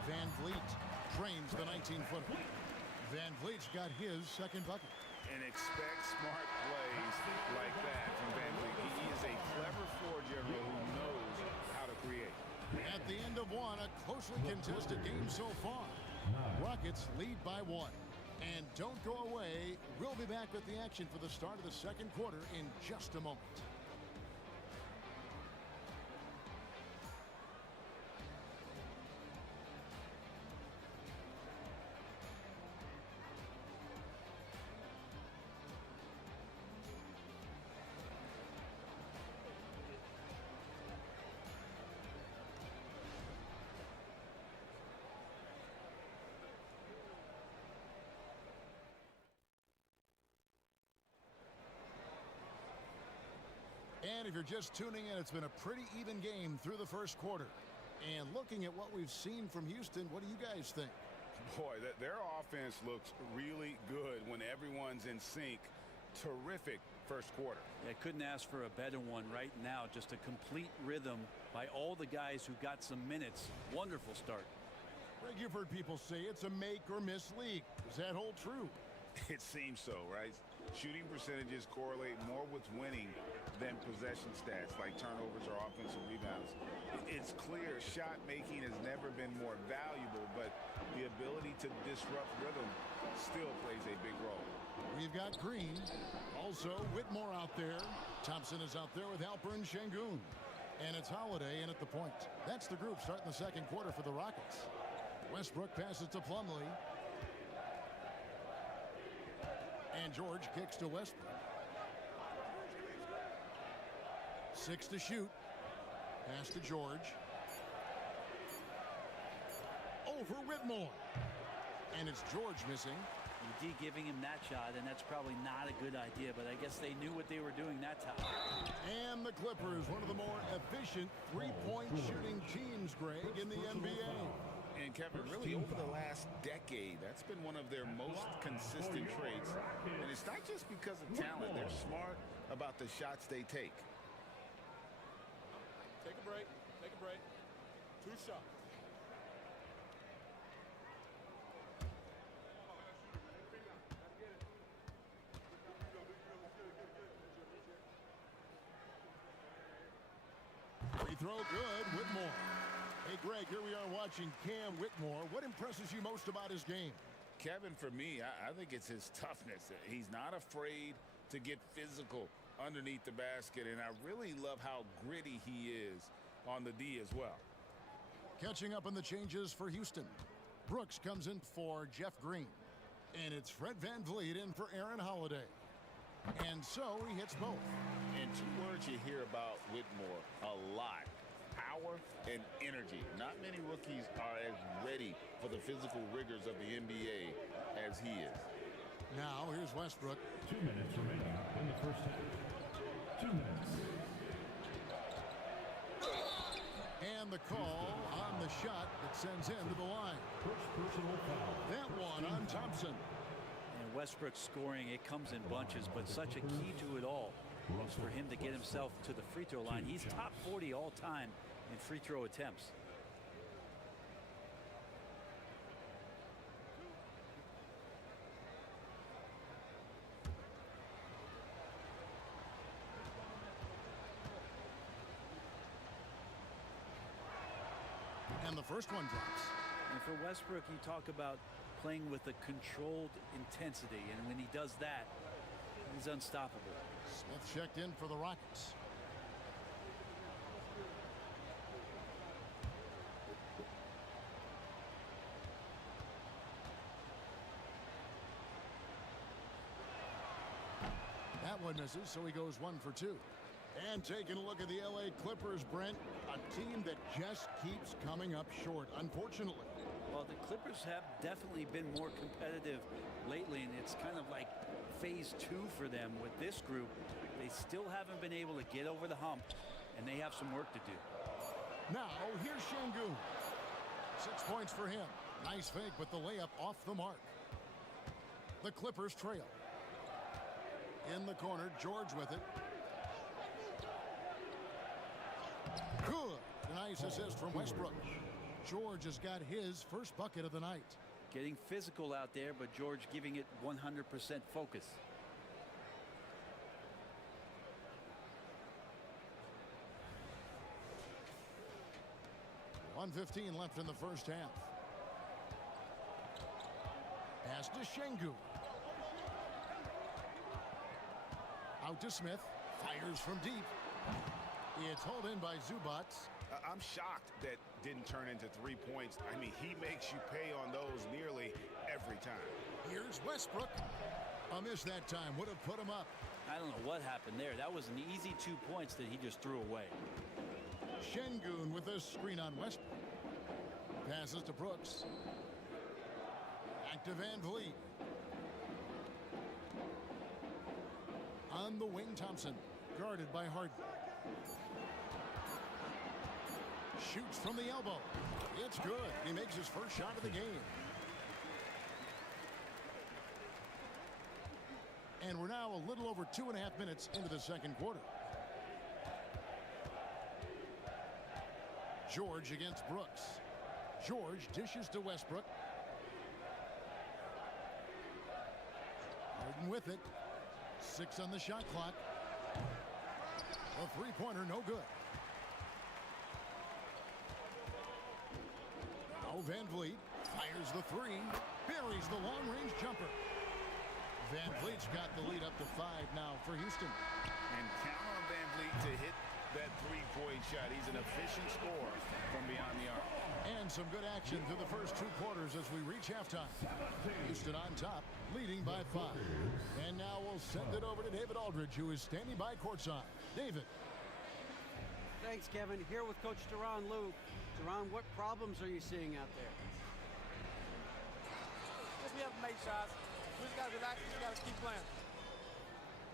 Van Vliet drains the 19-footer. Van Vliet's got his second bucket. And expect smart plays like that from Van Vliet. He is a clever floor general who knows how to create. At the end of one, a closely contested game so far. Rockets lead by 1. And don't go away. We'll be back with the action for the start of the second quarter in just a moment. And if you're just tuning in, it's been a pretty even game through the first quarter. And looking at what we've seen from Houston, what do you guys think? Boy, their offense looks really good when everyone's in sync. Terrific first quarter. I couldn't ask for a better one right now. Just a complete rhythm by all the guys who got some minutes. Wonderful start. Greg, you've heard people say it's a make or miss league. Does that hold true? It seems so, right? Shooting percentages correlate more with winning than possession stats like turnovers or offensive rebounds. It's clear shot making has never been more valuable, but the ability to disrupt rhythm still plays a big role. We've got Green. Also, Whitmore out there. Thompson is out there with Alperen Şengün. And it's Holiday in at the point. That's the group starting the second quarter for the Rockets. Westbrook passes to Plumlee. And George kicks to Westbrook. 6 to shoot. Pass to George. Over Whitmore. And it's George missing. UD giving him that shot, and that's probably not a good idea, but I guess they knew what they were doing that time. And the Clippers, one of the more efficient three-point shooting teams, Greg, in the NBA. And Kevin, really over the last decade, that's been one of their most consistent traits. And it's not just because of talent. They're smart about the shots they take. Take a break. Take a break. 2 shots. Free throw good, Whitmore. Hey, Greg, here we are watching Cam Whitmore. What impresses you most about his game? Kevin, for me, I think it's his toughness. He's not afraid to get physical underneath the basket, and I really love how gritty he is on the D as well. Catching up on the changes for Houston. Brooks comes in for Jeff Green. And it's Fred VanVleet in for Aaron Holiday. And so he hits both. And 2 words you hear about Whitmore a lot: power and energy. Not many rookies are as ready for the physical rigors of the NBA as he is. Now here's Westbrook. 2 minutes remaining in the first half. 2 minutes. And the call on the shot that sends him to the line. First personal foul. That one on Thompson. And Westbrook scoring, it comes in bunches, but such a key to it all is for him to get himself to the free throw line. He's top 40 all time in free throw attempts. And the first one drops. And for Westbrook, you talk about playing with a controlled intensity, and when he does that, he's unstoppable. Smith checked in for the Rockets. That one misses, so he goes 1 for 2. And taking a look at the LA Clippers, Brent, a team that just keeps coming up short, unfortunately. Well, the Clippers have definitely been more competitive lately, and it's kind of like phase 2 for them with this group. They still haven't been able to get over the hump, and they have some work to do. Now, here's Şengün. 6 points for him. Nice fake, but the layup off the mark. The Clippers trail. In the corner, George with it. Good. Nice assist from Westbrook. George has got his first bucket of the night. Getting physical out there, but George giving it 100% focus. .115 left in the first half. Pass to Şengün. Out to Smith. Fires from deep. It's hauled in by Zubac. I'm shocked that didn't turn into 3 points. I mean, he makes you pay on those nearly every time. Here's Westbrook. A miss that time. Would have put him up. I don't know what happened there. That was an easy 2 points that he just threw away. Şengün with a screen on Westbrook. Passes to Brooks. Back to VanVleet. On the wing, Thompson. Guarded by Harden. Shoots from the elbow. It's good. He makes his first shot of the game. And we're now a little over 2.5 minutes into the second quarter. George against Brooks. George dishes to Westbrook. Harden with it. 6 on the shot clock. A three-pointer, no good. Now VanVleet fires the 3. Buries the long-range jumper. VanVleet's got the lead up to 5 now for Houston. And count on VanVleet to hit that three-point shot. He's an efficient scorer from beyond the arc. And some good action through the first 2 quarters as we reach halftime. Houston on top, leading by 5. And now we'll send it over to David Aldridge, who is standing by courtside. David. Thanks, Kevin. Here with Coach Duran Lou. Duran, what problems are you seeing out there? We have to make shots. We just got to relax. We just got to keep playing.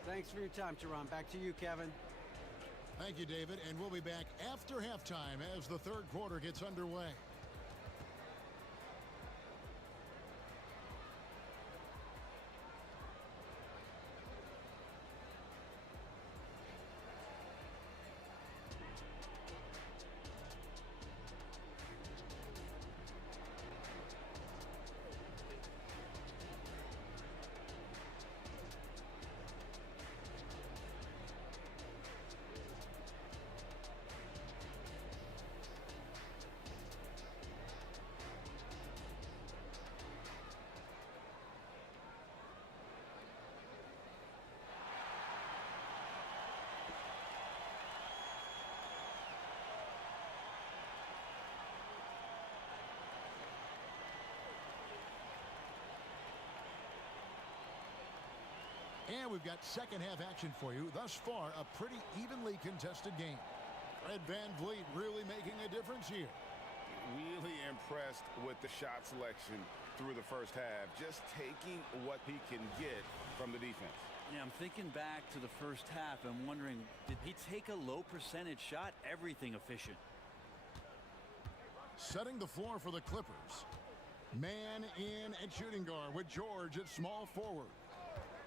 Thanks for your time, Duran. Back to you, Kevin. Thank you, David. And we'll be back after halftime as the third quarter gets underway. And we've got second half action for you. Thus far, a pretty evenly contested game. Fred VanVleet really making a difference here. Really impressed with the shot selection through the first half. Just taking what he can get from the defense. Yeah, I'm thinking back to the first half. I'm wondering, did he take a low percentage shot? Everything efficient. Setting the floor for the Clippers. Man in at shooting guard with George at small forward.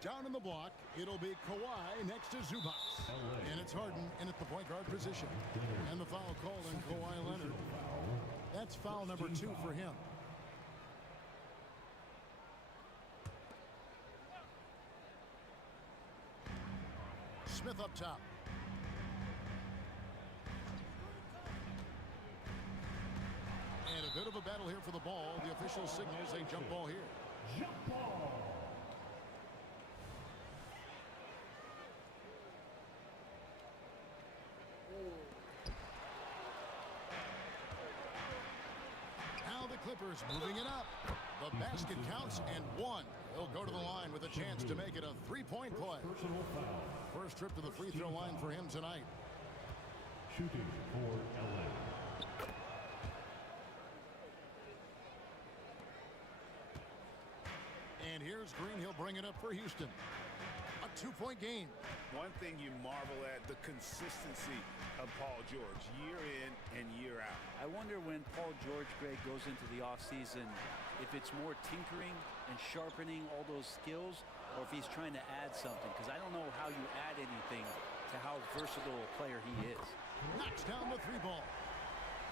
Down in the block, it'll be Kawhi next to Zubac. And it's Harden in at the point guard position. And the foul called on Kawhi Leonard. That's foul number 2 for him. Smith up top. And a bit of a battle here for the ball. The official signals a jump ball here. Jump ball. Now the Clippers moving it up. The basket counts and 1. He'll go to the line with a chance to make it a 3-point play. First trip to the free throw line for him tonight. Shooting for LA. And here's Green. He'll bring it up for Houston. A 2-point game. One thing you marvel at, the consistency of Paul George year in and year out. I wonder when Paul George, Greg, goes into the offseason, if it's more tinkering and sharpening all those skills, or if he's trying to add something, because I don't know how you add anything to how versatile a player he is. Knocks down the 3 ball.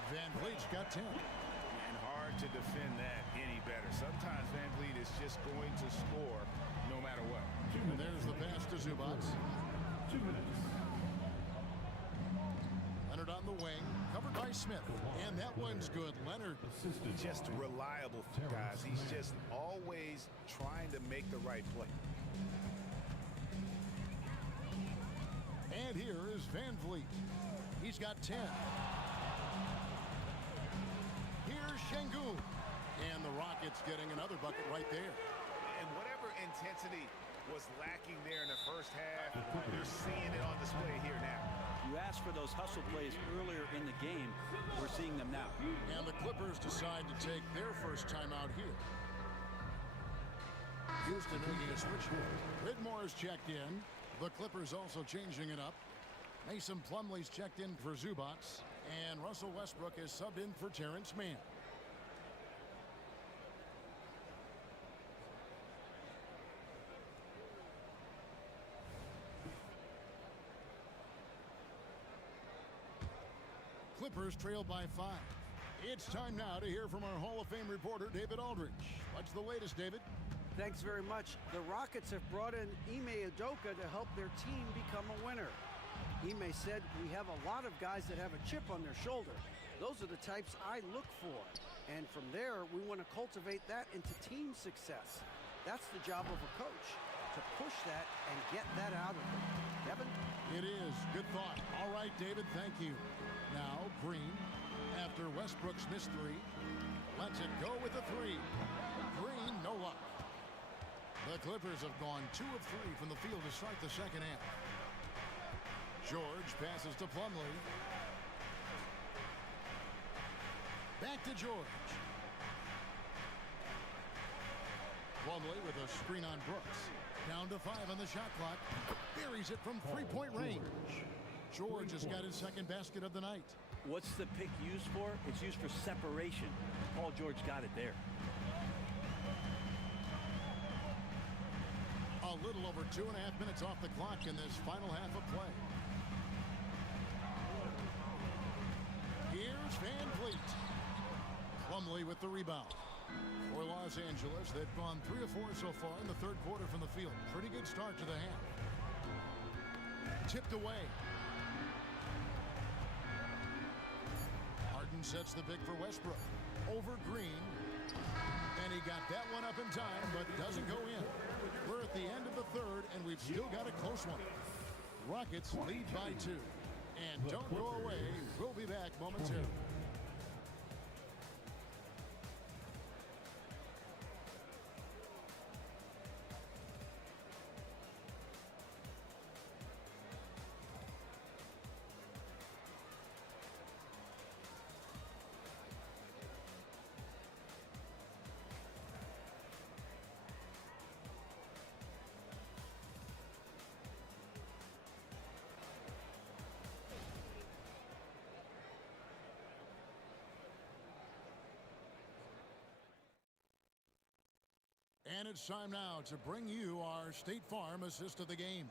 VanVleet's got 10. And hard to defend that any better. Sometimes VanVleet is just going to score no matter what. And there's the pass to Zubac. 2 minutes. Leonard on the wing, covered by Smith. And that one's good. Leonard. Just reliable, guys. He's just always trying to make the right play. And here is VanVleet. He's got 10. Here's Şengün. And the Rockets getting another bucket right there. And whatever intensity was lacking there in the first half, you're seeing it on display here now. You asked for those hustle plays earlier in the game. We're seeing them now. And the Clippers decide to take their first time out here. Houston making a switch here. Whitmore's checked in. The Clippers also changing it up. Mason Plumlee's checked in for Zubac. And Russell Westbrook is subbed in for Terrence Mann. Clippers trail by 5. It's time now to hear from our Hall of Fame reporter, David Aldridge. What's the latest, David? Thanks very much. The Rockets have brought in Ime Udoka to help their team become a winner. Ime said, "We have a lot of guys that have a chip on their shoulder. Those are the types I look for. And from there, we want to cultivate that into team success. That's the job of a coach, to push that and get that out of them." Kevin? It is. Good thought. All right, David, thank you. Now, Green, after Westbrook's missed 3, lets it go with a 3. Green, no luck. The Clippers have gone 2 of 3 from the field to start the second half. George passes to Plumlee. Back to George. Plumlee with a screen on Brooks. Down to 5 on the shot clock. Buries it from 3-point range. George has got his second basket of the night. What's the pick used for? It's used for separation. Paul George got it there. A little over 2.5 minutes off the clock in this final half of play. Here's VanVleet. Plumlee with the rebound. For Los Angeles, they've gone 3 of 4 so far in the third quarter from the field. Pretty good start to the half. Tipped away. Harden sets the pick for Westbrook. Over Green. And he got that one up in time, but doesn't go in. We're at the end of the third, and we've still got a close one. Rockets lead by 2. And don't go away. We'll be back momentarily. And it's time now to bring you our State Farm assist of the game.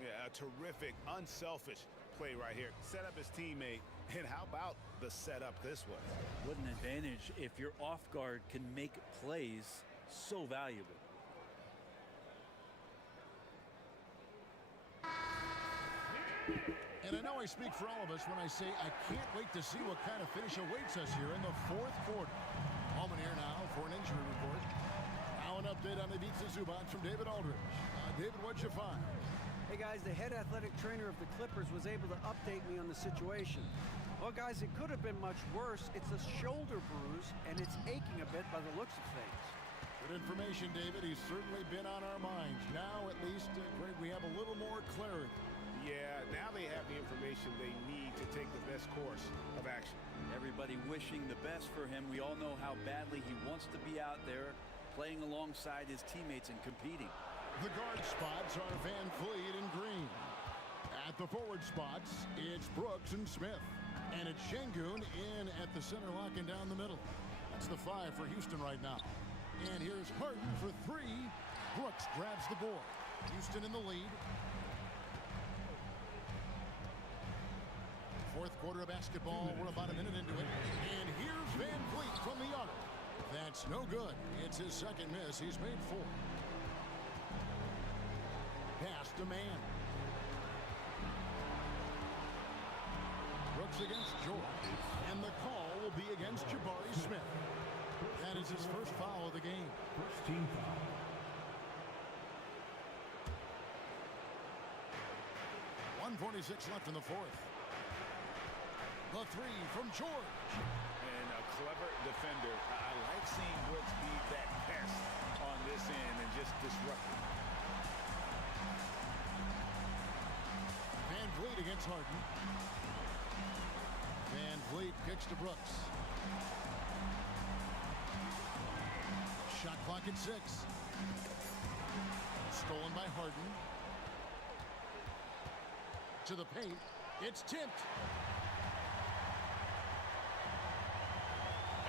Yeah, a terrific, unselfish play right here. Set up his teammate, and how about the setup this was? What an advantage if your off guard can make plays so valuable. And I know I speak for all of us when I say I can't wait to see what kind of finish awaits us here in the fourth quarter. Holman here now for an injury report. Now an update on the Ibiza Zubats from David Aldridge. David, what'd you find? Hey guys, the head athletic trainer of the Clippers was able to update me on the situation. Well guys, it could have been much worse. It's a shoulder bruise and it's aching a bit by the looks of things. Good information, David. He's certainly been on our minds. Now at least, Greg, we have a little more clarity. Yeah, now they have the information they need to take the best course of action. Everybody wishing the best for him. We all know how badly he wants to be out there playing alongside his teammates and competing. The guard spots are Van Vliet and Green. At the forward spots, it's Brooks and Smith. And it's Şengün in at the center, locking down the middle. That's the 5 for Houston right now. And here's Harden for 3. Brooks grabs the board. Houston in the lead. Fourth quarter of basketball. We're about a minute into it. And here's Van Vliet from the arc. That's no good. It's his second miss. He's made 4. Pass to man. Brooks against George. And the call will be against Jabari Smith. That is his first foul of the game. First team foul. 1:46 left in the fourth. The 3 from George. And a clever defender. I like seeing Brooks be that pest on this end and just disrupt it. Van Vliet against Harden. Van Vliet kicks to Brooks. Shot clock at 6. Stolen by Harden. To the paint. It's tipped.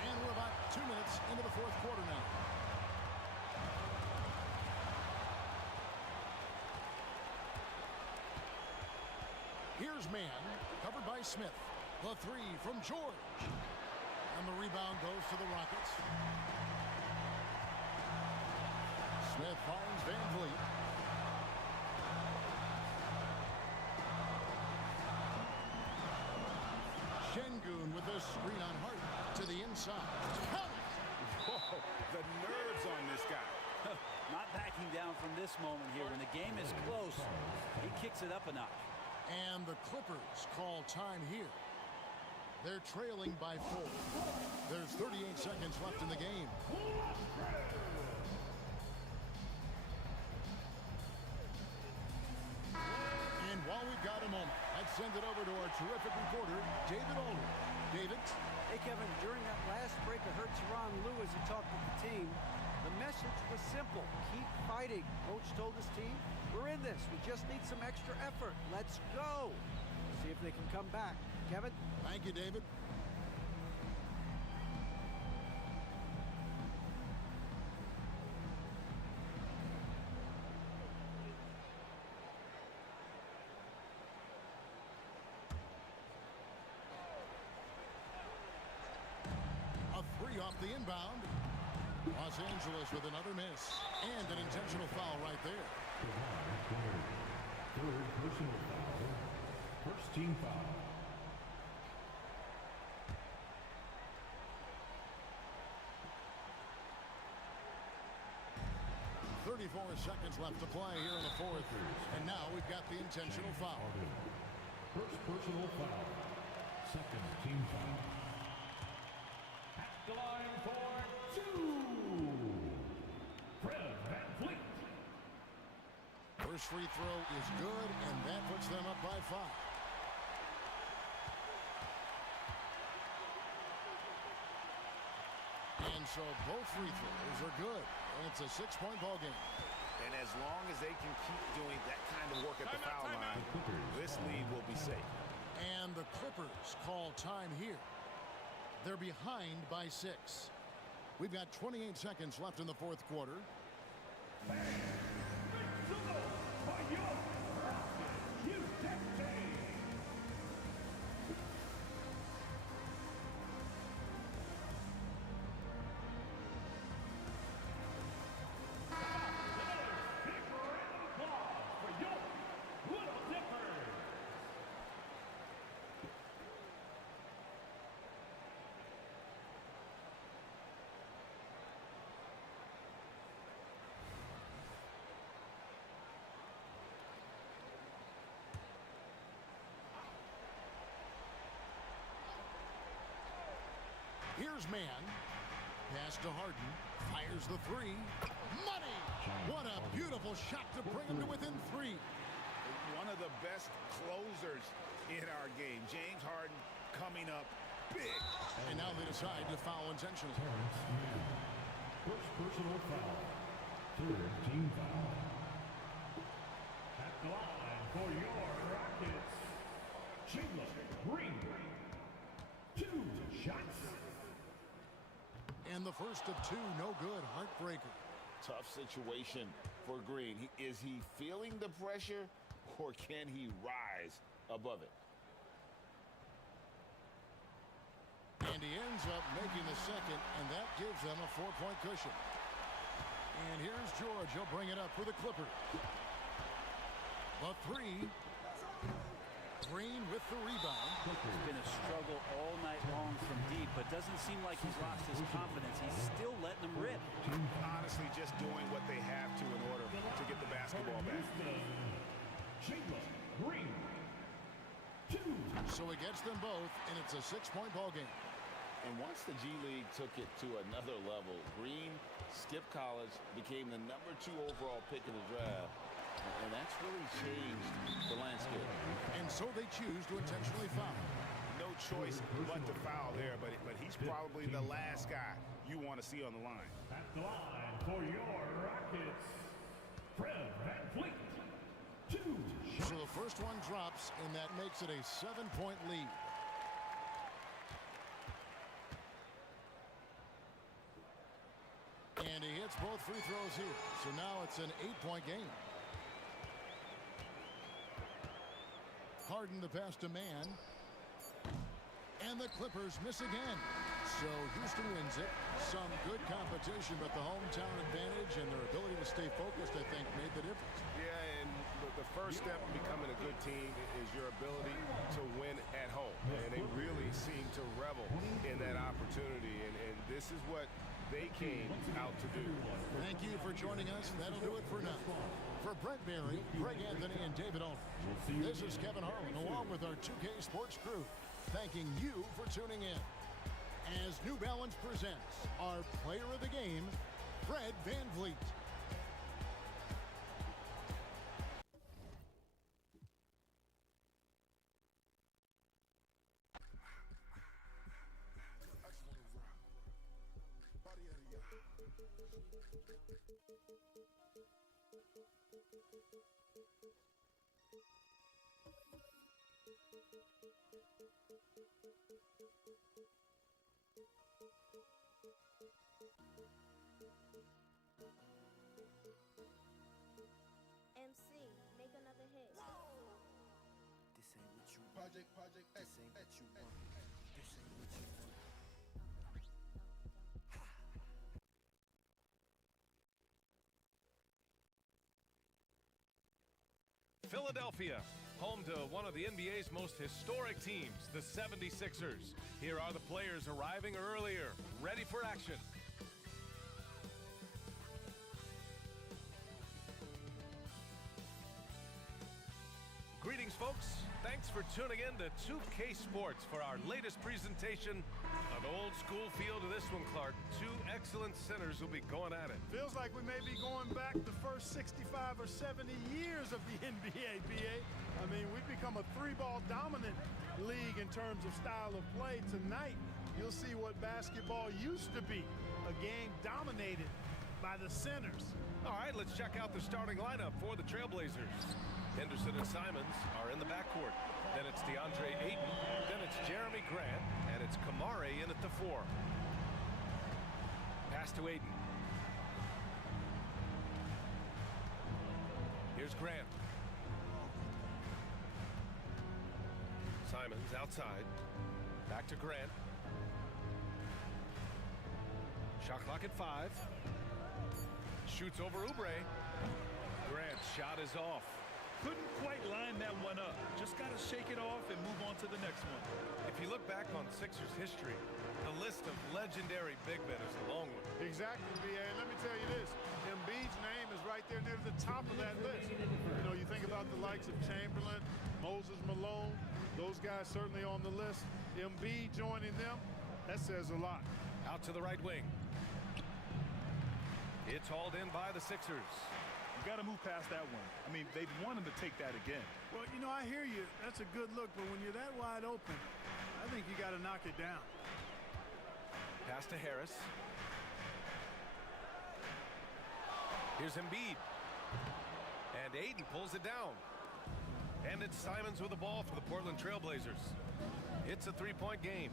And we're about 2 minutes into the fourth quarter now. Here's man, covered by Smith. The 3 from George. And the rebound goes to the Rockets. Smith finds Van Vliet. Şengün with a screen on Harden to the inside. Whoa, the nerves on this guy. Not backing down from this moment here. When the game is close, he kicks it up a notch. And the Clippers call time here. They're trailing by 4. There's 38 seconds left in the game. And while we've got a moment, let's send it over to our terrific reporter, David Aldridge. David? Hey, Kevin, during that last break, I heard Tyronn Lue as he talked with the team. The message was simple. Keep fighting. Coach told his team, we're in this. We just need some extra effort. Let's go. See if they can come back. Kevin? Thank you, David. A 3 off the inbound. Los Angeles with another miss. And an intentional foul right there. Third personal foul. First team foul. Seconds left to play here in the fourth. And now we've got the intentional foul. First personal foul. Second team foul. At the line for 2. Fred Van Vliet. First free throw is good, and that puts them up by 5. And so both free throws are good, and it's a 6-point ball game. And as long as they can keep doing that kind of work at the foul line, this lead will be safe. And the Clippers call time here. They're behind by 6. We've got 28 seconds left in the fourth quarter. Here's Mann. Pass to Harden. Fires the three. Money! What a beautiful shot to bring him to within 3. One of the best closers in our game. James Harden coming up big. And now they decide to foul intentionally. First personal foul. Third team foul. At the line for your Rockets, Chandler Green. 2 shots. And the first of 2, no good. Heartbreaker. Tough situation for Green. Is he feeling the pressure, or can he rise above it? And he ends up making the second, and that gives them a 4-point cushion. And here's George. He'll bring it up for the Clippers. The 3. Green with the rebound. It's been a struggle all night long from deep, but doesn't seem like he's lost his confidence. He's still letting them rip. Honestly, just doing what they have to in order to get the basketball back. Green. 2. So he gets them both, and it's a 6-point ball game. And once the G League took it to another level, Green skipped college, became the number 2 overall pick in the draft. And that's really changed the landscape. And so they choose to intentionally foul. No choice but to foul there, but he's probably the last guy you want to see on the line. At the line for your Rockets, Fred VanVleet. 2 shots. So the first one drops, and that makes it a 7-point lead. And he hits both free throws here. So now it's an 8-point game. Harden the pass to Mann. And the Clippers miss again. So Houston wins it. Some good competition, but the hometown advantage and their ability to stay focused, I think, made the difference. Yeah, and the first step in becoming a good team is your ability to win at home. And they really seem to revel in that opportunity. And this is what they came out to do. Thank you for joining us. That'll do it for now. For Brent Barry, Greg Anthony, and David Aldridge, this is Kevin Harlan along with our 2K Sports crew, thanking you for tuning in. As New Balance presents our player of the game, Fred VanVleet. MC, make another hit. This ain't what you want. Project X. This ain't what you want. This ain't what you want. Philadelphia, home to one of the NBA's most historic teams, the 76ers. Here are the players arriving earlier, ready for action. Greetings, folks. Thanks for tuning in to 2K Sports for our latest presentation. An old school feel to this one, Clark. 2 excellent centers will be going at it. Feels like we may be going back the first 65 or 70 years of the NBA, BA. I mean, we've become a 3-ball dominant league in terms of style of play. Tonight, you'll see what basketball used to be, a game dominated by the centers. All right, let's check out the starting lineup for the Trailblazers. Henderson and Simons are in the backcourt. Then it's DeAndre Ayton. Then it's Jeremy Grant. And it's Kamari in at the 4. Pass to Ayton. Here's Grant. Simons outside. Back to Grant. Shot clock at 5. Shoots over Oubre. Grant's shot is off. Couldn't quite line that one up. Just got to shake it off and move on to the next one. If you look back on Sixers history, the list of legendary big men is a long one. Exactly, B.A. And let me tell you this. Embiid's name is right there near the top of that list. You know, you think about the likes of Chamberlain, Moses Malone, those guys certainly on the list. Embiid joining them, that says a lot. Out to the right wing. It's hauled in by the Sixers. You got to move past that one. I mean, they'd want him to take that again. Well, you know, I hear you. That's a good look, but when you're that wide open, I think you got to knock it down. Pass to Harris. Here's Embiid. And Ayton pulls it down. And it's Simons with the ball for the Portland Trailblazers. It's a three-point game.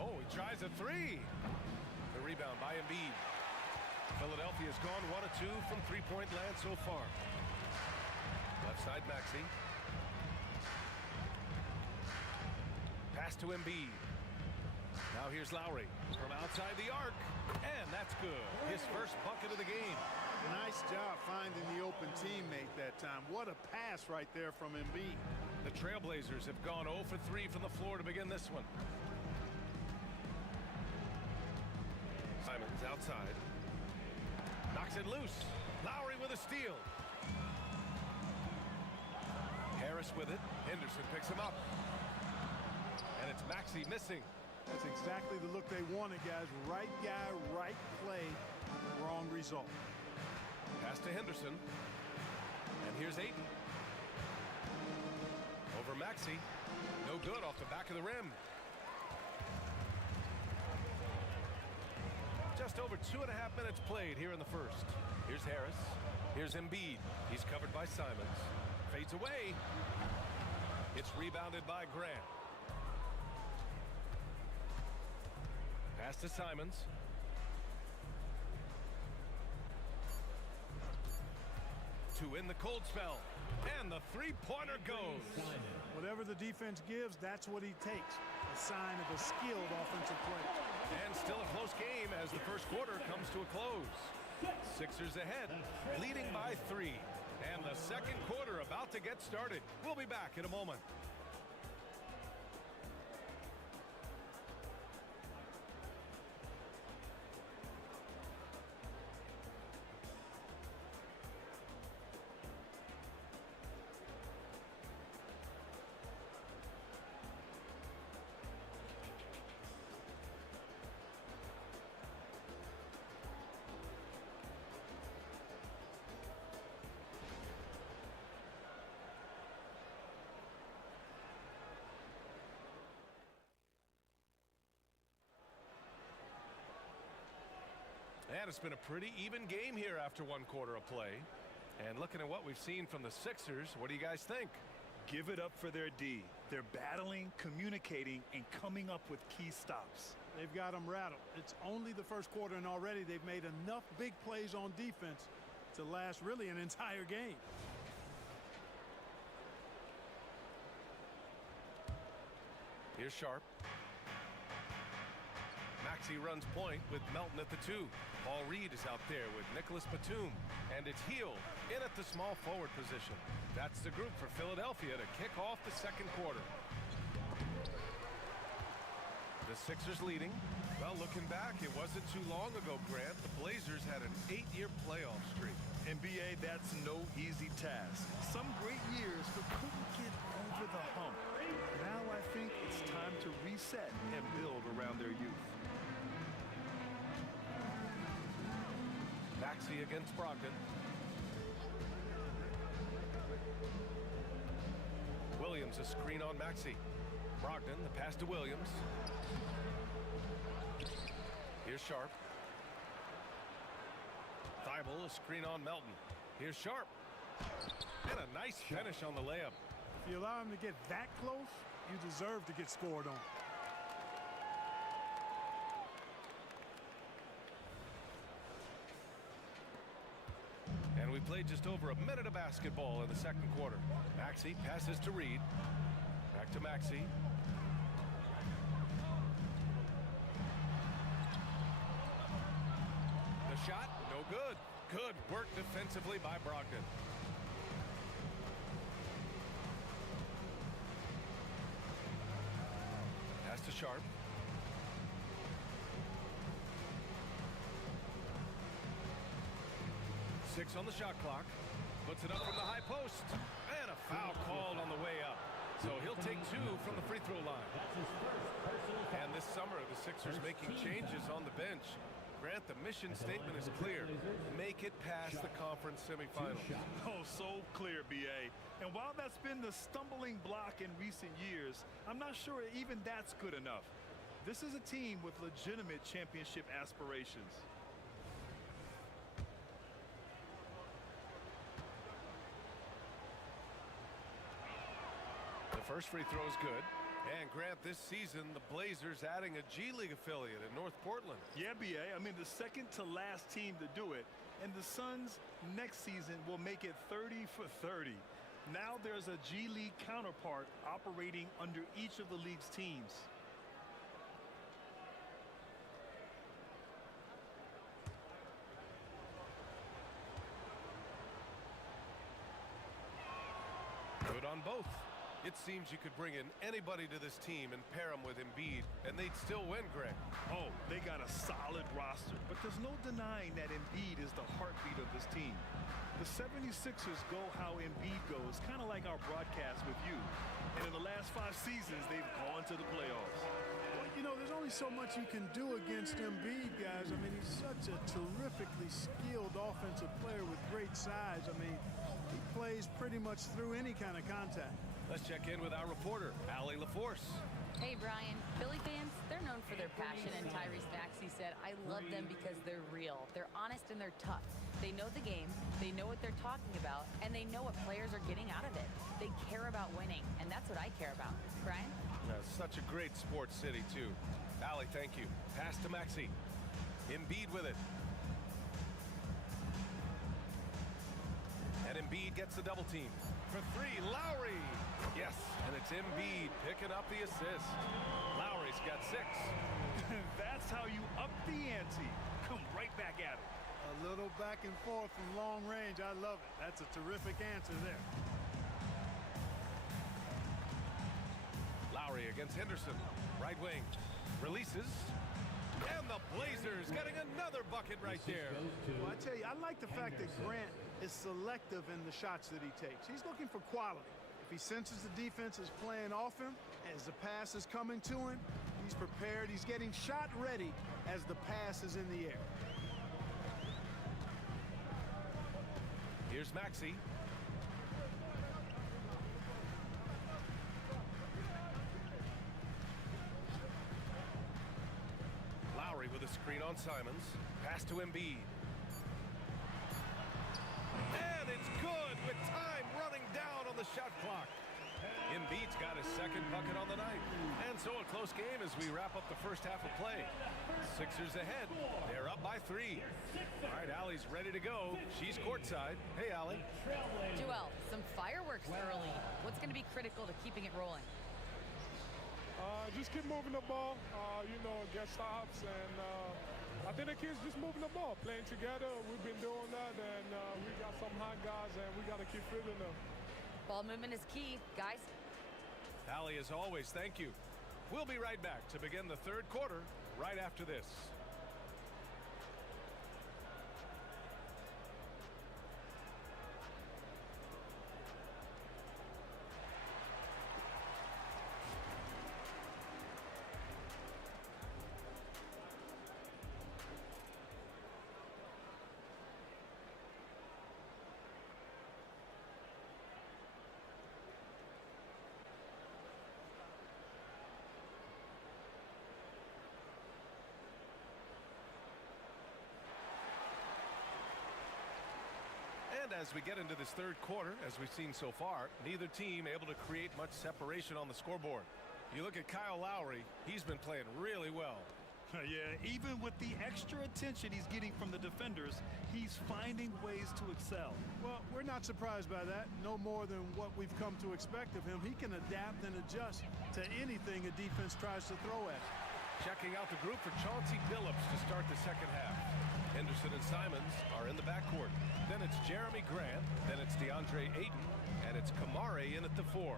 Oh, he tries a three. The rebound by Embiid. Philadelphia's gone 1 of 2 from three-point land so far. Left side Maxey. Pass to Embiid. Now here's Lowry from outside the arc. And that's good. His first bucket of the game. Nice job finding the open teammate that time. What a pass right there from Embiid. The Trailblazers have gone 0 for 3 from the floor to begin this one. Simons outside. Knocks it loose. Lowry with a steal. Harris with it. Henderson picks him up. And it's Maxey missing. That's exactly the look they wanted, guys. Right guy, right play, wrong result. Pass to Henderson. And here's Ayton. Over Maxey. No good off the back of the rim. Just over 2.5 minutes played here in the first. Here's Harris. Here's Embiid. He's covered by Simons. Fades away. It's rebounded by Grant. Pass to Simons. To in the cold spell. And the three-pointer goes. Whatever the defense gives, that's what he takes. A sign of a skilled offensive player. And still a close game as the first quarter comes to a close. Sixers ahead, leading by 3. And the second quarter about to get started. We'll be back in a moment. And it's been a pretty even game here after one quarter of play. And looking at what we've seen from the Sixers, what do you guys think? Give it up for their D. They're battling, communicating, and coming up with key stops. They've got them rattled. It's only the first quarter, and already they've made enough big plays on defense to last really an entire game. Here's Sharp. Maxey runs point with Melton at the 2. Paul Reed is out there with Nicholas Batum. And it's Hill in at the small forward position. That's the group for Philadelphia to kick off the second quarter. The Sixers leading. Well, looking back, it wasn't too long ago, Grant. The Blazers had an 8-year playoff streak. NBA, that's no easy task. Some great years, but couldn't get over the hump. Now I think it's time to reset and build around their youth. Maxey against Brogdon. Williams, a screen on Maxey. Brogdon, the pass to Williams. Here's Sharp. Thibault, a screen on Melton. Here's Sharp. And a nice finish on the layup. If you allow him to get that close, you deserve to get scored on. And we played just over a minute of basketball in the second quarter. Maxey passes to Reed. Back to Maxey. The shot, no good. Good work defensively by Brogdon. Pass to Sharp. Six on the shot clock. Puts it up from the high post. And a foul called on the way up. So he'll take two from the free throw line. And this summer, the Sixers making changes on the bench. Grant, the mission statement is clear. Make it past the conference semifinals. Oh, so clear, B.A. And while that's been the stumbling block in recent years, I'm not sure even that's good enough. This is a team with legitimate championship aspirations. The first free throw is good. And Grant, this season, the Blazers adding a G League affiliate in North Portland. Yeah, B.A. I mean, the second to last team to do it. And the Suns next season will make it 30 for 30. Now there's a G League counterpart operating under each of the league's teams. Good on both. It seems you could bring in anybody to this team and pair them with Embiid, and they'd still win, Greg. Oh, they got a solid roster, but there's no denying that Embiid is the heartbeat of this team. The 76ers go how Embiid goes, kind of like our broadcast with you. And in the last 5 seasons, they've gone to the playoffs. Well, you know, there's only so much you can do against Embiid, guys. I mean, he's such a terrifically skilled offensive player with great size. I mean, he plays pretty much through any kind of contact. Let's check in with our reporter, Allie LaForce. Hey, Brian. Philly fans, they're known for their passion, and Tyrese Maxey said, I love them because they're real. They're honest and they're tough. They know the game, they know what they're talking about, and they know what players are getting out of it. They care about winning, and that's what I care about. Brian? Such a great sports city, too. Allie, thank you. Pass to Maxey. Embiid with it. And Embiid gets the double team. For three, Lowry. Yes, and it's Embiid picking up the assist. Lowry's got 6. That's how you up the ante. Come right back at it. A little back and forth from long range. I love it. That's a terrific answer there. Lowry against Henderson. Right wing. Releases. And the Blazers getting another bucket right there. Well, I tell you, I like the fact that Grant is selective in the shots that he takes. He's looking for quality. If he senses the defense is playing off him, as the pass is coming to him, he's prepared. He's getting shot ready as the pass is in the air. Here's Maxey. Lowry with a screen on Simons. Pass to Embiid. And it's good with time running down on the shot clock. Embiid's got his second bucket on the night. And so a close game as we wrap up the first half of play. Sixers ahead. They're up by 3. All right, Allie's ready to go. She's courtside. Hey, Allie. Joel, some fireworks early. What's going to be critical to keeping it rolling? Just keep moving the ball, get stops, and I think the kids just moving the ball, playing together. We've been doing that, and we got some hot guys, and we got to keep fitting them. Ball movement is key, guys. Allie, as always, thank you. We'll be right back to begin the third quarter right after this. And as we get into this third quarter, as we've seen so far, neither team able to create much separation on the scoreboard. You look at Kyle Lowry, he's been playing really well. Yeah, even with the extra attention he's getting from the defenders, he's finding ways to excel. Well, we're not surprised by that. No more than what we've come to expect of him. He can adapt and adjust to anything a defense tries to throw at him. Checking out the group for Chauncey Billups to start the second half. Henderson and Simons are in the backcourt. Then it's Jeremy Grant. Then it's DeAndre Ayton. And it's Kamari in at the 4.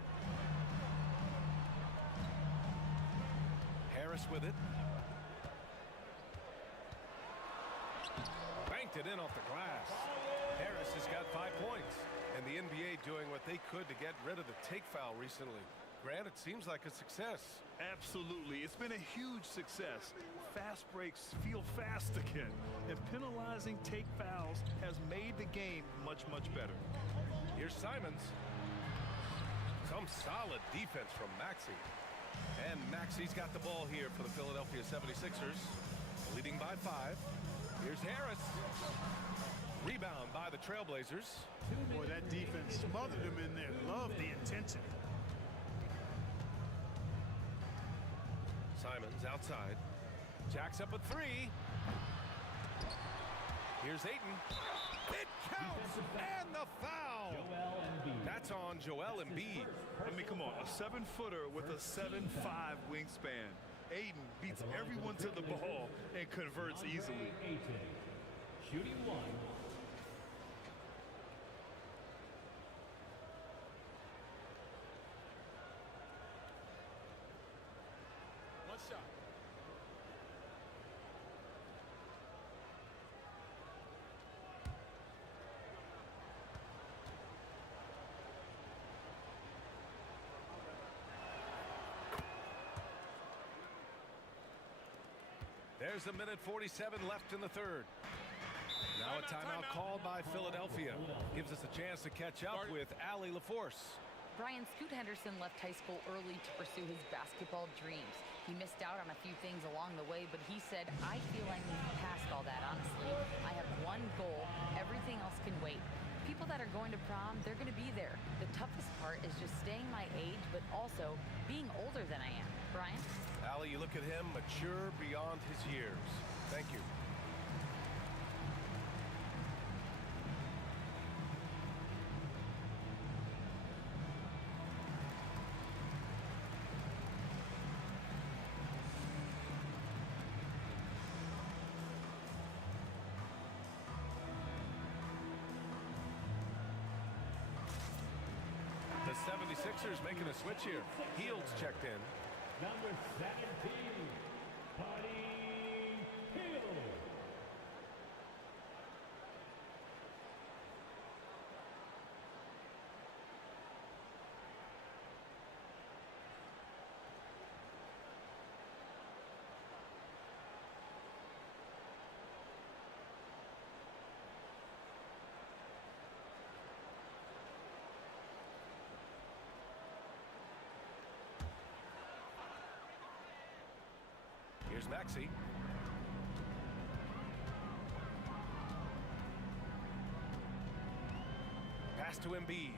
Harris with it. Banked it in off the glass. Harris has got 5 points. And the NBA doing what they could to get rid of the take foul recently. Grant, it seems like a success. Absolutely. It's been a huge success. Fast breaks feel fast again. And penalizing take fouls has made the game much, much better. Here's Simons. Some solid defense from Maxey. And Maxey's got the ball here for the Philadelphia 76ers. Leading by 5. Here's Harris. Rebound by the Trailblazers. Boy, that defense smothered him in there. Love the intensity. Simons outside. Jacks up a 3. Here's Ayton. It counts! And the foul! That's on Joel Embiid. I mean, come on. A 7-footer with a 7'5" wingspan. Ayton beats everyone to the ball and converts easily. Shooting 1. One shot. There's a minute 47 left in the third. Now a timeout called by Philadelphia. Gives us a chance to catch up with Allie LaForce. Brian, Scoot Henderson left high school early to pursue his basketball dreams. He missed out on a few things along the way, but he said, I feel I moved past all that, honestly. I have one goal. Everything else can wait. People that are going to prom, they're going to be there. The toughest part is just staying my age, but also being older than I am. Brian? Allie, you look at him, mature beyond his years. Thank you. The 76ers making a switch here. Heald's checked in. Number 17, Buddy Hield. Here's Maxey. Pass to Embiid.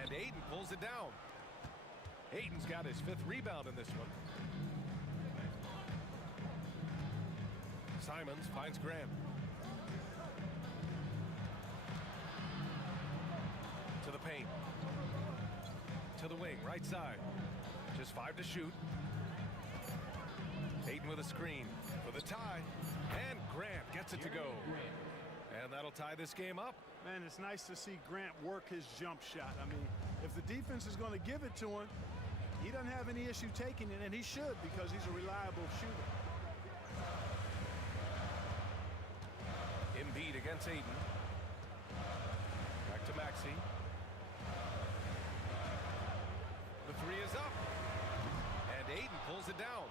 And Ayton pulls it down. Ayton's got his 5th rebound in this one. Simons finds Grant. To the paint. To the wing, right side. Just 5 to shoot. Ayton with a screen for the tie. And Grant gets it to go. And that'll tie this game up. Man, it's nice to see Grant work his jump shot. I mean, if the defense is going to give it to him, he doesn't have any issue taking it, and he should because he's a reliable shooter. Embiid against Ayton. Back to Maxey. The 3 is up. And Ayton pulls it down.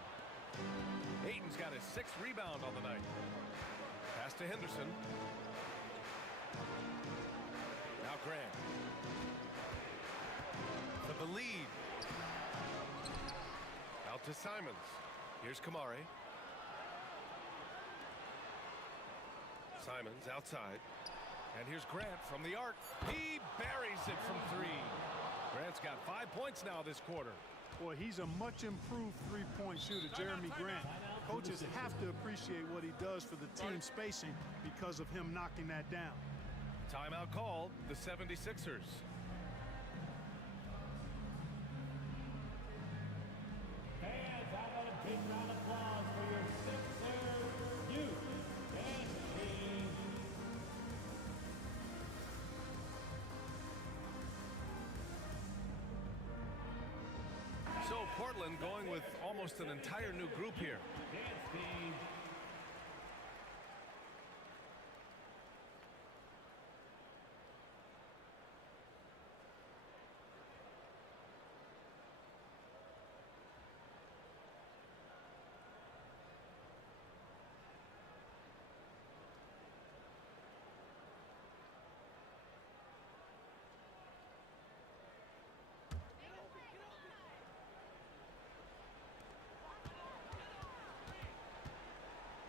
Ayton's got his 6th rebound on the night. Pass to Henderson. Now Grant. For the lead. Out to Simons. Here's Kamari. Simons outside. And here's Grant from the arc. He buries it from 3. Grant's got 5 points now this quarter. Boy, he's a much improved three-point shooter, Jeremy Grant. Coaches have to appreciate what he does for the team spacing because of him knocking that down. Timeout called, the 76ers. Fans, how about a big round of applause for your Sixers youth and team. So Portland going with almost an entire new group here. Dance team.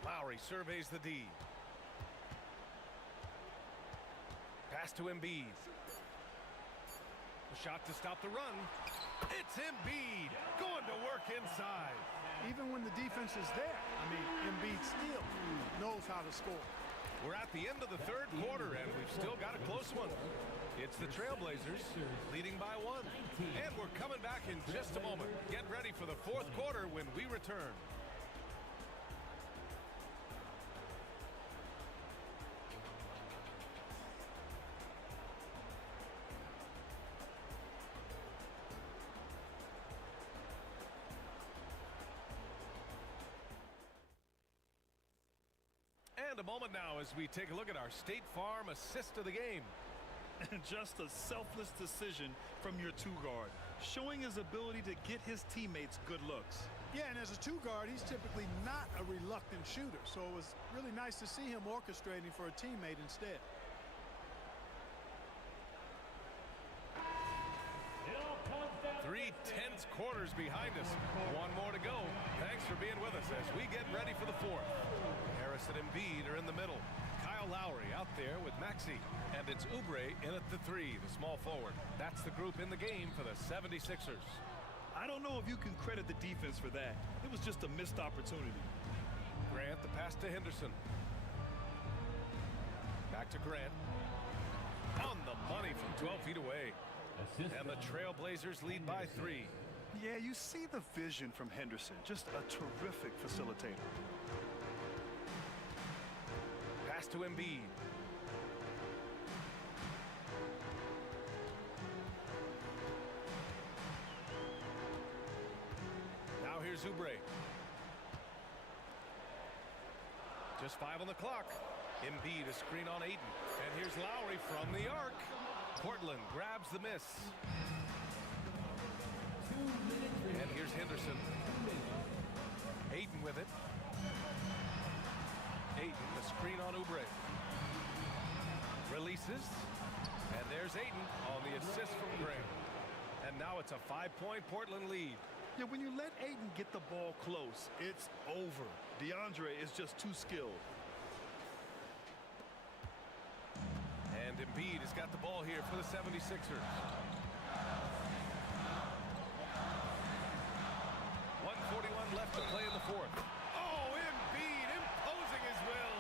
Lowry surveys the D. Pass to Embiid. The shot to stop the run. It's Embiid going to work inside. Even when the defense is there, I mean, Embiid still knows how to score. We're at the end of the third quarter, and we've still got a close one. It's the Trailblazers leading by 1. And we're coming back in just a moment. Get ready for the fourth quarter when we return. And a moment now as we take a look at our State Farm assist of the game. And just a selfless decision from your two-guard, showing his ability to get his teammates good looks. Yeah, and as a two-guard, he's typically not a reluctant shooter, so it was really nice to see him orchestrating for a teammate instead. Three tense quarters behind us. One more to go. Thanks for being with us as we get ready for the fourth. Harris and Embiid are in the middle. Kyle Lowry out there with Maxey. And it's Oubre in at the 3, the small forward. That's the group in the game for the 76ers. I don't know if you can credit the defense for that. It was just a missed opportunity. Grant, the pass to Henderson. Back to Grant. On the money from 12 feet away. And the Trailblazers lead by 3. Yeah, you see the vision from Henderson. Just a terrific facilitator. Pass to Embiid. Now here's Oubre. Just 5 on the clock. Embiid, a screen on Ayton. And here's Lowry from the arc. Portland grabs the miss. And here's Henderson. Ayton with it. Ayton, the screen on Oubre. Releases. And there's Ayton on the assist from Grant. And now it's a 5-point Portland lead. Yeah, when you let Ayton get the ball close, it's over. DeAndre is just too skilled. And Embiid has got the ball here for the 76ers. 1:41 left to play in the fourth. Oh, Embiid imposing his will.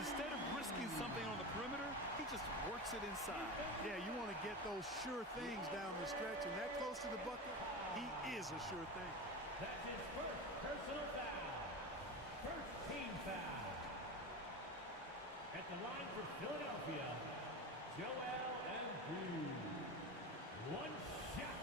Instead of risking something on the perimeter, he just works it inside. Yeah, you want to get those sure things down the stretch, and that close to the bucket, he is a sure thing. That's his first personal foul. First team foul. At the line for Philadelphia, Joel Embiid. One shot.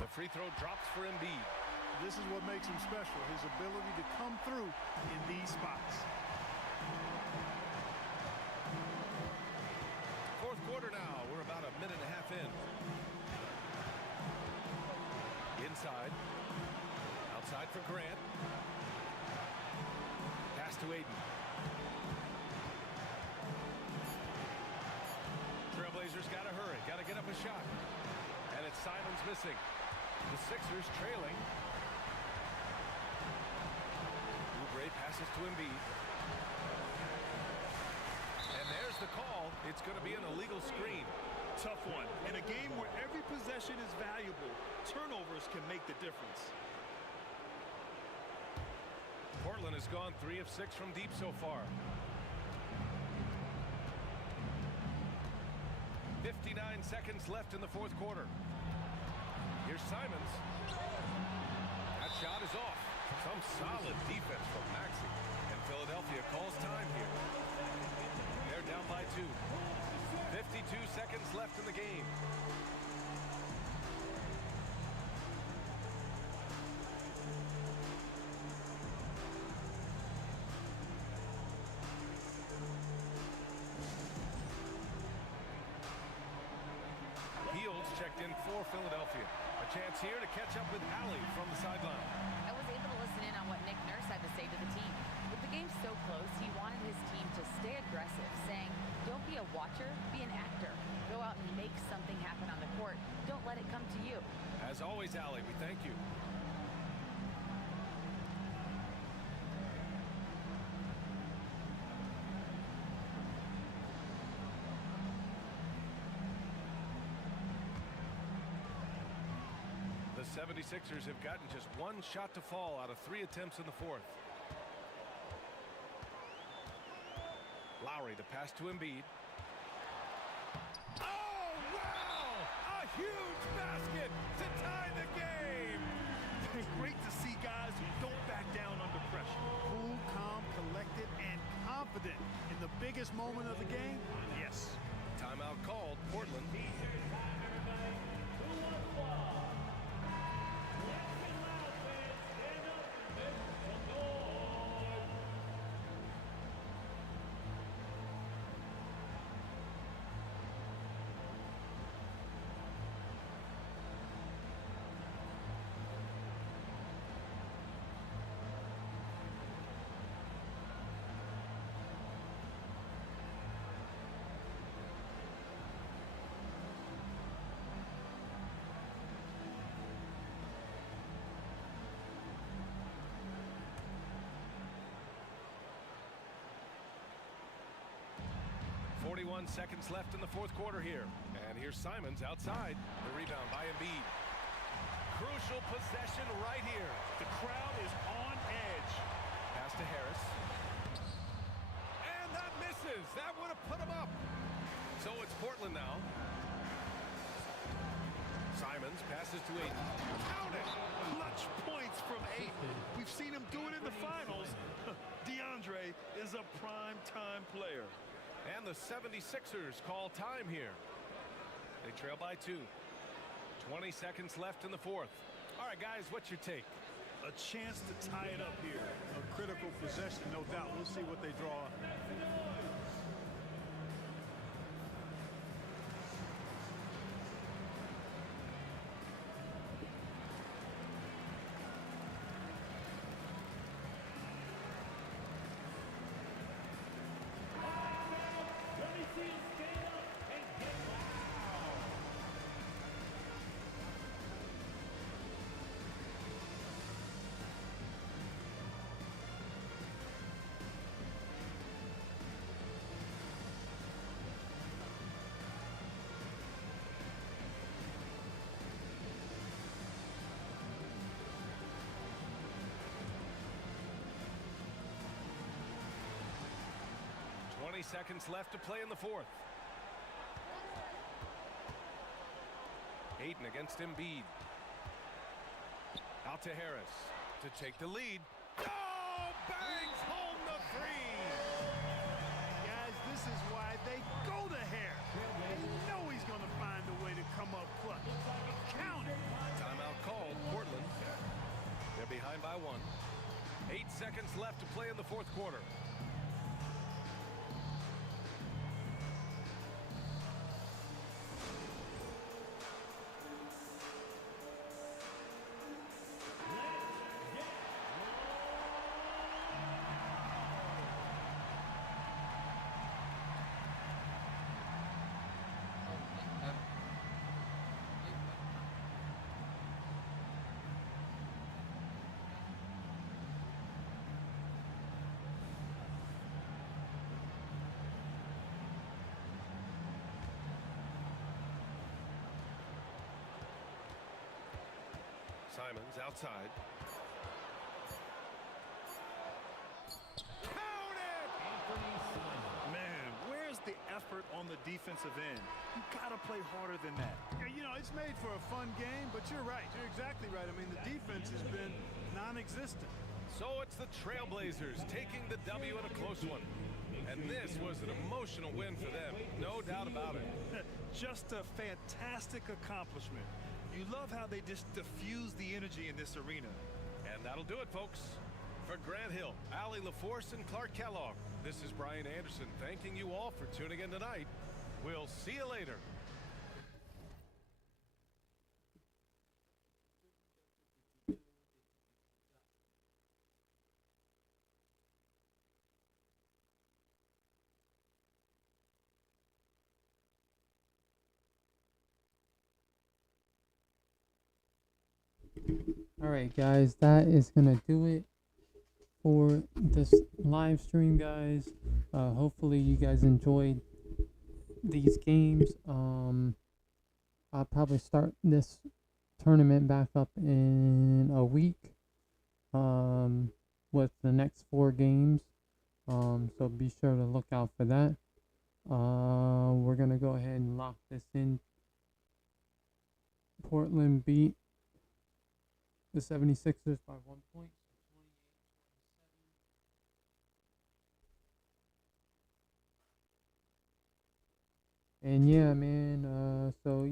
The free throw drops for Embiid. This is what makes him special, his ability to come through in these spots. Fourth quarter now. We're about a minute and a half in. Inside. Outside for Grant. Pass to Ayton. Trailblazers got to hurry. Got to get up a shot. And it's Simons missing. The Sixers trailing. Oubre passes to Embiid. And there's the call. It's going to be an illegal screen. Tough one. In a game where every possession is valuable, turnovers can make the difference. Portland has gone 3 of 6 from deep so far. 59 seconds left in the fourth quarter. Here's Simons. That shot is off. Some solid defense from Maxey. And Philadelphia calls time here. They're down by 2. 52 seconds left in the game. Fields checked in for Philadelphia. A chance here to catch up with Allie from the sideline. I was able to listen in on what Nick Nurse had to say to the team. With the game so close, he wanted his team to stay aggressive, saying, don't be a watcher, be an actor. Go out and make something happen on the court. Don't let it come to you. As always, Allie, we thank you. The 76ers have gotten just 1 shot to fall out of 3 attempts in the fourth. Lowry, the pass to Embiid. Oh, wow! A huge basket to tie the game! Great to see guys who don't back down under pressure. Cool, calm, collected, and confident in the biggest moment of the game. Yes. Timeout called. Portland. Seconds left in the fourth quarter here. And here's Simons outside. The rebound by Embiid. Crucial possession right here. The crowd is on edge. Pass to Harris. And that misses. That would have put him up. So it's Portland now. Simons passes to Ayton. Count it. Clutch points from Ayton. We've seen him do it in the finals. DeAndre is a prime-time player. And the 76ers call time here. They trail by 2. 20 seconds left in the fourth. All right, guys, what's your take? A chance to tie it up here. A critical possession, no doubt. We'll see what they draw. Seconds left to play in the fourth. Ayton against Embiid. Out to Harris to take the lead. Oh, bangs home the 3. Guys, this is why they go to Harris. They know he's going to find a way to come up clutch. Count it. Timeout called. Portland. They're behind by 1. 8 seconds left to play in the fourth quarter. Simons outside. Man, where's the effort on the defensive end? You gotta play harder than that. Yeah, you know, it's made for a fun game, but you're right. You're exactly right. I mean, the defense has been non-existent. So it's the Trailblazers taking the W in a close one. And this was an emotional win for them, no doubt about it. Just a fantastic accomplishment. You love how they just diffuse the energy in this arena. And that'll do it, folks. For Grant Hill, Allie LaForce, and Clark Kellogg, this is Brian Anderson thanking you all for tuning in tonight. We'll see you later. Alright guys, that is gonna do it for this live stream, guys. Hopefully you guys enjoyed these games. I'll probably start this tournament back up in a week with the next 4 games. So be sure to look out for that. We're gonna go ahead and lock this in. Portland beat the 76ers by 1 point. And yeah, man, so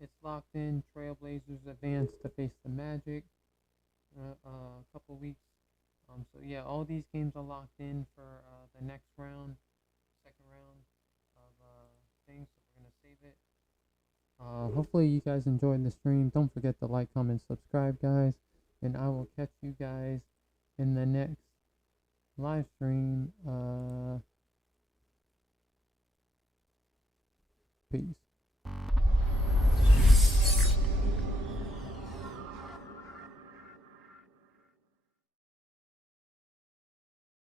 it's locked in. Trailblazers advance to face the Magic a couple weeks. So yeah, all these games are locked in for the next round, second round of things. So we're gonna save it. Hopefully you guys enjoyed the stream. Don't forget to like, comment, subscribe, guys. And I will catch you guys in the next live stream. Peace.